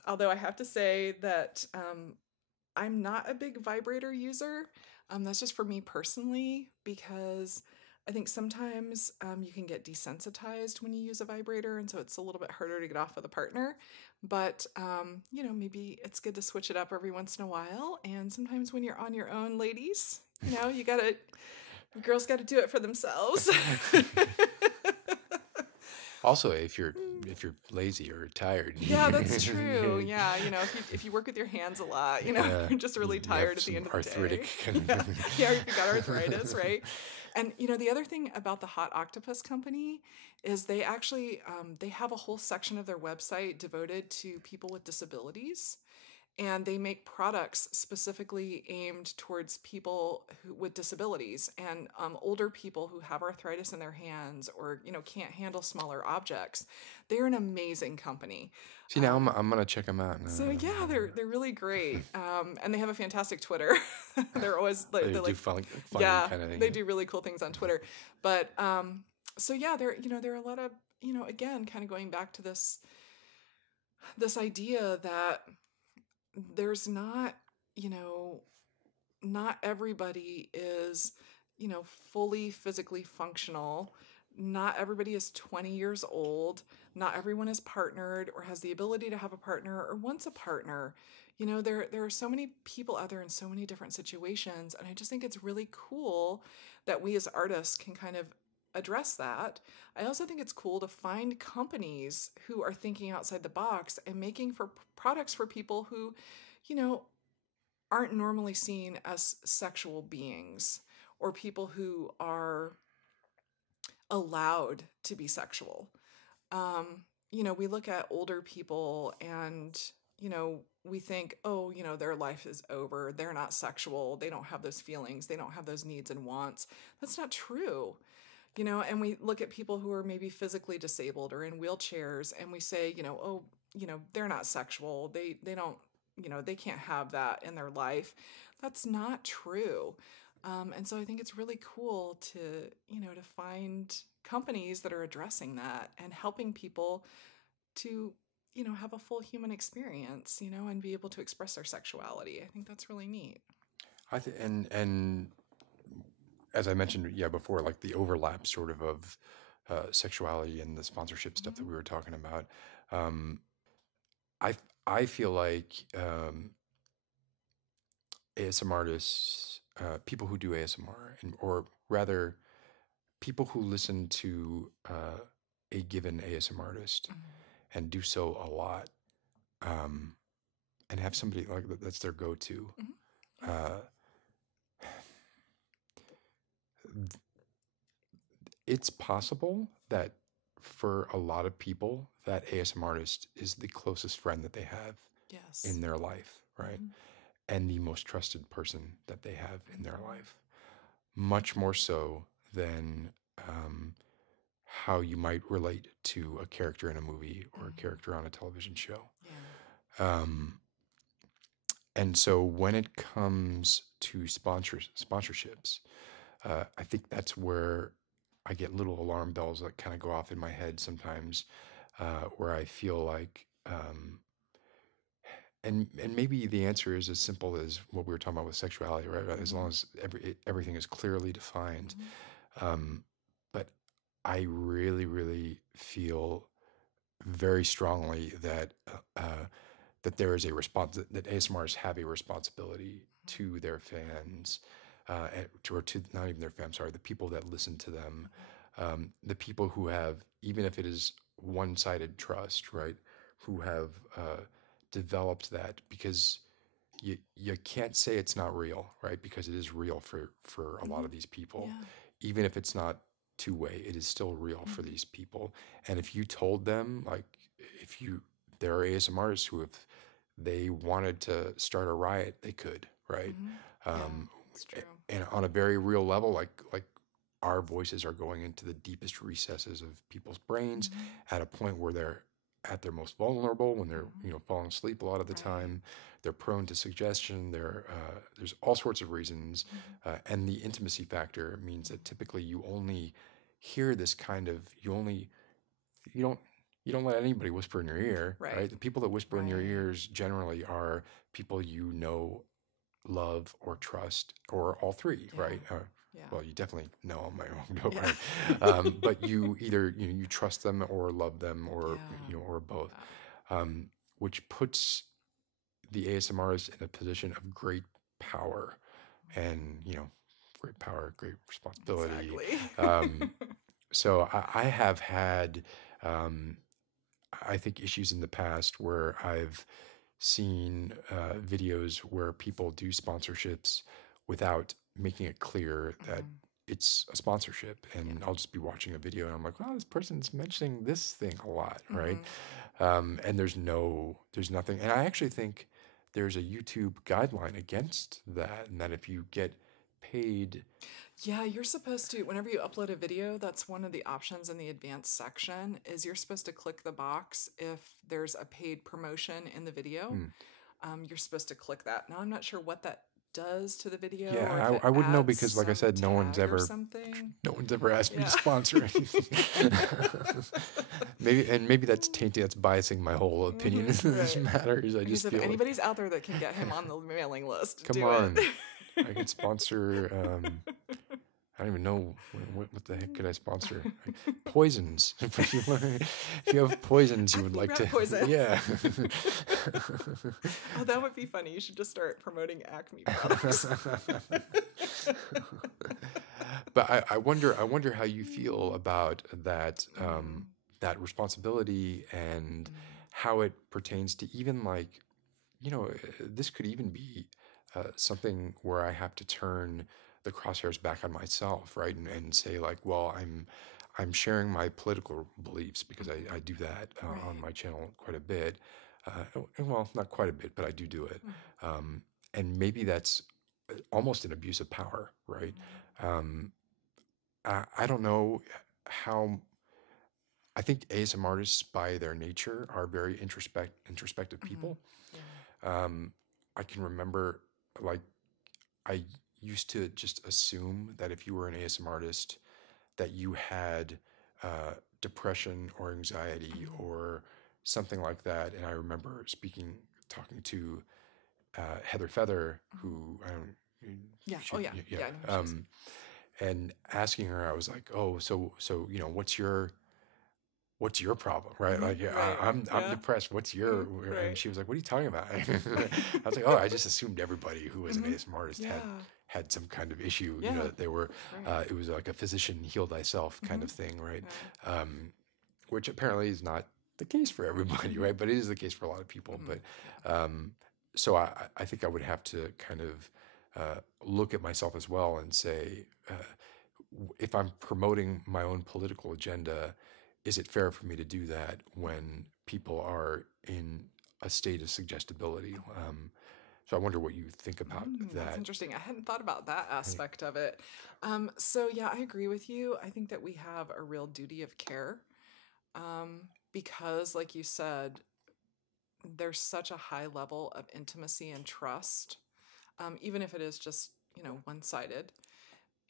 Although I have to say that I'm not a big vibrator user. That's just for me personally, because I think sometimes you can get desensitized when you use a vibrator, and so it's a little bit harder to get off with a partner. But, maybe it's good to switch it up every once in a while. And sometimes when you're on your own, ladies, girls got to do it for themselves. Also, if you're lazy or tired. Yeah, that's true. Yeah, if you work with your hands a lot, you're just really tired at the end of the day. Yeah, if you got arthritis, right? And the other thing about the Hot Octopus company is they actually they have a whole section of their website devoted to people with disabilities. And they make products specifically aimed towards people with disabilities and older people who have arthritis in their hands or, can't handle smaller objects. They're an amazing company. See, now I'm going to check them out. So yeah, they're really great. And they have a fantastic Twitter. They're always they do like, funny yeah, kind of thing. they do really cool things on Twitter. But so yeah, there are a lot of, again, kind of going back to this idea that there's not everybody is, fully physically functional. Not everybody is 20 years old. Not everyone is partnered or has the ability to have a partner or wants a partner. There are so many people out there in so many different situations. And I just think it's really cool that we as artists can kind of address that. I also think it's cool to find companies who are thinking outside the box and making for products for people who, you know, aren't normally seen as sexual beings or people who are allowed to be sexual. You know, we look at older people and, you know, we think, oh, you know, their life is over. They're not sexual. They don't have those feelings. They don't have those needs and wants. That's not true. You know, and we look at people who are maybe physically disabled or in wheelchairs and we say, you know, oh, you know, they're not sexual. They don't, you know, they can't have that in their life. That's not true. And so I think it's really cool to, you know, to find companies that are addressing that and helping people to, you know, have a full human experience, you know, and be able to express their sexuality. I think that's really neat. And as I mentioned, yeah, before, like the overlap sort of sexuality and the sponsorship stuff that we were talking about. Um, I I feel like ASM artists, people who do ASMR, or rather, people who listen to a given ASM artist and do so a lot, um, and have somebody like that's their go-to. Uh, it's possible that for a lot of people, that ASM artist is the closest friend that they have Yes. in their life, right? And the most trusted person that they have in their life. Much more so than how you might relate to a character in a movie or a character on a television show. Yeah. And so when it comes to sponsorships, I think that's where I get little alarm bells that kind of go off in my head sometimes, where I feel like, and maybe the answer is as simple as what we were talking about with sexuality, right? As long as everything is clearly defined. But I really, really feel very strongly that that there is a response that ASMRs have a responsibility to their fans, or to not even their fans, sorry, the people that listen to them, the people who have, even if it is one-sided trust, right, who have developed that, because you can't say it's not real, right? Because it is real for a lot of these people. Yeah. Even if it's not two-way, it is still real for these people. And if you told them, like, there are ASM artists who, if they wanted to start a riot, they could, right? It's true. And on a very real level, like our voices are going into the deepest recesses of people's brains at a point where they're at their most vulnerable, when they're falling asleep a lot of the time. They're prone to suggestion. There's all sorts of reasons, and the intimacy factor means that typically you only hear this kind of you don't let anybody whisper in your ear, right? The people that whisper in your ears generally are people you know, love, or trust, or all three, right? Well, you definitely know on my own, right? But you either you trust them or love them, or or both, which puts the ASMRs in a position of great power, and great power, great responsibility. Exactly. So I have had, I think, issues in the past where I've seen videos where people do sponsorships without making it clear that it's a sponsorship, and I'll just be watching a video and I'm like, wow, this person's mentioning this thing a lot, right? And there's nothing, and I actually think there's a YouTube guideline against that, and that if you get paid. Yeah, you're supposed to, whenever you upload a video, that's one of the options in the advanced section, is you're supposed to click the box if there's a paid promotion in the video. You're supposed to click that. Now, I'm not sure what that does to the video. Yeah, or I wouldn't know, adds because like I said, some no one's tag or ever something. asked me to sponsor anything. Maybe that's tainting, that's biasing my whole opinion in this matter. Is I Because just if feel like, anybody's out there that can get him on the mailing list, come do on, it. I could sponsor. I don't even know what the heck could I sponsor. Poisons. If you have poisons, you would Acne like rat to. poison. Yeah. Oh, that would be funny. You should just start promoting Acme products. But I wonder how you feel about that, Mm, that responsibility and mm, how it pertains to even like, this could even be something where I have to turn the crosshairs back on myself, right? And say like, well, I'm sharing my political beliefs because mhm. I do that on Right. my channel quite a bit. Well, not quite a bit, but I do it. Mm, Um, and maybe that's almost an abuse of power, right? mhm, Um, I don't know how. I think ASM artists, by their nature, are very introspective mhm. people. Yeah. Um, I can remember, like, I used to just assume that if you were an ASM artist, that you had depression or anxiety Mhm. or something like that. And I remember talking to Heather Feather, Mhm. who I don't, Yeah. Oh, she, yeah. yeah, Yeah, I know who she is. and asking her, I was like, oh, so what's your problem, right? Mhm. Like, yeah, Right, right. I'm Yeah. depressed. What's your? Mhm. And Right. she was like, what are you talking about? I was like, oh, I just assumed everybody who was an Mhm. ASMR artist Yeah. had some kind of issue. Yeah. That they were. Right. It was like a physician heal thyself kind of Mhm. thing, right? Yeah. Um, which apparently is not the case for everybody, Mhm. right? But it is the case for a lot of people. Mhm. But Yeah. um, so I think I would have to kind of look at myself as well and say, if I'm promoting my own political agenda, is it fair for me to do that when people are in a state of suggestibility? So I wonder what you think about That's that. interesting. I hadn't thought about that Right. aspect of it. So yeah, I agree with you. I think that we have a real duty of care, because, like you said, there's such a high level of intimacy and trust, even if it is just one sided,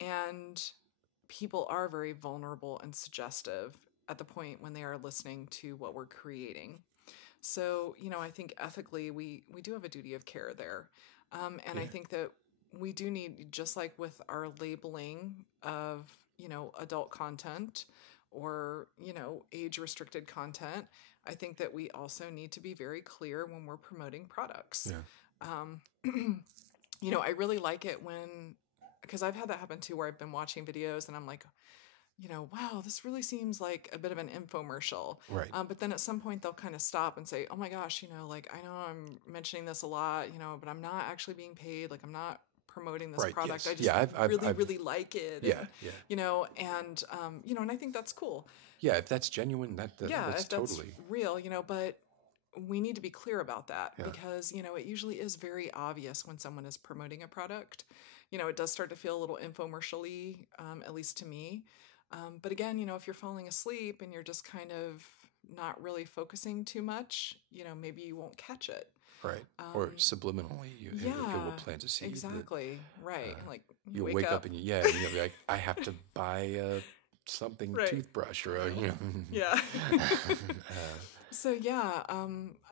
and people are very vulnerable and suggestive at the point when they are listening to what we're creating. So, I think ethically we do have a duty of care there. And I Yeah. think that we do need, just like with our labeling of, adult content or, age restricted content, I think that we also need to be very clear when we're promoting products. Yeah. Um, I really like it when, because I've had that happen too, where I've been watching videos and I'm like, wow, this really seems like a bit of an infomercial. Right. But then at some point they'll kind of stop and say, oh my gosh, like I know I'm mentioning this a lot, but I'm not actually being paid. Like I'm not promoting this Right. product. I Yes. just Yeah. really, really like it. Yeah. And, Yeah. and I think that's cool. Yeah. If that's genuine, Yeah, that's if that's totally. real, but we need to be clear about that Yeah. because, it usually is very obvious when someone is promoting a product. It does start to feel a little infomercial-y, at least to me. But again, if you're falling asleep and you're just kind of not really focusing too much, maybe you won't catch it. Right. Or Um, subliminally, it will yeah, plant a seed that exactly. Right. uh, Like you you'll wake wake up up. and and you'll be like, I have to buy a something Right. toothbrush or a, Yeah. uh, So yeah,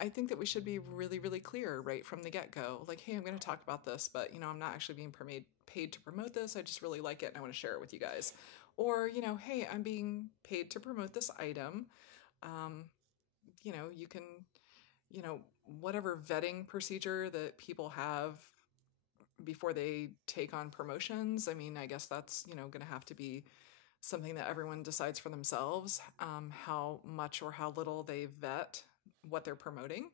I think that we should be really, really clear right from the get go. Like, hey, I'm going to talk about this, but I'm not actually being paid to promote this. I just really like it and I want to share it with you guys. Or hey, I'm being paid to promote this item. Um, you can, you know, whatever vetting procedure that people have before they take on promotions. I mean, I guess that's going to have to be something that everyone decides for themselves, how much or how little they vet what they're promoting.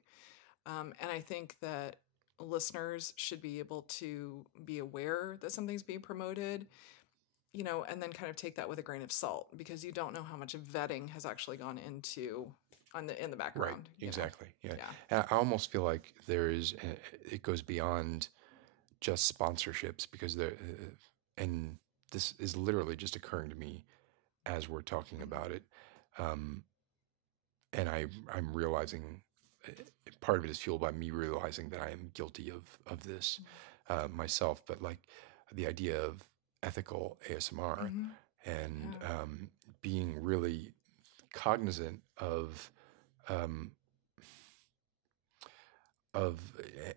And I think that listeners should be able to be aware that something's being promoted, and then kind of take that with a grain of salt because you don't know how much vetting has actually gone into in the right, background. exactly. Yeah. Yeah. And I almost feel like it goes beyond just sponsorships because and this is literally just occurring to me as we're talking about it. Um, and I'm realizing uh, part of it is fueled by me realizing that I am guilty of this myself. But like the idea of ethical ASMR Mm-hmm. and Yeah. being really cognizant um, of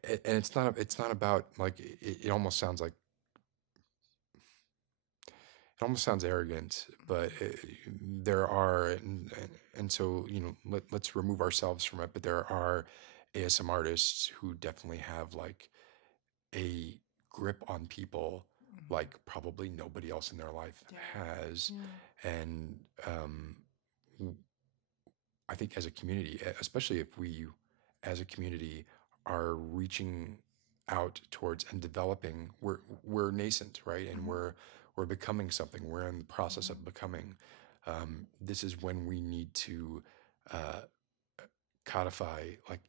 and it's not about like it almost sounds like it almost sounds arrogant, but there are, and so let's remove ourselves from it. But there are ASM artists who definitely have like a grip on people like probably nobody else in their life has. And I think as a community, especially if we as a community are reaching out towards and developing, we're nascent, right? And we're becoming something. We're in the process of becoming. This is when we need to uh, codify like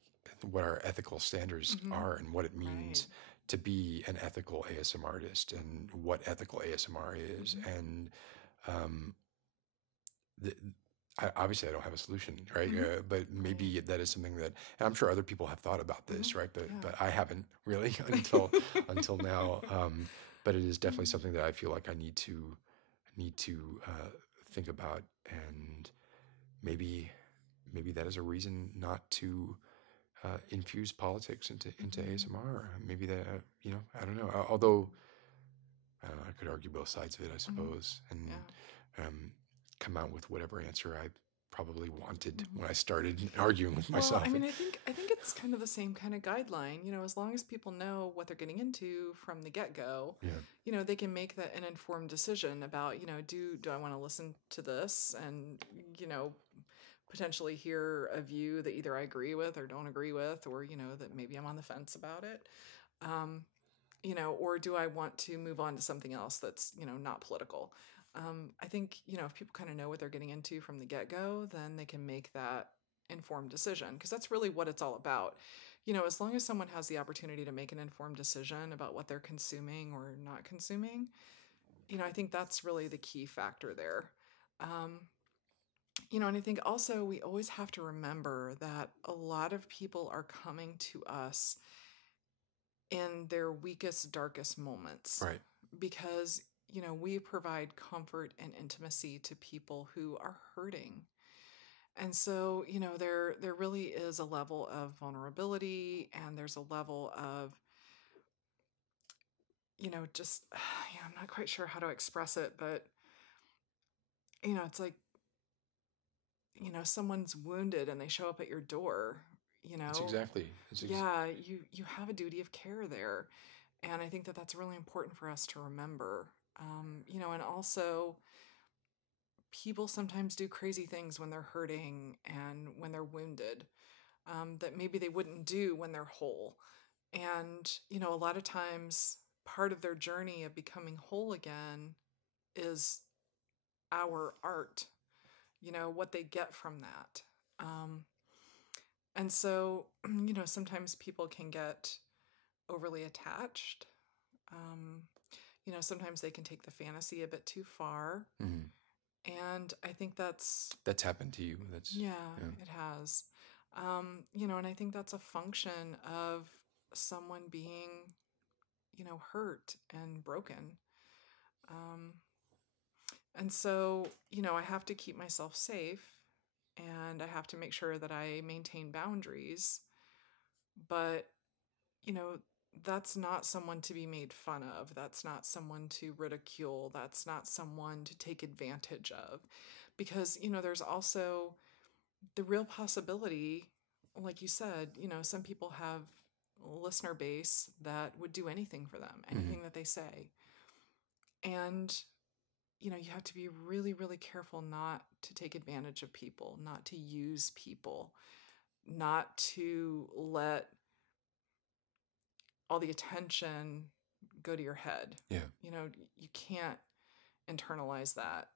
what our ethical standards are and what it means to be an ethical ASM artist and what ethical ASMR is. And the, obviously I don't have a solution, right? But maybe that is something that, and I'm sure other people have thought about this, right? But I haven't really until now. But it is definitely something that I feel like I need to think about, and maybe that is a reason not to infuse politics into ASMR. Maybe that I don't know. Although I could argue both sides of it, I suppose, and come out with whatever answer I probably wanted when I started arguing with myself. I mean, I think it's kind of the same kind of guideline. As long as people know what they're getting into from the get-go, they can make an informed decision about, do I want to listen to this and, potentially hear a view that either I agree with or don't agree with, or, that maybe I'm on the fence about it. Or do I want to move on to something else that's, not political? I think, if people kind of know what they're getting into from the get-go, then they can make that informed decision, because that's really what it's all about. As long as someone has the opportunity to make an informed decision about what they're consuming or not consuming, I think that's really the key factor there. And I think also we always have to remember that a lot of people are coming to us in their weakest, darkest moments. Right. Because, we provide comfort and intimacy to people who are hurting. And so, there really is a level of vulnerability, and there's a level of, just, I'm not quite sure how to express it, but, it's like, someone's wounded and they show up at your door, It's exactly. you have a duty of care there. And I think that that's really important for us to remember. And also, people sometimes do crazy things when they're hurting and when they're wounded, that maybe they wouldn't do when they're whole. And, a lot of times part of their journey of becoming whole again is our art, what they get from that. And so, sometimes people can get overly attached. Sometimes they can take the fantasy a bit too far. And I think that's happened to you. Yeah, it has. And I think that's a function of someone being, hurt and broken. And so, I have to keep myself safe, and I have to make sure that I maintain boundaries. But, that's not someone to be made fun of. That's not someone to ridicule. That's not someone to take advantage of. Because, there's also the real possibility, like you said, some people have a listener base that would do anything for them, anything that they say. And, you have to be really, really careful not to take advantage of people, not to use people, not to let all the attention go to your head. Yeah. You can't internalize that.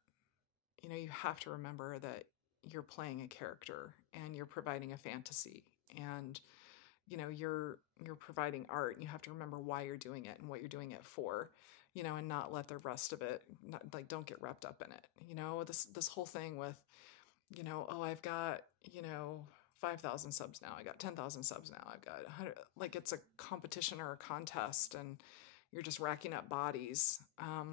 You have to remember that you're playing a character and you're providing a fantasy, and you're providing art, and you have to remember why you're doing it and what you're doing it for, and not let the rest of it, don't get wrapped up in it. This whole thing with, oh, I've got, 5,000 subs now. I got 10,000 subs now. I've got 100, like it's a competition or a contest, and you're just racking up bodies. I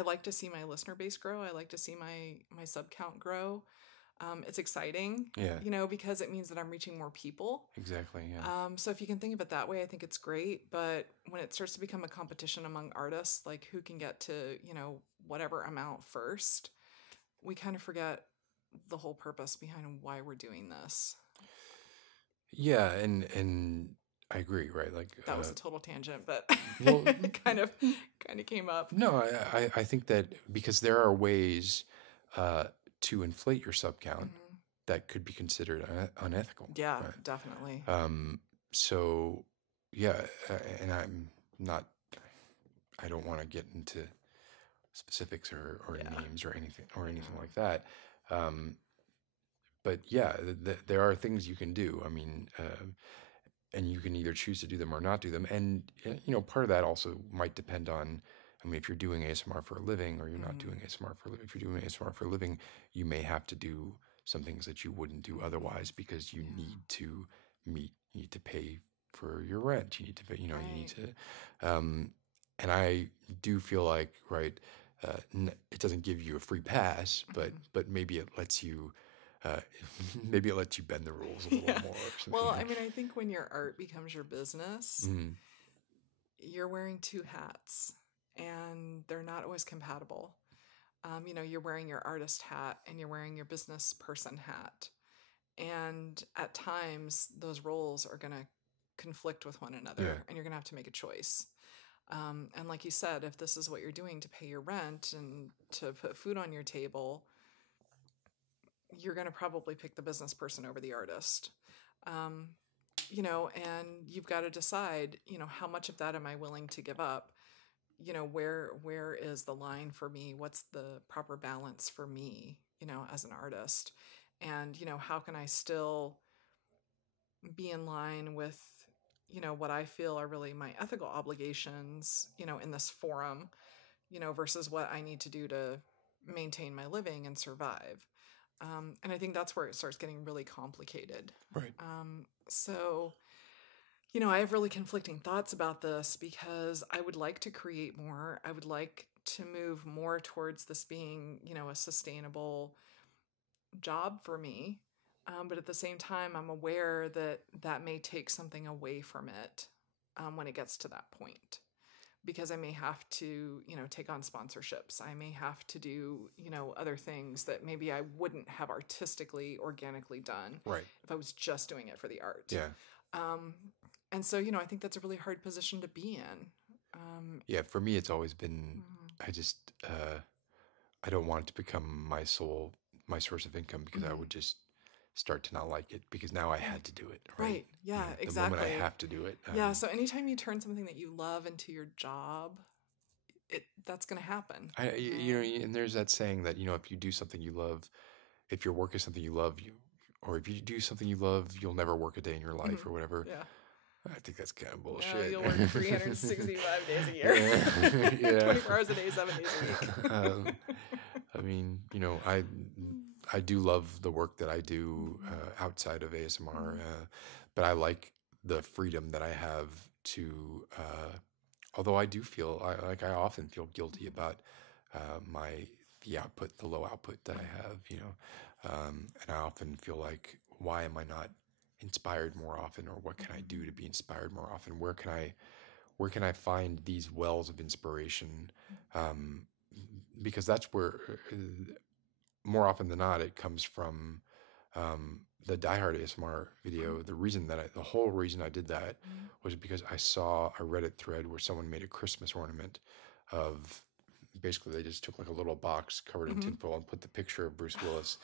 like to see my listener base grow. I like to see my sub count grow. It's exciting, because it means that I'm reaching more people. Exactly. Yeah. So if you can think of it that way, I think it's great. But when it starts to become a competition among artists, like who can get to, whatever amount first, we kind of forget the whole purpose behind why we're doing this. Yeah. And I agree, right? Like, That was a total tangent, but well, it kind of came up. no, I think that because there are ways to inflate your sub count Mhm. that could be considered unethical, Yeah, right? definitely. So yeah, and I don't want to get into specifics or Yeah. names or anything Yeah. like that. But yeah, there are things you can do. I mean, and you can either choose to do them or not do them. And part of that also might depend on. I mean, if you're doing ASMR for a living, or you're not Mhm. doing ASMR if you're doing ASMR for a living, you may have to do some things that you wouldn't do otherwise because you Yeah. need to you need to pay for your rent. You need to pay. You need Right. to. And I do feel like, right, it doesn't give you a free pass, Mhm. but maybe it lets you uh, maybe it lets you bend the rules a little Yeah. more or Well, something. I mean, I think when your art becomes your business, Mm, you're wearing two hats and they're not always compatible. You're wearing your artist hat and you're wearing your business person hat. And at times, those roles are going to conflict with one yeah, another and you're going to have to make a choice. And like you said, if this is what you're doing to pay your rent and to put food on your table, you're going to probably pick the business person over the artist. Um, and you've got to decide, how much of that am I willing to give up? Where is the line for me? What's the proper balance for me, as an artist? And, how can I still be in line with, what I feel are really my ethical obligations, in this forum, versus what I need to do to maintain my living and survive. And I think that's where it starts getting really complicated. right. So, I have really conflicting thoughts about this because I would like to create more. I would like to move more towards this being, a sustainable job for me. But at the same time, I'm aware that that may take something away from it when it gets to that point. Because I may have to, take on sponsorships. I may have to do, other things that maybe I wouldn't have artistically, organically done Right. if I was just doing it for the art. Yeah. Um, and so, I think that's a really hard position to be in. Yeah. For me, it's always been, Mhm. I just, I don't want it to become my source of income because I Mhm. would just start to not like it because now I Right. had to do it. Right. Right. Yeah, The moment I exactly. have to do it. Yeah. So anytime you turn something that you love into your job, that's going to happen. And there's that saying that, if you do something you love, if your work is something you love, or if you do something you love, you'll never work a day in your life Mhm. or whatever. Yeah. I think that's kind of No, bullshit. you'll work 365 days a year, Yeah. 24 hours a day, 7 days a week. I mean, I do love the work that I do outside of ASMR, but I like the freedom that I have to. Although I do feel I often feel guilty about the low output that I have, and I often feel like, why am I not inspired more often, or what can I do to be inspired more often? Where can I find these wells of inspiration? Um, because that's where, more often than not, it comes from the Die Hard ASMR video. The whole reason I did that was because I saw a Reddit thread where someone made a Christmas ornament of, basically they just took like a little box covered in Mhm. tinfoil and put the picture of Bruce Willis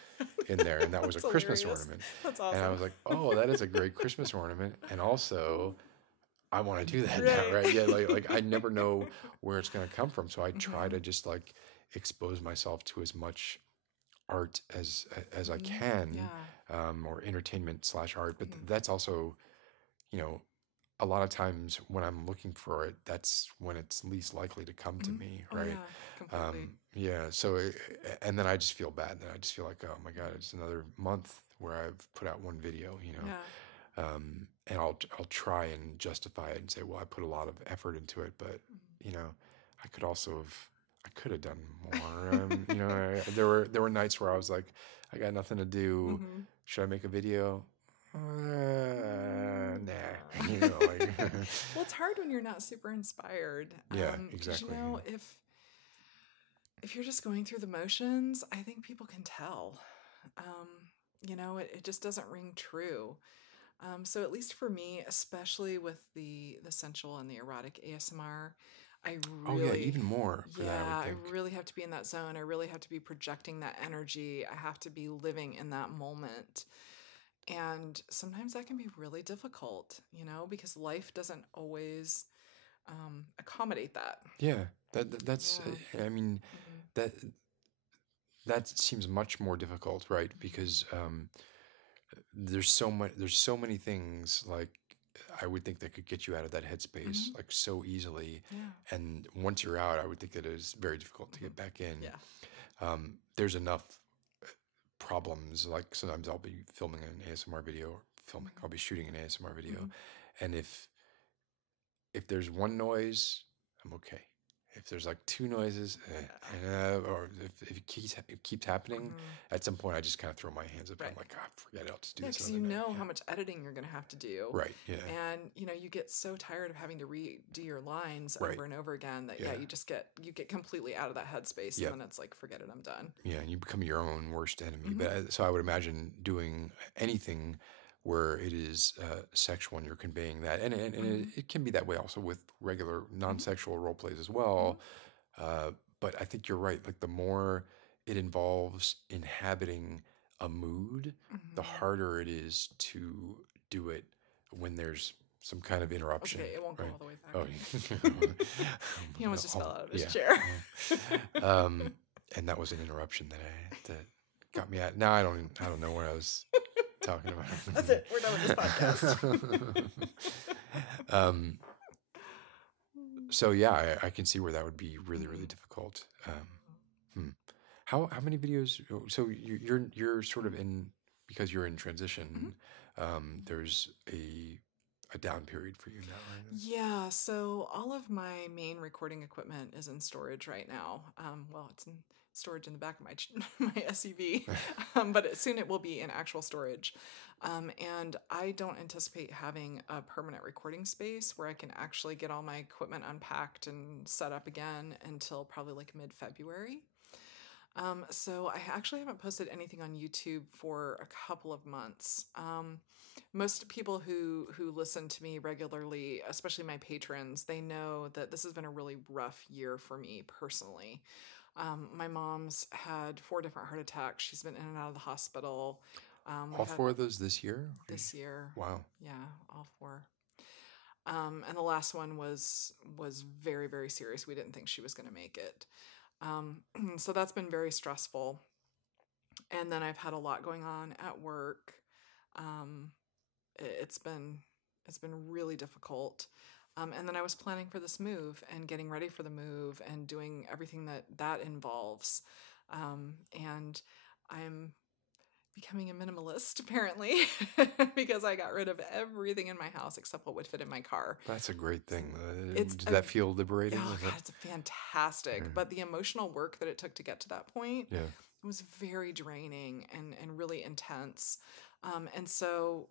in there, and that was a That's Christmas hilarious. ornament. That's And I awesome. was like, oh, that is a great Christmas ornament, and also I want to do that now, Right. right? Yeah, like I never know where it's going to come from, so I try to Mhm. just like expose myself to as much art as I Mhm. can, Yeah. or entertainment/art. But Mhm. that's also, you know, a lot of times when I'm looking for it, that's when it's least likely to come to Mhm. me, Oh right? yeah, completely. Yeah. So, and then I just feel bad. Then I just feel like, oh my God, it's another month where I've put out one video, Yeah. and I'll try and justify it and say, well, I put a lot of effort into it, but I could have done more. There were nights where I was like, I got nothing to do. Mm-hmm. Should I make a video? Nah. Like, Well, it's hard when you're not super inspired. yeah, Because exactly. if you're just going through the motions, I think people can tell. It just doesn't ring true. So at least for me, especially with the sensual and the erotic ASMR, I Oh yeah, really, even more for that, I would yeah, I think. really have to be in that zone. I really have to be projecting that energy. I have to be living in that moment. And sometimes that can be really difficult, because life doesn't always accommodate that. Yeah, that's. Yeah. I mean, Hmm. that that seems much more difficult, right? Hmm. Because there's so many things like I would think that could get you out of that headspace Hmm. like so easily, Yeah. and once you're out, I would think that it is very difficult to Hmm. get back in. Yeah. There's enough problems. Like sometimes I'll be filming an ASMR video, or filming. Hmm. I'll be shooting an ASMR video, Hmm. and if there's one noise, I'm okay. If there's like two noises, Yeah. or if it keeps happening, Hmm. at some point I just kind of throw my hands up and Right. I'm like, ah, forget it. I'll just do Yeah, this because another day. how much editing you're going to have to do. Right. Yeah. And, you get so tired of having to redo your lines Right. over and over again that, Yeah. you get completely out of that headspace. Yep. And then it's like, forget it, I'm done. Yeah. And you become your own worst enemy. Hmm. But so I would imagine doing anything where it is sexual and you're conveying that, and Hmm. it can be that way also with regular Hmm. non-sexual role plays as Hmm. well. But I think you're right. Like the more it involves inhabiting a mood, the Hmm. harder it is to do it when there's some kind of That's interruption, okay. It won't go right? all the way back. Oh, He almost just fell out of his yeah. chair. And that was an interruption that got me at. Now I don't know where I was talking about. That's it. We're done with this podcast. um, so yeah, I can see where that would be really, really difficult. Hmm. How many videos? So you're sort of in, because you're in Mhm. transition. There's a down period for you now, right? Yeah, so all of my main recording equipment is in storage right now. Well, it's in storage in the back of my my SUV, but soon it will be in actual storage. And I don't anticipate having a permanent recording space where I can actually get all my equipment unpacked and set up again until probably like mid-February. So I actually haven't posted anything on YouTube for a couple of months. Most people who listen to me regularly, especially my patrons, they know that this has been a really rough year for me personally. My mom's had 4 different heart attacks. She's been in and out of the hospital. We All had four of those this year? this year. Wow. Yeah, all four. And the last one was very, very serious. We didn't think she was going to make it. So that's been very stressful. And then I've had a lot going on at work. Um, it's been really difficult. And then I was planning for this move and getting ready for the move and doing everything that involves. And I'm becoming a minimalist apparently because I got rid of everything in my house except what would fit in my car. That's a great thing. It's Does a that feel liberating? Oh Is God, that, it's fantastic. But the emotional work that it took to get to that point yeah. was very draining and really intense. And so,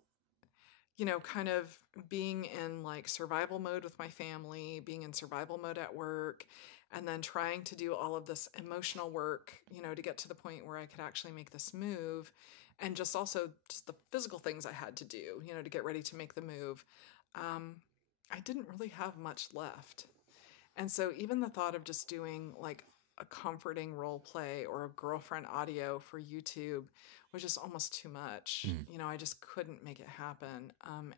kind of being in like survival mode with my family, being in survival mode at work, and then trying to do all of this emotional work, to get to the point where I could actually make this move. And just also just the physical things I had to do, to get ready to make the move. Um, I didn't really have much left. And so even the thought of just doing like a comforting role play or a girlfriend audio for YouTube was just almost too much. Mm. I just couldn't make it happen.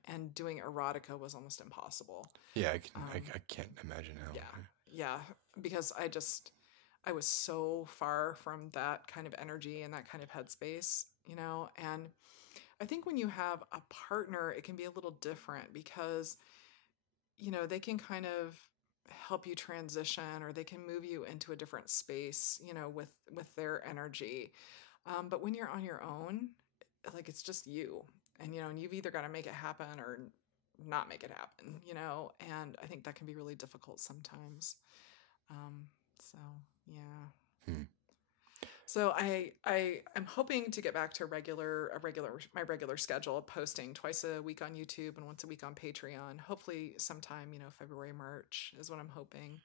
And doing erotica was almost impossible. Yeah, Um, I can't imagine how. yeah, yeah, because I was so far from that kind of energy and that kind of headspace, and I think when you have a partner, it can be a little different because they can kind of help you transition or they can move you into a different space, with their energy. But when you're on your own, like it's just you and you've either got to make it happen or not make it happen, and I think that can be really difficult sometimes. So yeah. Hmm. So I'm hoping to get back to my regular schedule of posting twice a week on YouTube and once a week on Patreon. Hopefully sometime, February, March is what I'm hoping.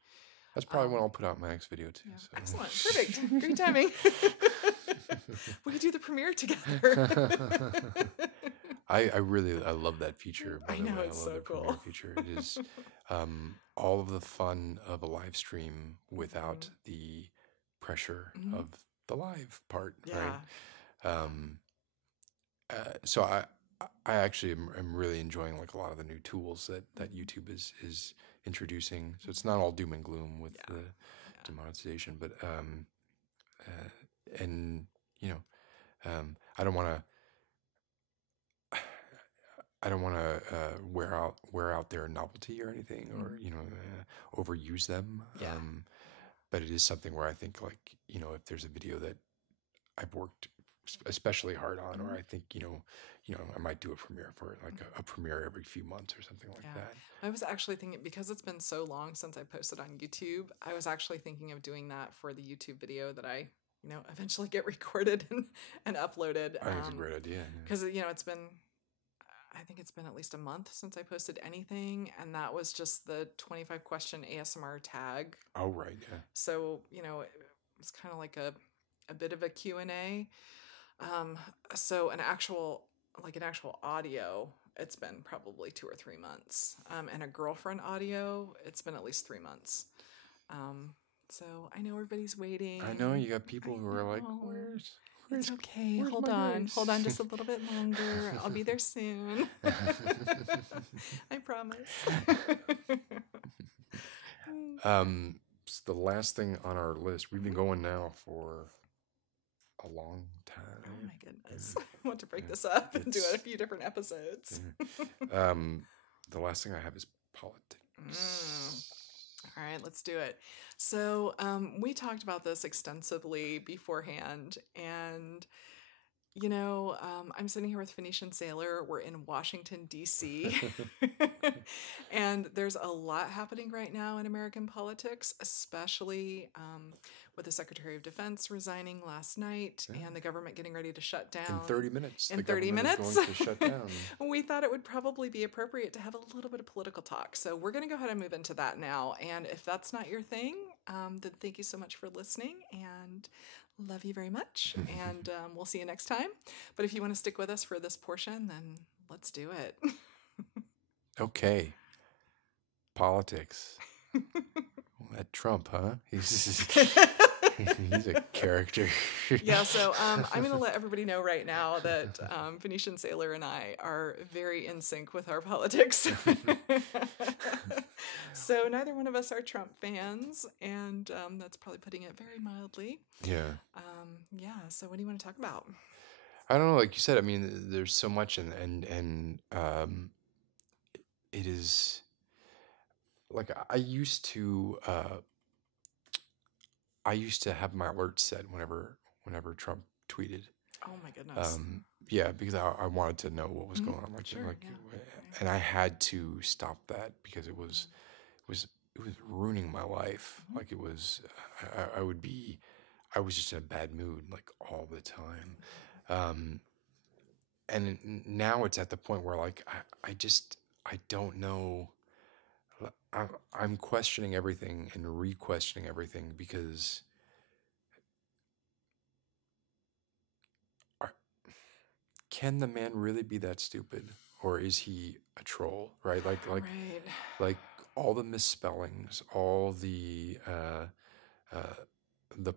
That's probably when Um, I'll put out my next video too. yeah, So. excellent. Perfect. Great timing. We could do the premiere together. I love that feature, by I the know, way. I it's love so the cool. Premiere feature. It is all of the fun of a live stream without Mhm. the pressure Mhm. of the live part, right? Yeah. Yeah. Um, so I actually am really enjoying like a lot of the new tools that Mhm. YouTube is introducing. So it's not all doom and gloom with Yeah. the Yeah. demonetization, but and you know, I don't want to. I don't want to wear out their novelty or anything, or Mhm. overuse them. Yeah. But it is something where I think, like, if there's a video that I've worked especially hard on, or Mhm. I think I might do a premiere for it, like a premiere every few months or something like Yeah. that. I was actually thinking, because it's been so long since I posted on YouTube, I was actually thinking of doing that for the YouTube video that I, eventually get recorded and uploaded. I think it's a great idea. Yeah. Because, I think it's been at least a month since I posted anything. And that was just the 25 question ASMR tag. Oh, right. Yeah. So, it's kind of like a bit of a Q&A. Um, so an actual audio, it's been probably 2 or 3 months. And a girlfriend audio, it's been at least 3 months. Um, so I know everybody's I know waiting. you got people I who are like, know. "Where's It's where's okay. where's Hold my on. Hold on grace?" just a little bit longer. I'll be there soon. I promise. It's the last thing on our list. We've been Mhm. going now for a long Oh my time. goodness. Yeah, I want to break yeah. this up and do it a It's few different episodes. um, the last thing I have is Mm. politics. All right, let's do it. So, we talked about this extensively beforehand, and I'm sitting here with Phoenician Sailor. We're in Washington, D.C., and there's a lot happening right now in American politics, especially with the Secretary of Defense resigning last night Yeah. and the government getting ready to shut In down 30 minutes, in the 30 government is minutes. going to shut down. We thought it would probably be appropriate to have a little bit of political talk. So we're going to go ahead and move into that now. And if that's not your thing, then thank you so much for listening and love you very much. And we'll see you next time. But if you want to stick with us for this portion, then let's do it. Okay, politics. Well, that Trump, huh? He's he's a character. Yeah, so I'm going to let everybody know right now that Phoenician Sailor and I are very in sync with our politics. So neither one of us are Trump fans, and that's probably putting it very mildly. Yeah. Yeah, so what do you want to talk about? I don't know, like you said, I mean, there's so much, and it is like I used to have my alerts set whenever Trump tweeted. Oh my goodness. Yeah, because I wanted to know what was going on, Sure, yeah. and I had to stop that because it was ruining my life. Like it was, I was just in a bad mood like all the time. And now it's at the point where like I don't know. I'm questioning everything and re-questioning everything because are, can the man really be that stupid, or is he a troll? Right? Right. Like all the misspellings, all the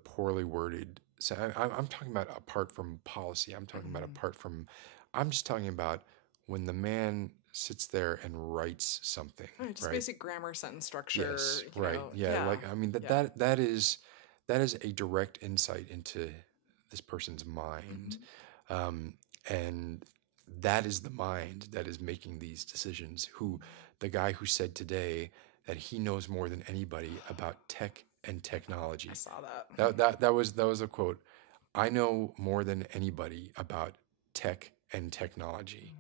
poorly worded. So I'm talking about apart from policy. I'm talking about apart from. I'm just talking about when the man sits there and writes something. Right, just Right. basic grammar, sentence structure. Yes. Right. Yeah. Yeah. Like I mean Yeah. that is a direct insight into this person's mind, and that is the mind that is making these decisions. The guy who said today that he knows more than anybody about tech and technology. I saw that. That was a quote. I know more than anybody about tech and technology.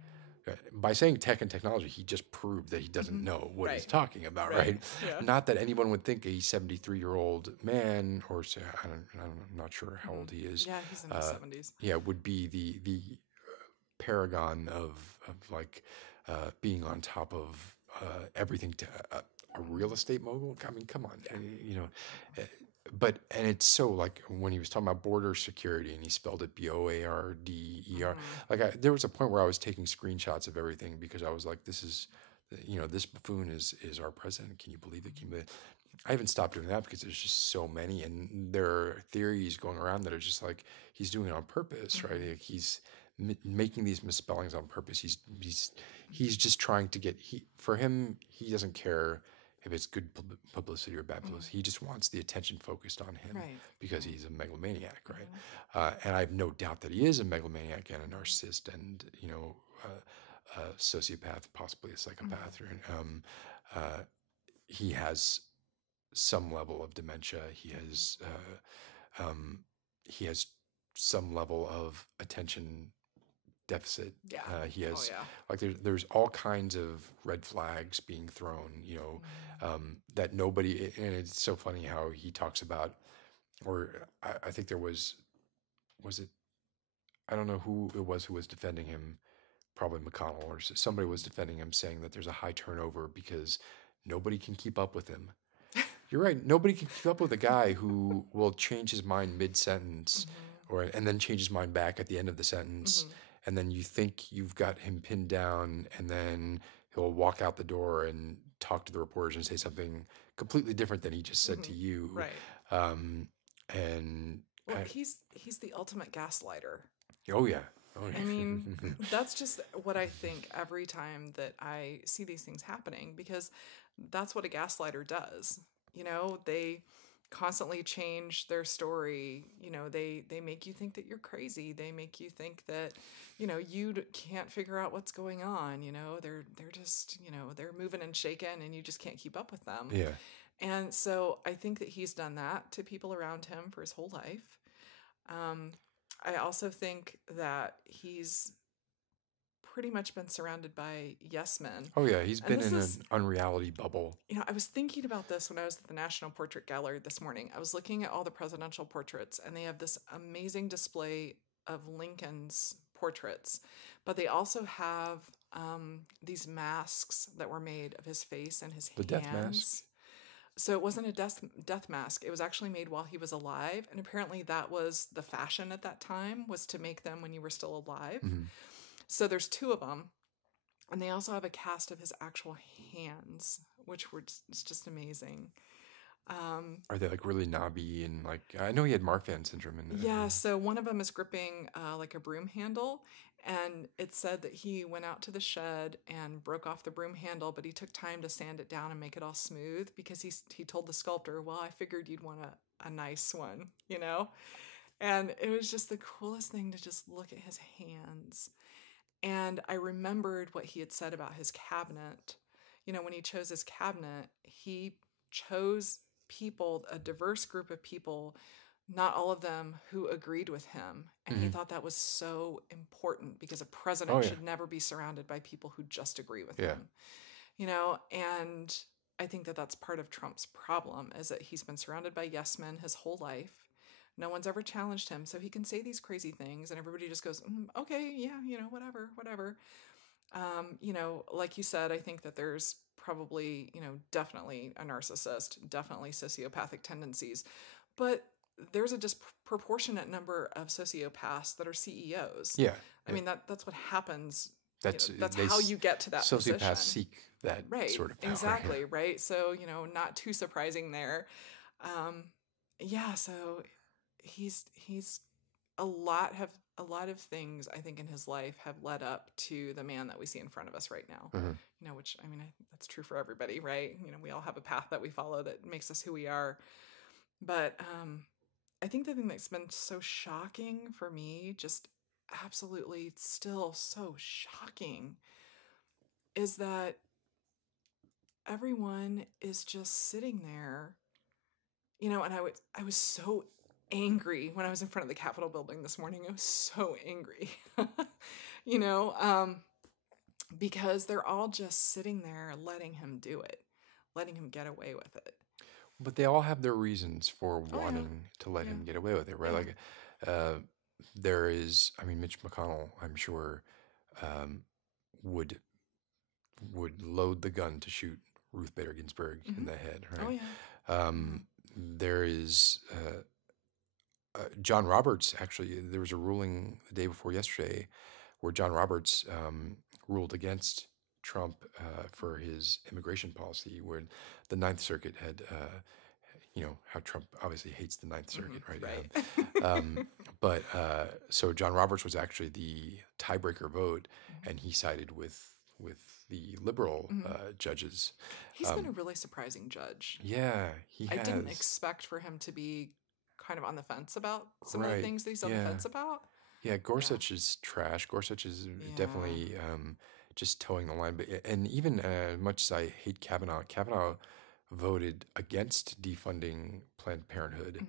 By saying tech and technology, he just proved that he doesn't know what he's Right. talking about, Right. right? Yeah. Not that anyone would think a 73-year-old man, or say, I'm not sure how old he is. Yeah, he's in his 70s. Yeah, would be the paragon of like being on top of everything to a real estate mogul. I mean, come on, and it's so like when he was talking about border security and he spelled it Boarder. There was a point where I was taking screenshots of everything because I was like, this is, this buffoon is our president. Can you believe it? I haven't stopped doing that because there's just so many, and there are theories going around that are just like he's doing it on purpose, right? Like he's making these misspellings on purpose. He's just trying to get for him. He doesn't care if it's good publicity or bad publicity. He just wants the attention focused on him because he's a megalomaniac, right? And I have no doubt that he is a megalomaniac and a narcissist, and a sociopath, possibly a psychopath. He has some level of dementia. He has some level of attention deficit. He has like there's all kinds of red flags being thrown, that nobody. And it's so funny how he talks about, or I think there was it? I don't know who it was who was defending him. Probably McConnell or somebody was defending him, saying that there's a high turnover because nobody can keep up with him. You're right. Nobody can keep up with a guy who will change his mind mid-sentence, and then change his mind back at the end of the sentence, and then you think you've got him pinned down, and then he'll walk out the door and talk to the reporters and say something completely different than he just said to you. Right. He's the ultimate gaslighter. Oh yeah. I mean, that's just what I think every time that I see these things happening, because that's what a gaslighter does. They constantly change their story. They make you think that you're crazy. They make you think that, you can't figure out what's going on. They're just, they're moving and shaking and you just can't keep up with them. Yeah. And so I think that he's done that to people around him for his whole life. I also think that he's pretty much been surrounded by yes men. Oh yeah, he's been in an unreality bubble. I was thinking about this when I was at the National Portrait Gallery this morning. I was looking at all the presidential portraits, and they have this amazing display of Lincoln's portraits, but they also have these masks that were made of his face and his hands. The death mask. So it wasn't a death mask. It was actually made while he was alive. And apparently that was the fashion at that time, was to make them when you were still alive. Mm-hmm. So there's two of them. And they also have a cast of his actual hands, which were just amazing. Are they like really knobby and like, I know he had Marfan syndrome. So one of them is gripping like a broom handle. And it said that he went out to the shed and broke off the broom handle, but he took time to sand it down and make it all smooth because he told the sculptor, well, I figured you'd want a nice one, And it was just the coolest thing to just look at his hands. And I remembered what he had said about his cabinet. When he chose his cabinet, he chose people, a diverse group of people, not all of them who agreed with him. And he thought that was so important because a president should never be surrounded by people who just agree with him. And I think that that's part of Trump's problem, is that he's been surrounded by yes men his whole life. No one's ever challenged him. So he can say these crazy things and everybody just goes, okay, yeah, whatever. Like you said, I think that there's probably, definitely a narcissist, definitely sociopathic tendencies, but there's a disproportionate number of sociopaths that are CEOs. Yeah. I mean, that's what happens. That's how you get to that position. Sociopaths seek that sort of power. Exactly, right? So, not too surprising there. So he's a lot of things, I think, in his life have led up to the man that we see in front of us right now. Which, I think that's true for everybody, right? We all have a path that we follow that makes us who we are. But I think the thing that's been so shocking for me, just absolutely still so shocking, is that everyone is just sitting there, and I was so angry when I was in front of the Capitol building this morning. I was so angry, because they're all just sitting there letting him do it, letting him get away with it. But they all have their reasons for wanting to let him get away with it, right? Like, there is, Mitch McConnell, I'm sure, would load the gun to shoot Ruth Bader Ginsburg in the head, right? there is John Roberts. Actually, there was a ruling the day before yesterday where John Roberts ruled against Trump for his immigration policy, where the Ninth Circuit had, how Trump obviously hates the Ninth Circuit, right? Right. But so John Roberts was actually the tiebreaker vote, and he sided with the liberal judges. He's been a really surprising judge. Yeah, he I has. didn't expect for him to be kind of on the fence about some of the Right. things that he's on the Yeah. fence about. Yeah, Gorsuch is trash. Gorsuch is definitely just towing the line. But and even much as I hate Kavanaugh, Kavanaugh voted against defunding Planned Parenthood,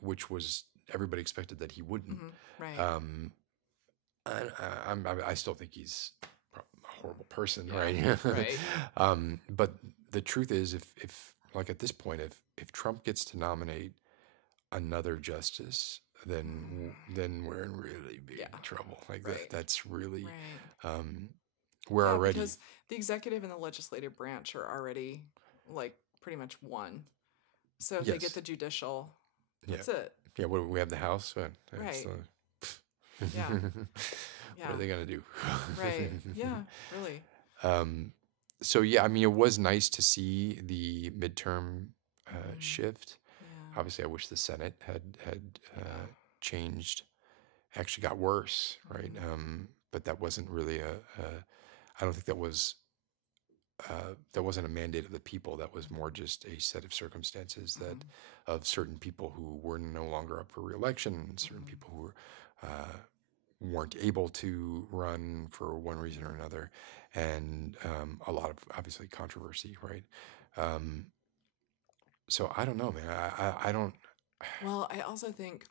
which was everybody expected that he wouldn't. Right. I still think he's a horrible person, Yeah, right? right. But the truth is, if like at this point, if Trump gets to nominate another justice, then we're in really big trouble. Like Right. that's really Right. we're Yeah, already because the executive and the legislative branch are already like pretty much one. So if they Yes. get the judicial, Yeah. that's it. Yeah. What we have the House, Right. Yeah. What Yeah. are they gonna do? Right. Yeah, really. So yeah, I mean, it was nice to see the midterm shift. Yeah. Obviously, I wish the Senate had changed. Actually, got worse, right? But that wasn't really I don't think that wasn't a mandate of the people. That was more just a set of circumstances that of certain people who were no longer up for reelection, and certain people who weren't able to run for one reason or another, and a lot of obviously controversy, right? So I don't know, man. I don't. Well, I also think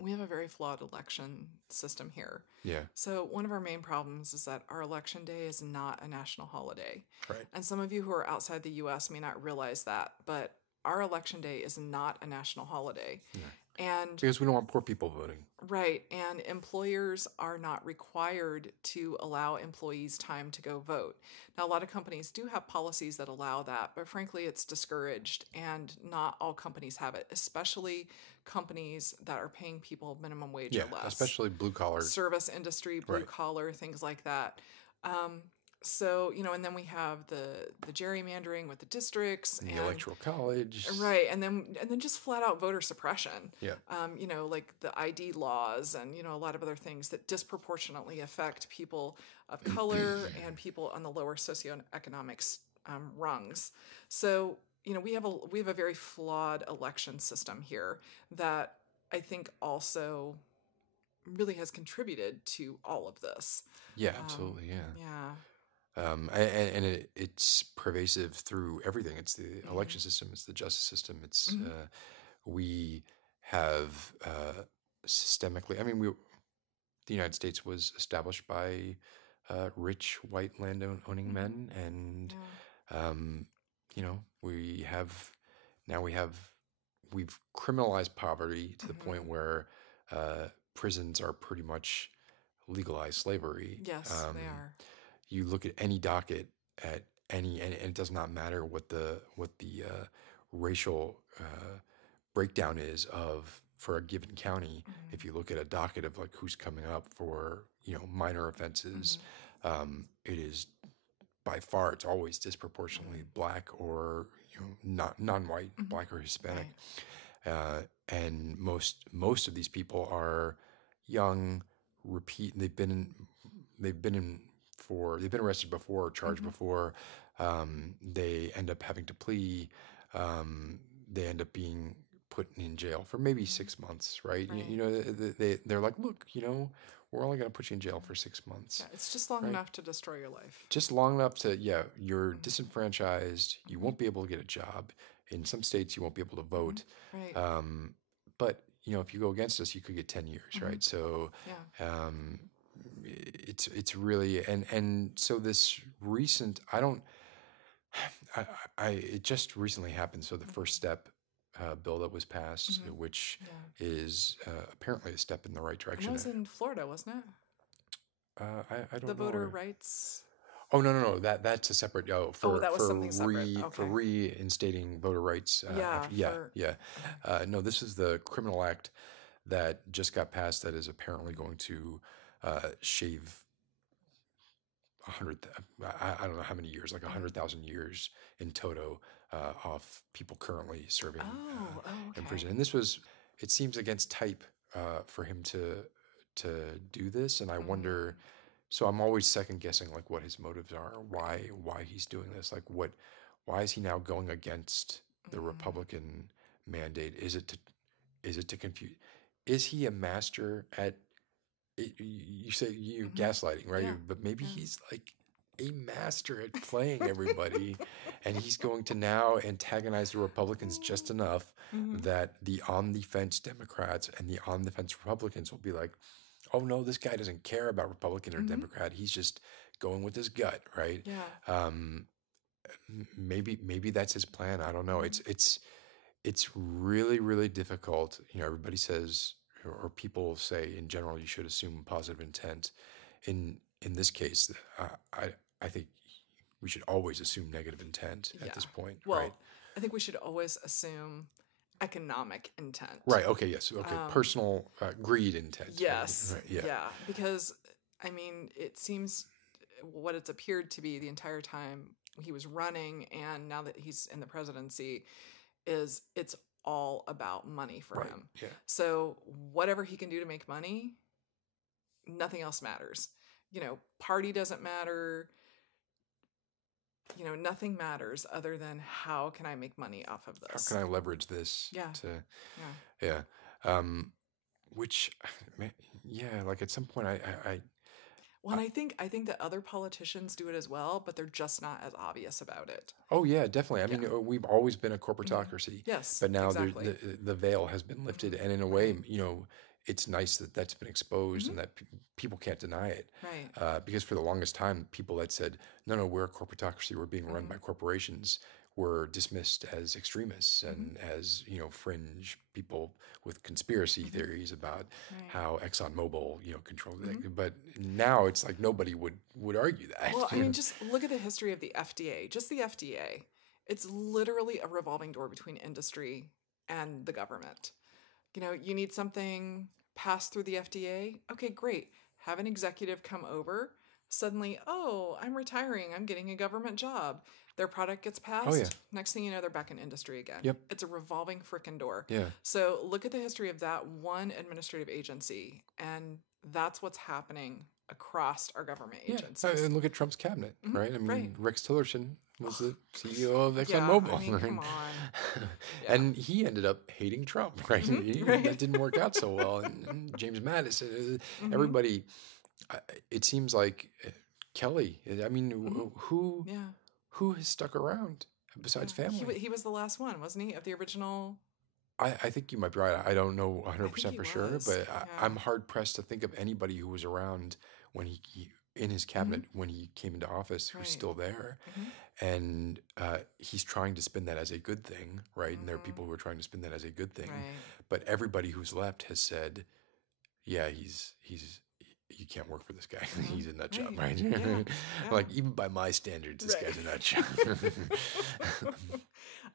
we have a very flawed election system here. Yeah. So one of our main problems is that our election day is not a national holiday. Right. And some of you who are outside the US may not realize that, but our election day is not a national holiday. Yeah. And Because we don't want poor people voting. right, and employers are not required to allow employees time to go vote. Now, a lot of companies do have policies that allow that, but frankly, it's discouraged, and not all companies have it, especially companies that are paying people minimum wage Yeah, or less. especially blue collar. Service industry, blue Right. collar, things like that. So, and then we have the gerrymandering with the districts And and the electoral college. right, and then just flat out voter suppression. Yeah. Like the ID laws and a lot of other things that disproportionately affect people of color and people on the lower socioeconomic rungs. So we have a very flawed election system here that I think also really has contributed to all of this. Yeah, absolutely. Yeah. Yeah. And it's pervasive through everything. It's the election system. It's the justice system. It's we have systemically. I mean, the United States was established by rich white land-owning men, and we've criminalized poverty to the point where prisons are pretty much legalized slavery. Yes, they are. You look at any docket at and it does not matter what the racial breakdown is for a given county. If you look at a docket of like who's coming up for minor offenses, it is by far it's always disproportionately black or non-white, black or Hispanic, and most of these people are young, they've been arrested before or charged before. They end up having to plea. They end up being put in jail for maybe 6 months, right? They're like, look, we're only going to put you in jail for 6 months. Yeah, it's just long enough to destroy your life. Just long enough to, you're disenfranchised. You won't be able to get a job. In some states, you won't be able to vote. Right. But, if you go against us, you could get 10 years, right? So, it's really, and so this recent, it just recently happened. So the First Step bill that was passed, which is apparently a step in the right direction. And that was in Florida, wasn't it? I don't know. The voter rights. Oh no, that's a separate. Oh, Oh, that was something separate. for Okay. reinstating voter rights. Yeah, Actually, yeah, for yeah. okay. No, this is the criminal act that just got passed. That is apparently going to shave 100. I don't know how many years, like 100,000 years in toto off people currently serving Oh, in okay. prison. And this was, it seems against type for him to do this, and I Mm, wonder. So I'm always second guessing like what his motives are, right. why he's doing this, like why is he now going against the Mm, Republican mandate? Is it to confuse? Is he a master at you say you hmm. gaslighting, right? Yeah. But maybe Yeah. he's like a master at playing everybody, and he's going to now antagonize the Republicans just enough Mm-hmm. that the on the fence Democrats and the on the fence Republicans will be like, oh no, this guy doesn't care about Republican or Mm-hmm. Democrat. He's just going with his gut, right? Yeah. Um, maybe that's his plan. I don't know. Mm-hmm. It's really really difficult. You know, everybody says or people say in general you should assume positive intent. In this case, I think we should always assume negative intent at Yeah. this point, right? Well, I think we should always assume economic intent. Right. Okay. Yes. Okay. Um, Personal greed intent. yes. Right. Yeah. Yeah. Because, I mean, it seems what it's appeared to be the entire time he was running and now that he's in the presidency is it's all about money for Right. him. Yeah. So whatever he can do to make money, nothing else matters. Party doesn't matter. Nothing matters other than how can I make money off of How this? can I leverage this Yeah. to, Yeah. yeah. Which, man, yeah, like at some point Well, and I think that other politicians do it as well, but they're just not as obvious about it. oh yeah, definitely. I Yeah. mean, we've always been a Hmm. corporatocracy, Yes, but now exactly. the veil has been lifted, Hmm. and in a way, Right. it's nice that that's been exposed Hmm. and that people can't deny it. Right. Because for the longest time, people that said, no, we're a corporatocracy, we're being run Hmm. by corporations, were dismissed as extremists Hmm. and as, fringe people with conspiracy Hmm. theories about Right. how ExxonMobil, controlled Hmm. it. But now it's like nobody would argue that. Well, I mean, just look at the history of the FDA. Just the FDA. It's literally a revolving door between industry and the government. You need something passed through the FDA. Okay, great. Have an executive come over. Suddenly, oh, I'm retiring. I'm getting a government job. Their product gets Oh yeah. passed. Next thing you know, they're back in industry again. Yep. It's a revolving frickin' door. Yeah. So look at the history of that one administrative agency, and that's what's happening across our government Yeah, agencies. and look at Trump's cabinet, Mhm, right? I mean, right. Rex Tillerson was the CEO of Yeah, ExxonMobil, I mean, right? come on. Yeah. And he ended up hating Trump, right? Right. That didn't work out so well. And James Mattis, Hmm. everybody, it seems like Kelly. I mean, Hmm. Yeah. who has stuck around besides Yeah. family? He was the last one, wasn't he, of the original? I think you might be right. I don't know I think 100% he for sure, was. but Yeah. I'm hard pressed to think of anybody who was around when he in his cabinet when he came into office who's Right. still there. Hmm. And he's trying to spin that as a good thing, right? And there are Hmm. people who are trying to spin that as a good thing, Right. but everybody who's left has said, "Yeah, you can't work for this guy. Hmm. He's a nut job, Right. right?" Yeah. Like even by my standards, this Right. guy's a nut job.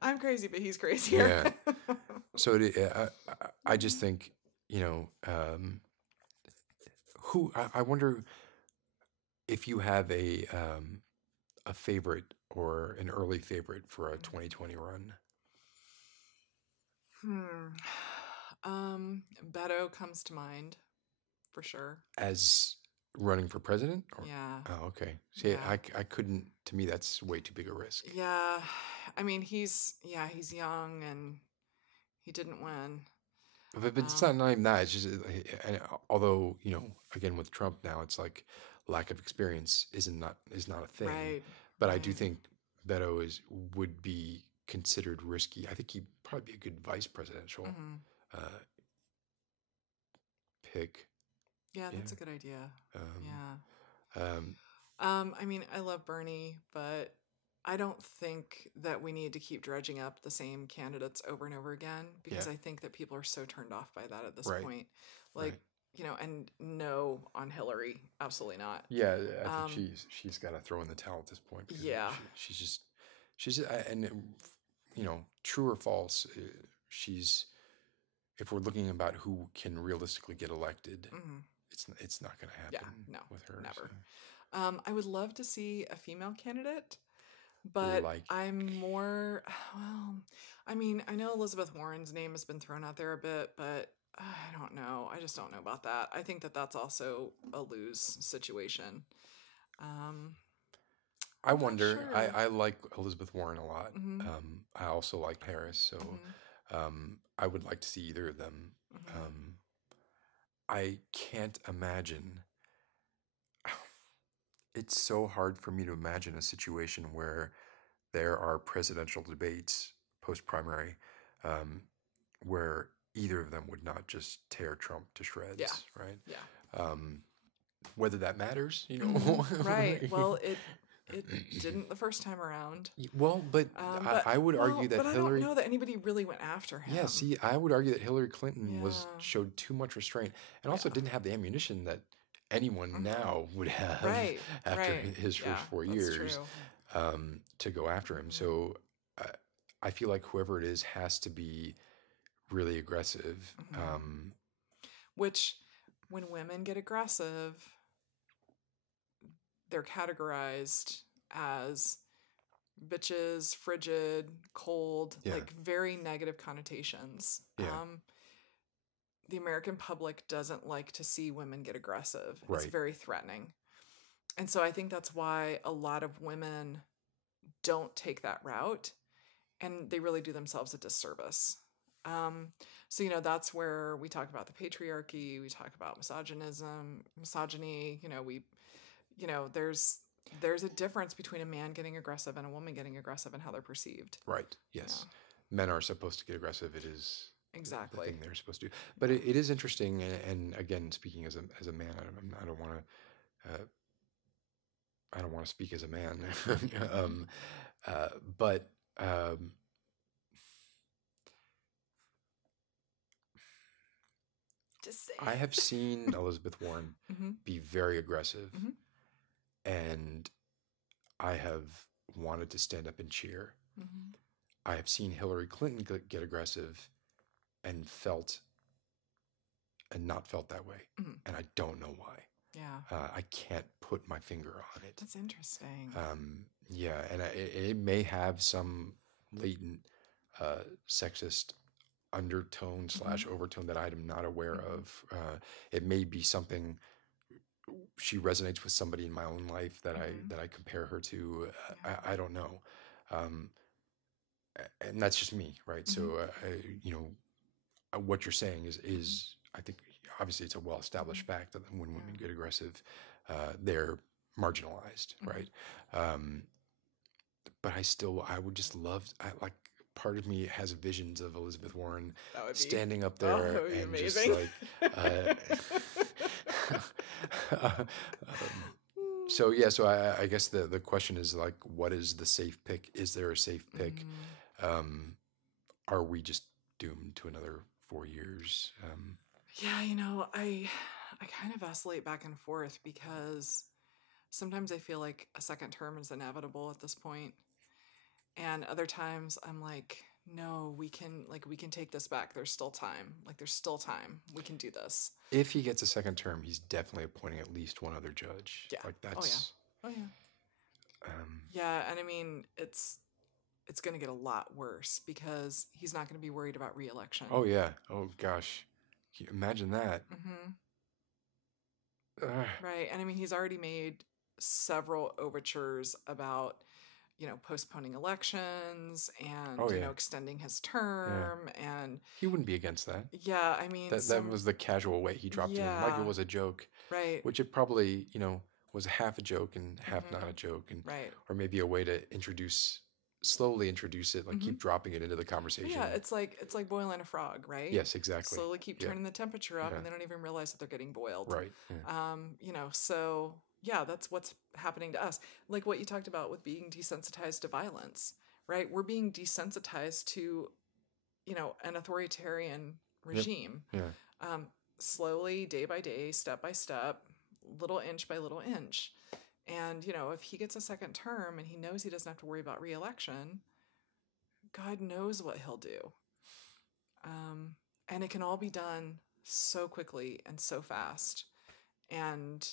I'm crazy, but he's crazier. Yeah. So I just think who I wonder if you have a favorite or an early favorite for a 2020 run. Beto comes to mind for sure. As running for president? Or, Yeah. oh, okay. See, Yeah. I couldn't. To me, that's way too big a risk. Yeah. I mean, he's young and he didn't win. But it's not even that. It's just, and although again with Trump now, it's like lack of experience is not a thing. Right. But I do Right. think Beto would be considered risky. I think he'd probably be a good vice presidential Hmm. uh, pick. Yeah, that's Yeah. a good idea. Um, Yeah. um, I mean, I love Bernie, but I don't think that we need to keep dredging up the same candidates over and over again because Yeah. I think that people are so turned off by that at this Right. point. Like, Right. and no on Hillary, absolutely not. Yeah, I think Um, she's got to throw in the towel at this point because yeah. she's and true or false, she's if we're looking about who can realistically get elected, Mhm. it's not going to Yeah, happen no, with her. never. So. I would love to see a female candidate, but Like, I'm more, well, I mean, I know Elizabeth Warren's name has been thrown out there a bit, but I don't know. I just don't know about that. I think that that's also a lose situation. Um, I I'm not wonder. sure. I like Elizabeth Warren a lot. Hmm. I also like Harris, so Hmm. I would like to see either of them. Hmm. Um, I can't imagine. It's so hard for me to imagine a situation where there are presidential debates post primary um, where either of them would not just tear Trump to Yeah. shreds, right? Yeah. Um, whether that matters, Hmm. Right. Well, it didn't the first time around. Well, but I would argue that but I don't Hillary. know that anybody really went after him. Yeah, see, I would argue that Hillary Clinton was Yeah. showed too much restraint and also Yeah. didn't have the ammunition that anyone Hmm. now would have Right. after Right. his Yeah. first 4 That's years true. to go after him. Hmm. So uh, I feel like whoever it is has to be really aggressive. Hmm. Which, when women get aggressive, they're categorized as bitches, frigid, cold, Yeah, like very negative connotations. yeah, The American public doesn't like to see women get aggressive. It's right, very threatening. And so I think that's why a lot of women don't take that route, and they really do themselves a disservice. Um, so, that's where we talk about the patriarchy, we talk about misogyny, there's a difference between a man getting aggressive and a woman getting aggressive and how they're perceived. right. Yes, men are supposed to get aggressive. It is the Exactly. thing they're supposed to do. But it is interesting, and again, speaking as a man, I don't want to. I don't want to speak as a man, um, but um, Just say I it. have seen Elizabeth Warren Hmm. be very aggressive, Hmm. and I have wanted to stand up and cheer. Hmm. I have seen Hillary Clinton get aggressive and not felt that way, Hmm. and I don't know why. Yeah, I can't put my finger on it. that's interesting. Yeah, and it may have some latent sexist undertone Hmm. / overtone that I'm not aware Hmm. of. It may be something she resonates with somebody in my own life that Hmm. I compare her to. Yeah. I don't know, um, and that's just me, right? Hmm. So what you're saying is I think obviously it's a well established Hmm. fact that when women Yeah. get aggressive, they're marginalized, Hmm. right? Um, but I would just love like part of me has visions of Elizabeth Warren That would be, standing up oh, that there would be and just amazing. like um, so yeah, so I guess the question is like, what is the safe pick? Is there a safe pick? Mm. Um, are we just doomed to another 4 years? Yeah, I kind of vacillate back and forth because sometimes I feel like a second term is inevitable at this point, and other times I'm like, no, we can take this back. There's still time. Like there's still time. We can do this. If he gets a second term, he's definitely appointing at least one other judge. Yeah. Like Oh yeah. that's Oh yeah. um, Yeah, and I mean it's going to get a lot worse because he's not going to be worried about reelection. oh yeah. Oh gosh. Can you imagine that? Hmm. Ugh. Right. And I mean, he's already made several overtures about, postponing elections and, Oh yeah. extending his Yeah. term. And He wouldn't be against that. yeah, I mean, That was the casual way he dropped it in, like it yeah, was a joke, right. which it probably was half a joke and half not Hmm. a joke, and Right. or maybe a way to slowly introduce it, like Hmm. keep dropping it into the conversation. Yeah, it's like boiling a frog, right? Yes, exactly. Slowly keep Yeah. turning the temperature up Yeah. and they don't even realize that they're getting boiled. Right. Yeah. So yeah, that's what's happening to us. Like what you talked about with being desensitized to violence, right? We're being desensitized to, an authoritarian Yep. regime. Yeah. Um, slowly, day by day, step by step, little inch by little inch. And, if he gets a second term and he knows he doesn't have to worry about reelection, God knows what he'll do. And it can all be done so quickly and so fast. And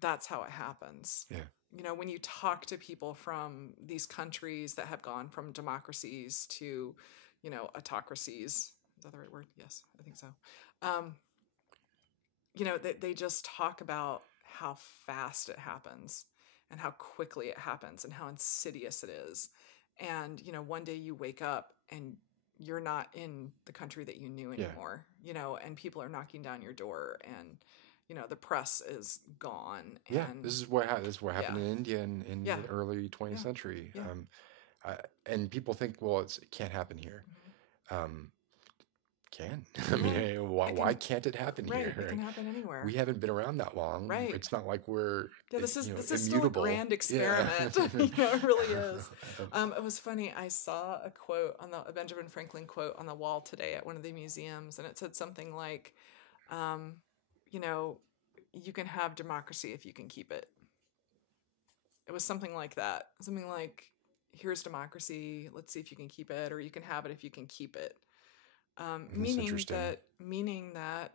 that's how it happens. Yeah. When you talk to people from these countries that have gone from democracies to, autocracies, is that the right word? Yes, I think so. They just talk about how fast it happens and how quickly it happens and how insidious it is. And, one day you wake up and you're not in the country that you knew anymore, and people are knocking down your door and, the press is gone. Yeah, And this is what happened in India in the early 20th century. Yeah. And people think, well, it can't happen here. Mm-hmm. Can. I mean, why can't it happen Right, here? it can happen anywhere. We haven't been around that long. Right. It's not like we're this is immutable. still a grand experiment. Yeah. It really is. It was funny. I saw a Benjamin Franklin quote on the wall today at one of the museums, and it said something like, you can have democracy if you can keep it. It was something like that. Something like, here's democracy. Let's see if you can keep it, or you can have it if you can keep it. Meaning that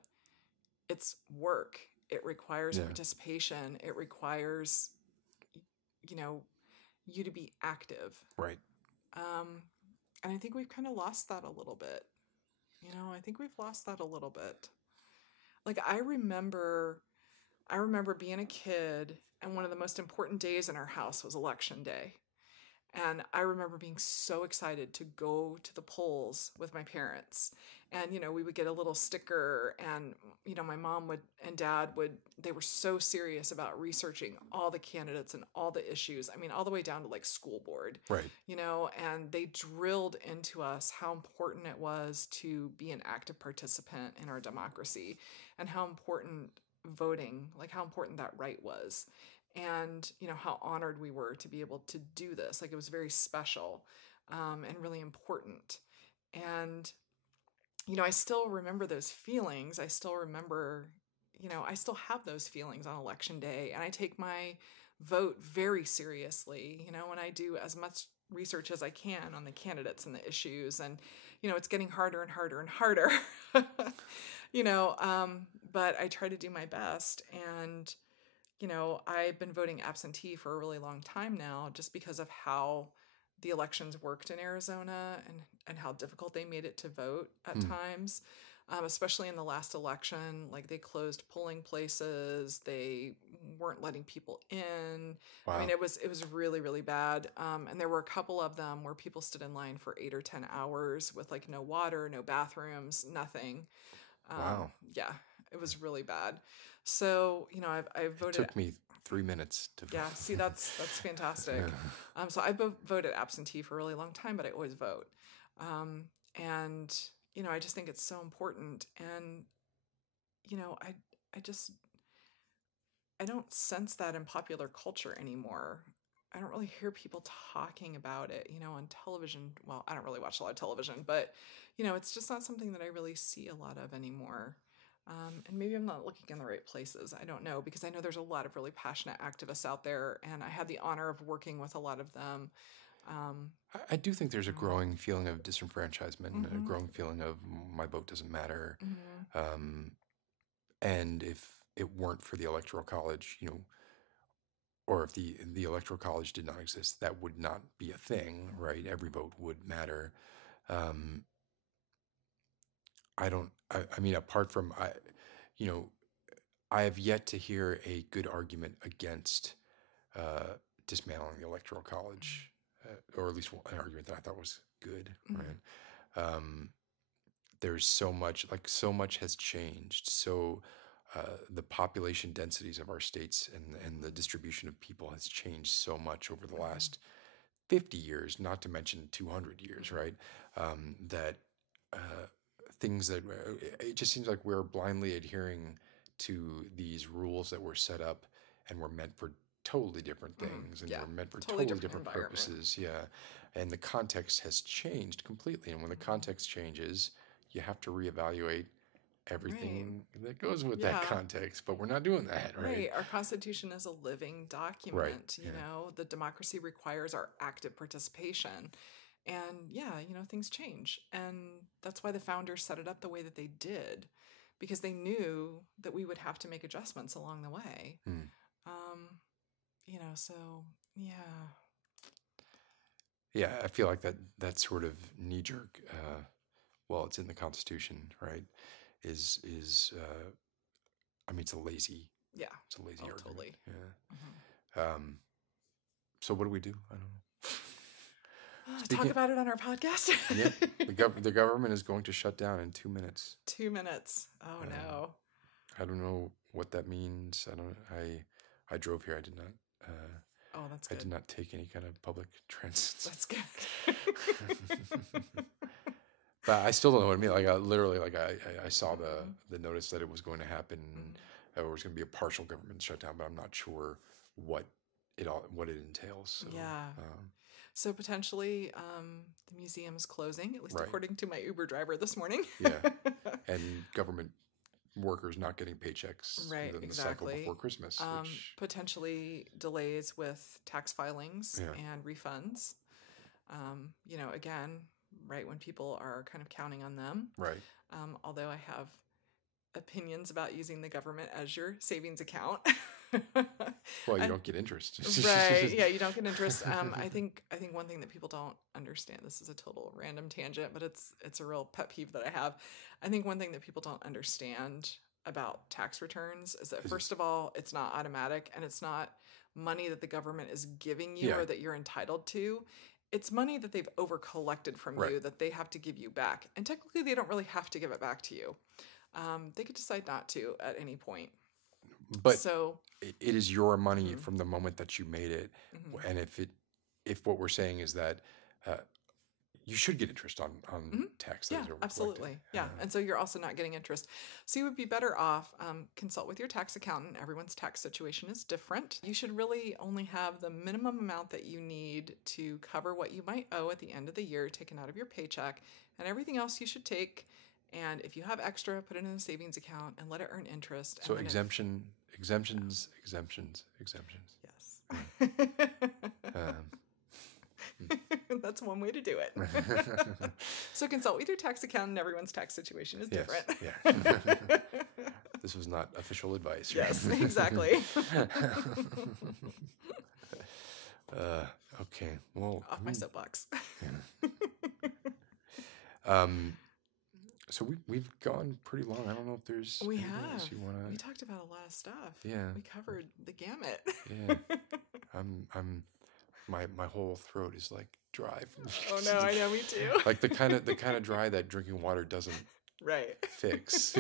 it's work. It requires participation. It requires, you to be active. Right. And I think we've kind of lost that a little bit. I think we've lost that a little bit. Like, I remember being a kid, and one of the most important days in our house was election day. And I remember being so excited to go to the polls with my parents. And, we would get a little sticker, and, my mom and dad they were so serious about researching all the candidates and all the issues. I mean, all the way down to like school board, right. And they drilled into us how important it was to be an active participant in our democracy, and how important voting, like how important that right was. And, how honored we were to be able to do this. Like, it was very special, and really important. And, I still remember those feelings. I still remember, I still have those feelings on election day. And I take my vote very seriously, and I do as much research as I can on the candidates and the issues. And, it's getting harder and harder and harder, but I try to do my best. And, I've been voting absentee for a really long time now, just because of how the elections worked in Arizona and how difficult they made it to vote at times, especially in the last election. Like, they closed polling places. They weren't letting people in. Wow. I mean, it was really, really bad. And there were a couple of them where people stood in line for 8 or 10 hours with like no water, no bathrooms, nothing. Wow. Yeah, it was really bad. So, I've voted. It took me 3 minutes to vote. Yeah, see, that's fantastic. Yeah. So I've voted absentee for a really long time, but I always vote. And, I just think it's so important. And, I don't sense that in popular culture anymore. I don't really hear people talking about it, on television. Well, I don't really watch a lot of television, but, it's just not something that I really see a lot of anymore. And maybe I'm not looking in the right places. I don't know, because I know there's a lot of really passionate activists out there, and I had the honor of working with a lot of them. I do think there's a growing feeling of disenfranchisement, a growing feeling of my vote doesn't matter. And if it weren't for the Electoral College, or if the Electoral College did not exist, that would not be a thing, right? Every vote would matter. I mean, apart from, I have yet to hear a good argument against dismantling the Electoral College, or at least an argument that I thought was good, right? There's so much has changed. So the population densities of our states and the distribution of people has changed so much over the last 50 years, not to mention 200 years, right? That things that it just seems like we're blindly adhering to these rules that were set up and were meant for totally different things, and were meant for totally different purposes. Yeah. And the context has changed completely. And when the context changes, you have to reevaluate everything that goes with Yeah. that context, but we're not doing that, right? Right. Our Constitution is a living document. You Yeah. know, the democracy requires our active participation. And yeah, you know, things change. And that's why the founders set it up the way that they did, because they knew that we would have to make adjustments along the way. Hmm. You know, so yeah. Yeah, I feel like that sort of knee jerk, well, it's in the Constitution, right? Is I mean, it's a lazy Yeah. argument. Totally. Yeah. So what do we do? I don't know. Talk about it on our podcast. Yeah, the government is going to shut down in 2 minutes. 2 minutes. Oh no. I don't know what that means. I drove here. I did not. Oh, that's good. I did not take any kind of public transit. That's good. But I still don't know what I mean. Like I saw the notice that it was going to happen, or it was going to be a partial government shutdown, but I'm not sure what it entails. So, Yeah. So potentially, the museum is closing, at least Right. according to my Uber driver this morning. Yeah. And government workers not getting paychecks Right, in the cycle exactly. before Christmas. Which, Potentially delays with tax filings Yeah. and refunds. You know, again, right when people are kind of counting on them. right. Although I have opinions about using the government as your savings account. Well, you don't get interest. Right. Yeah, you don't get interest. I think one thing that people don't understand, this is a total random tangent, but it's a real pet peeve that I have. I think one thing that people don't understand about tax returns is that, first of all, it's not automatic, and it's not money that the government is giving you Yeah. or that you're entitled to. It's money that they've over collected from Right. you that they have to give you back. And technically they don't really have to give it back to you. They could decide not to at any point. But So it is your money from the moment that you made it, Mhm. and if what we're saying is that you should get interest on tax that yeah, is over absolutely. Yeah. collected. And so you're also not getting interest. So you would be better off, consult with your tax accountant. Everyone's tax situation is different. You should really only have the minimum amount that you need to cover what you might owe at the end of the year taken out of your paycheck, and everything else you should take. And if you have extra, put it in a savings account and let it earn interest. So and then exemptions. Yes. That's one way to do it. So consult with your tax accountant. Everyone's tax situation is Yes. different. Yeah. This was not official advice. right? Yes, exactly. Okay. Well, Off my soapbox. So we've gone pretty long. I don't know if there's We anything else have. you want We to. talked about a lot of stuff. Yeah. We covered the gamut. Yeah. I'm my whole throat is like dry. Oh no, I know, me too. Like the kind of dry that drinking water doesn't Right. fix.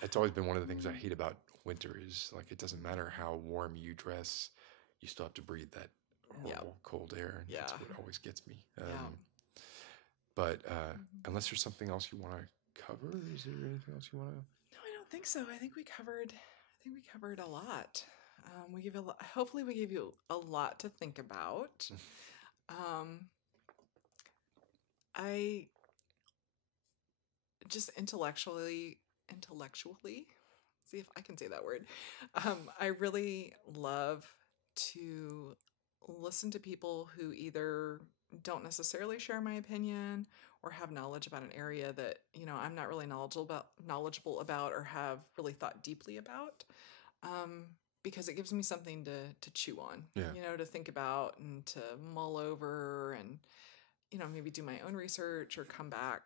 It's always been one of the things I hate about winter is like it doesn't matter how warm you dress, you still have to breathe that horrible cold air. And That's Yeah. what always gets me. Yeah. But unless there's something else you want to cover, is there anything else you want to? No, I don't think so. I think we covered a lot. Hopefully we gave you a lot to think about. I just intellectually, see if I can say that word. I really love to listen to people who either don't necessarily share my opinion or have knowledge about an area that, you know, I'm not really knowledgeable about or have really thought deeply about. Because it gives me something to chew on, Yeah. you know, to think about and to mull over and, you know, maybe do my own research or come back.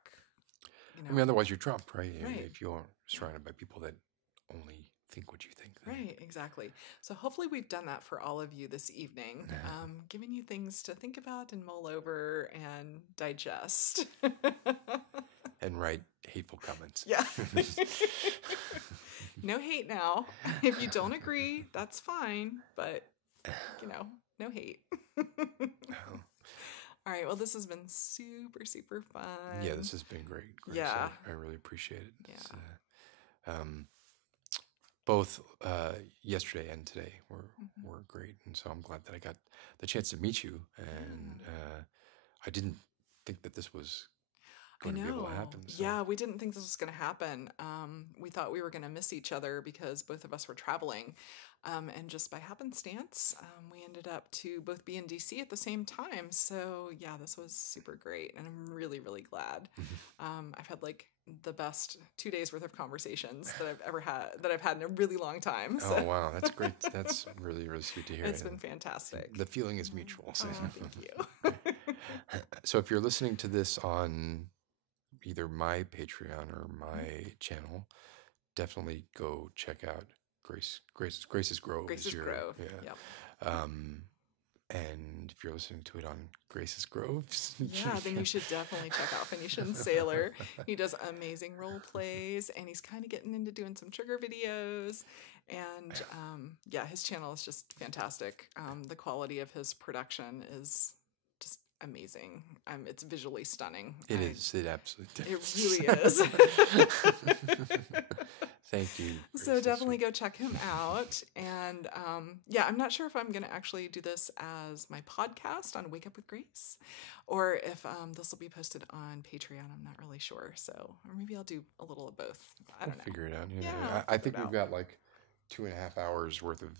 You know. I mean, otherwise you're Trump, right? Right. If you're surrounded by people that only think what you think. then- Right, exactly. So hopefully we've done that for all of you this evening, giving you things to think about and mull over and digest. And write hateful comments. Yeah. No hate now. If you don't agree, that's fine, but, you know, no hate. Oh. All right, well, this has been super, super fun. Yeah, this has been great. Grace. Yeah. I really appreciate it. Yeah. It's, both yesterday and today were great, and so I'm glad that I got the chance to meet you. And I didn't think that this was going to be able to happen. So. Yeah, we didn't think this was going to happen. We thought we were going to miss each other because both of us were traveling. And just by happenstance, we ended up to both be in DC at the same time. So yeah, this was super great. And I'm really, really glad. I've had like the best 2 days worth of conversations that I've ever had, that I've had in a really long time. So. Oh, wow. That's great. That's really, really sweet to hear. It's been fantastic. The feeling is mutual. So. Oh, thank you. So if you're listening to this on either my Patreon or my channel, definitely go check out Grace's Grove. Grace's Grove. Yeah. Yep. And if you're listening to it on Grace's Grove, yeah, then you should definitely check out Phoenician Sailor. He does amazing role plays, and he's kind of getting into doing some trigger videos. And yeah, his channel is just fantastic. The quality of his production is just amazing. It's visually stunning. It is. It absolutely is. It really is. Thank you. Grace. So definitely go check him out. And yeah, I'm not sure if I'm going to actually do this as my podcast on Wake Up with Grace, or if this will be posted on Patreon. I'm not really sure. So, or maybe I'll do a little of both. I don't know. Figure it out. Yeah, I think we've got like 2.5 hours worth of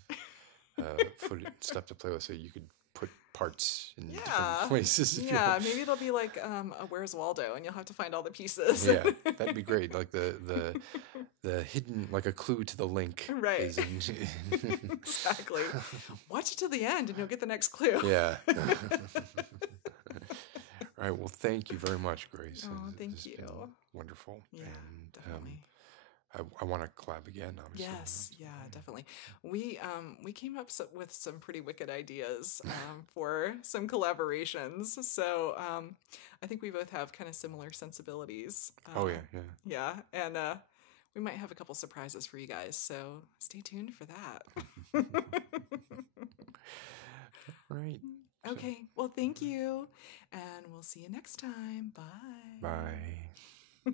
footage stuff to play with, so you could put parts in different places. Yeah, maybe it'll be like a Where's Waldo, and you'll have to find all the pieces. Yeah, that'd be great. Like the hidden, like a clue to the link. Right. Is Exactly. Watch it to the end, and you'll get the next clue. Yeah. All right. Well, thank you very much, Grace. Oh, thank you. Wonderful. Yeah, and, definitely. I want to collab again, obviously. Yes, yeah, definitely. We came up with some pretty wicked ideas for some collaborations. So I think we both have kind of similar sensibilities. Oh yeah, yeah. Yeah, and we might have a couple surprises for you guys. So stay tuned for that. All right. Okay. Well, thank you, and we'll see you next time. Bye. Bye.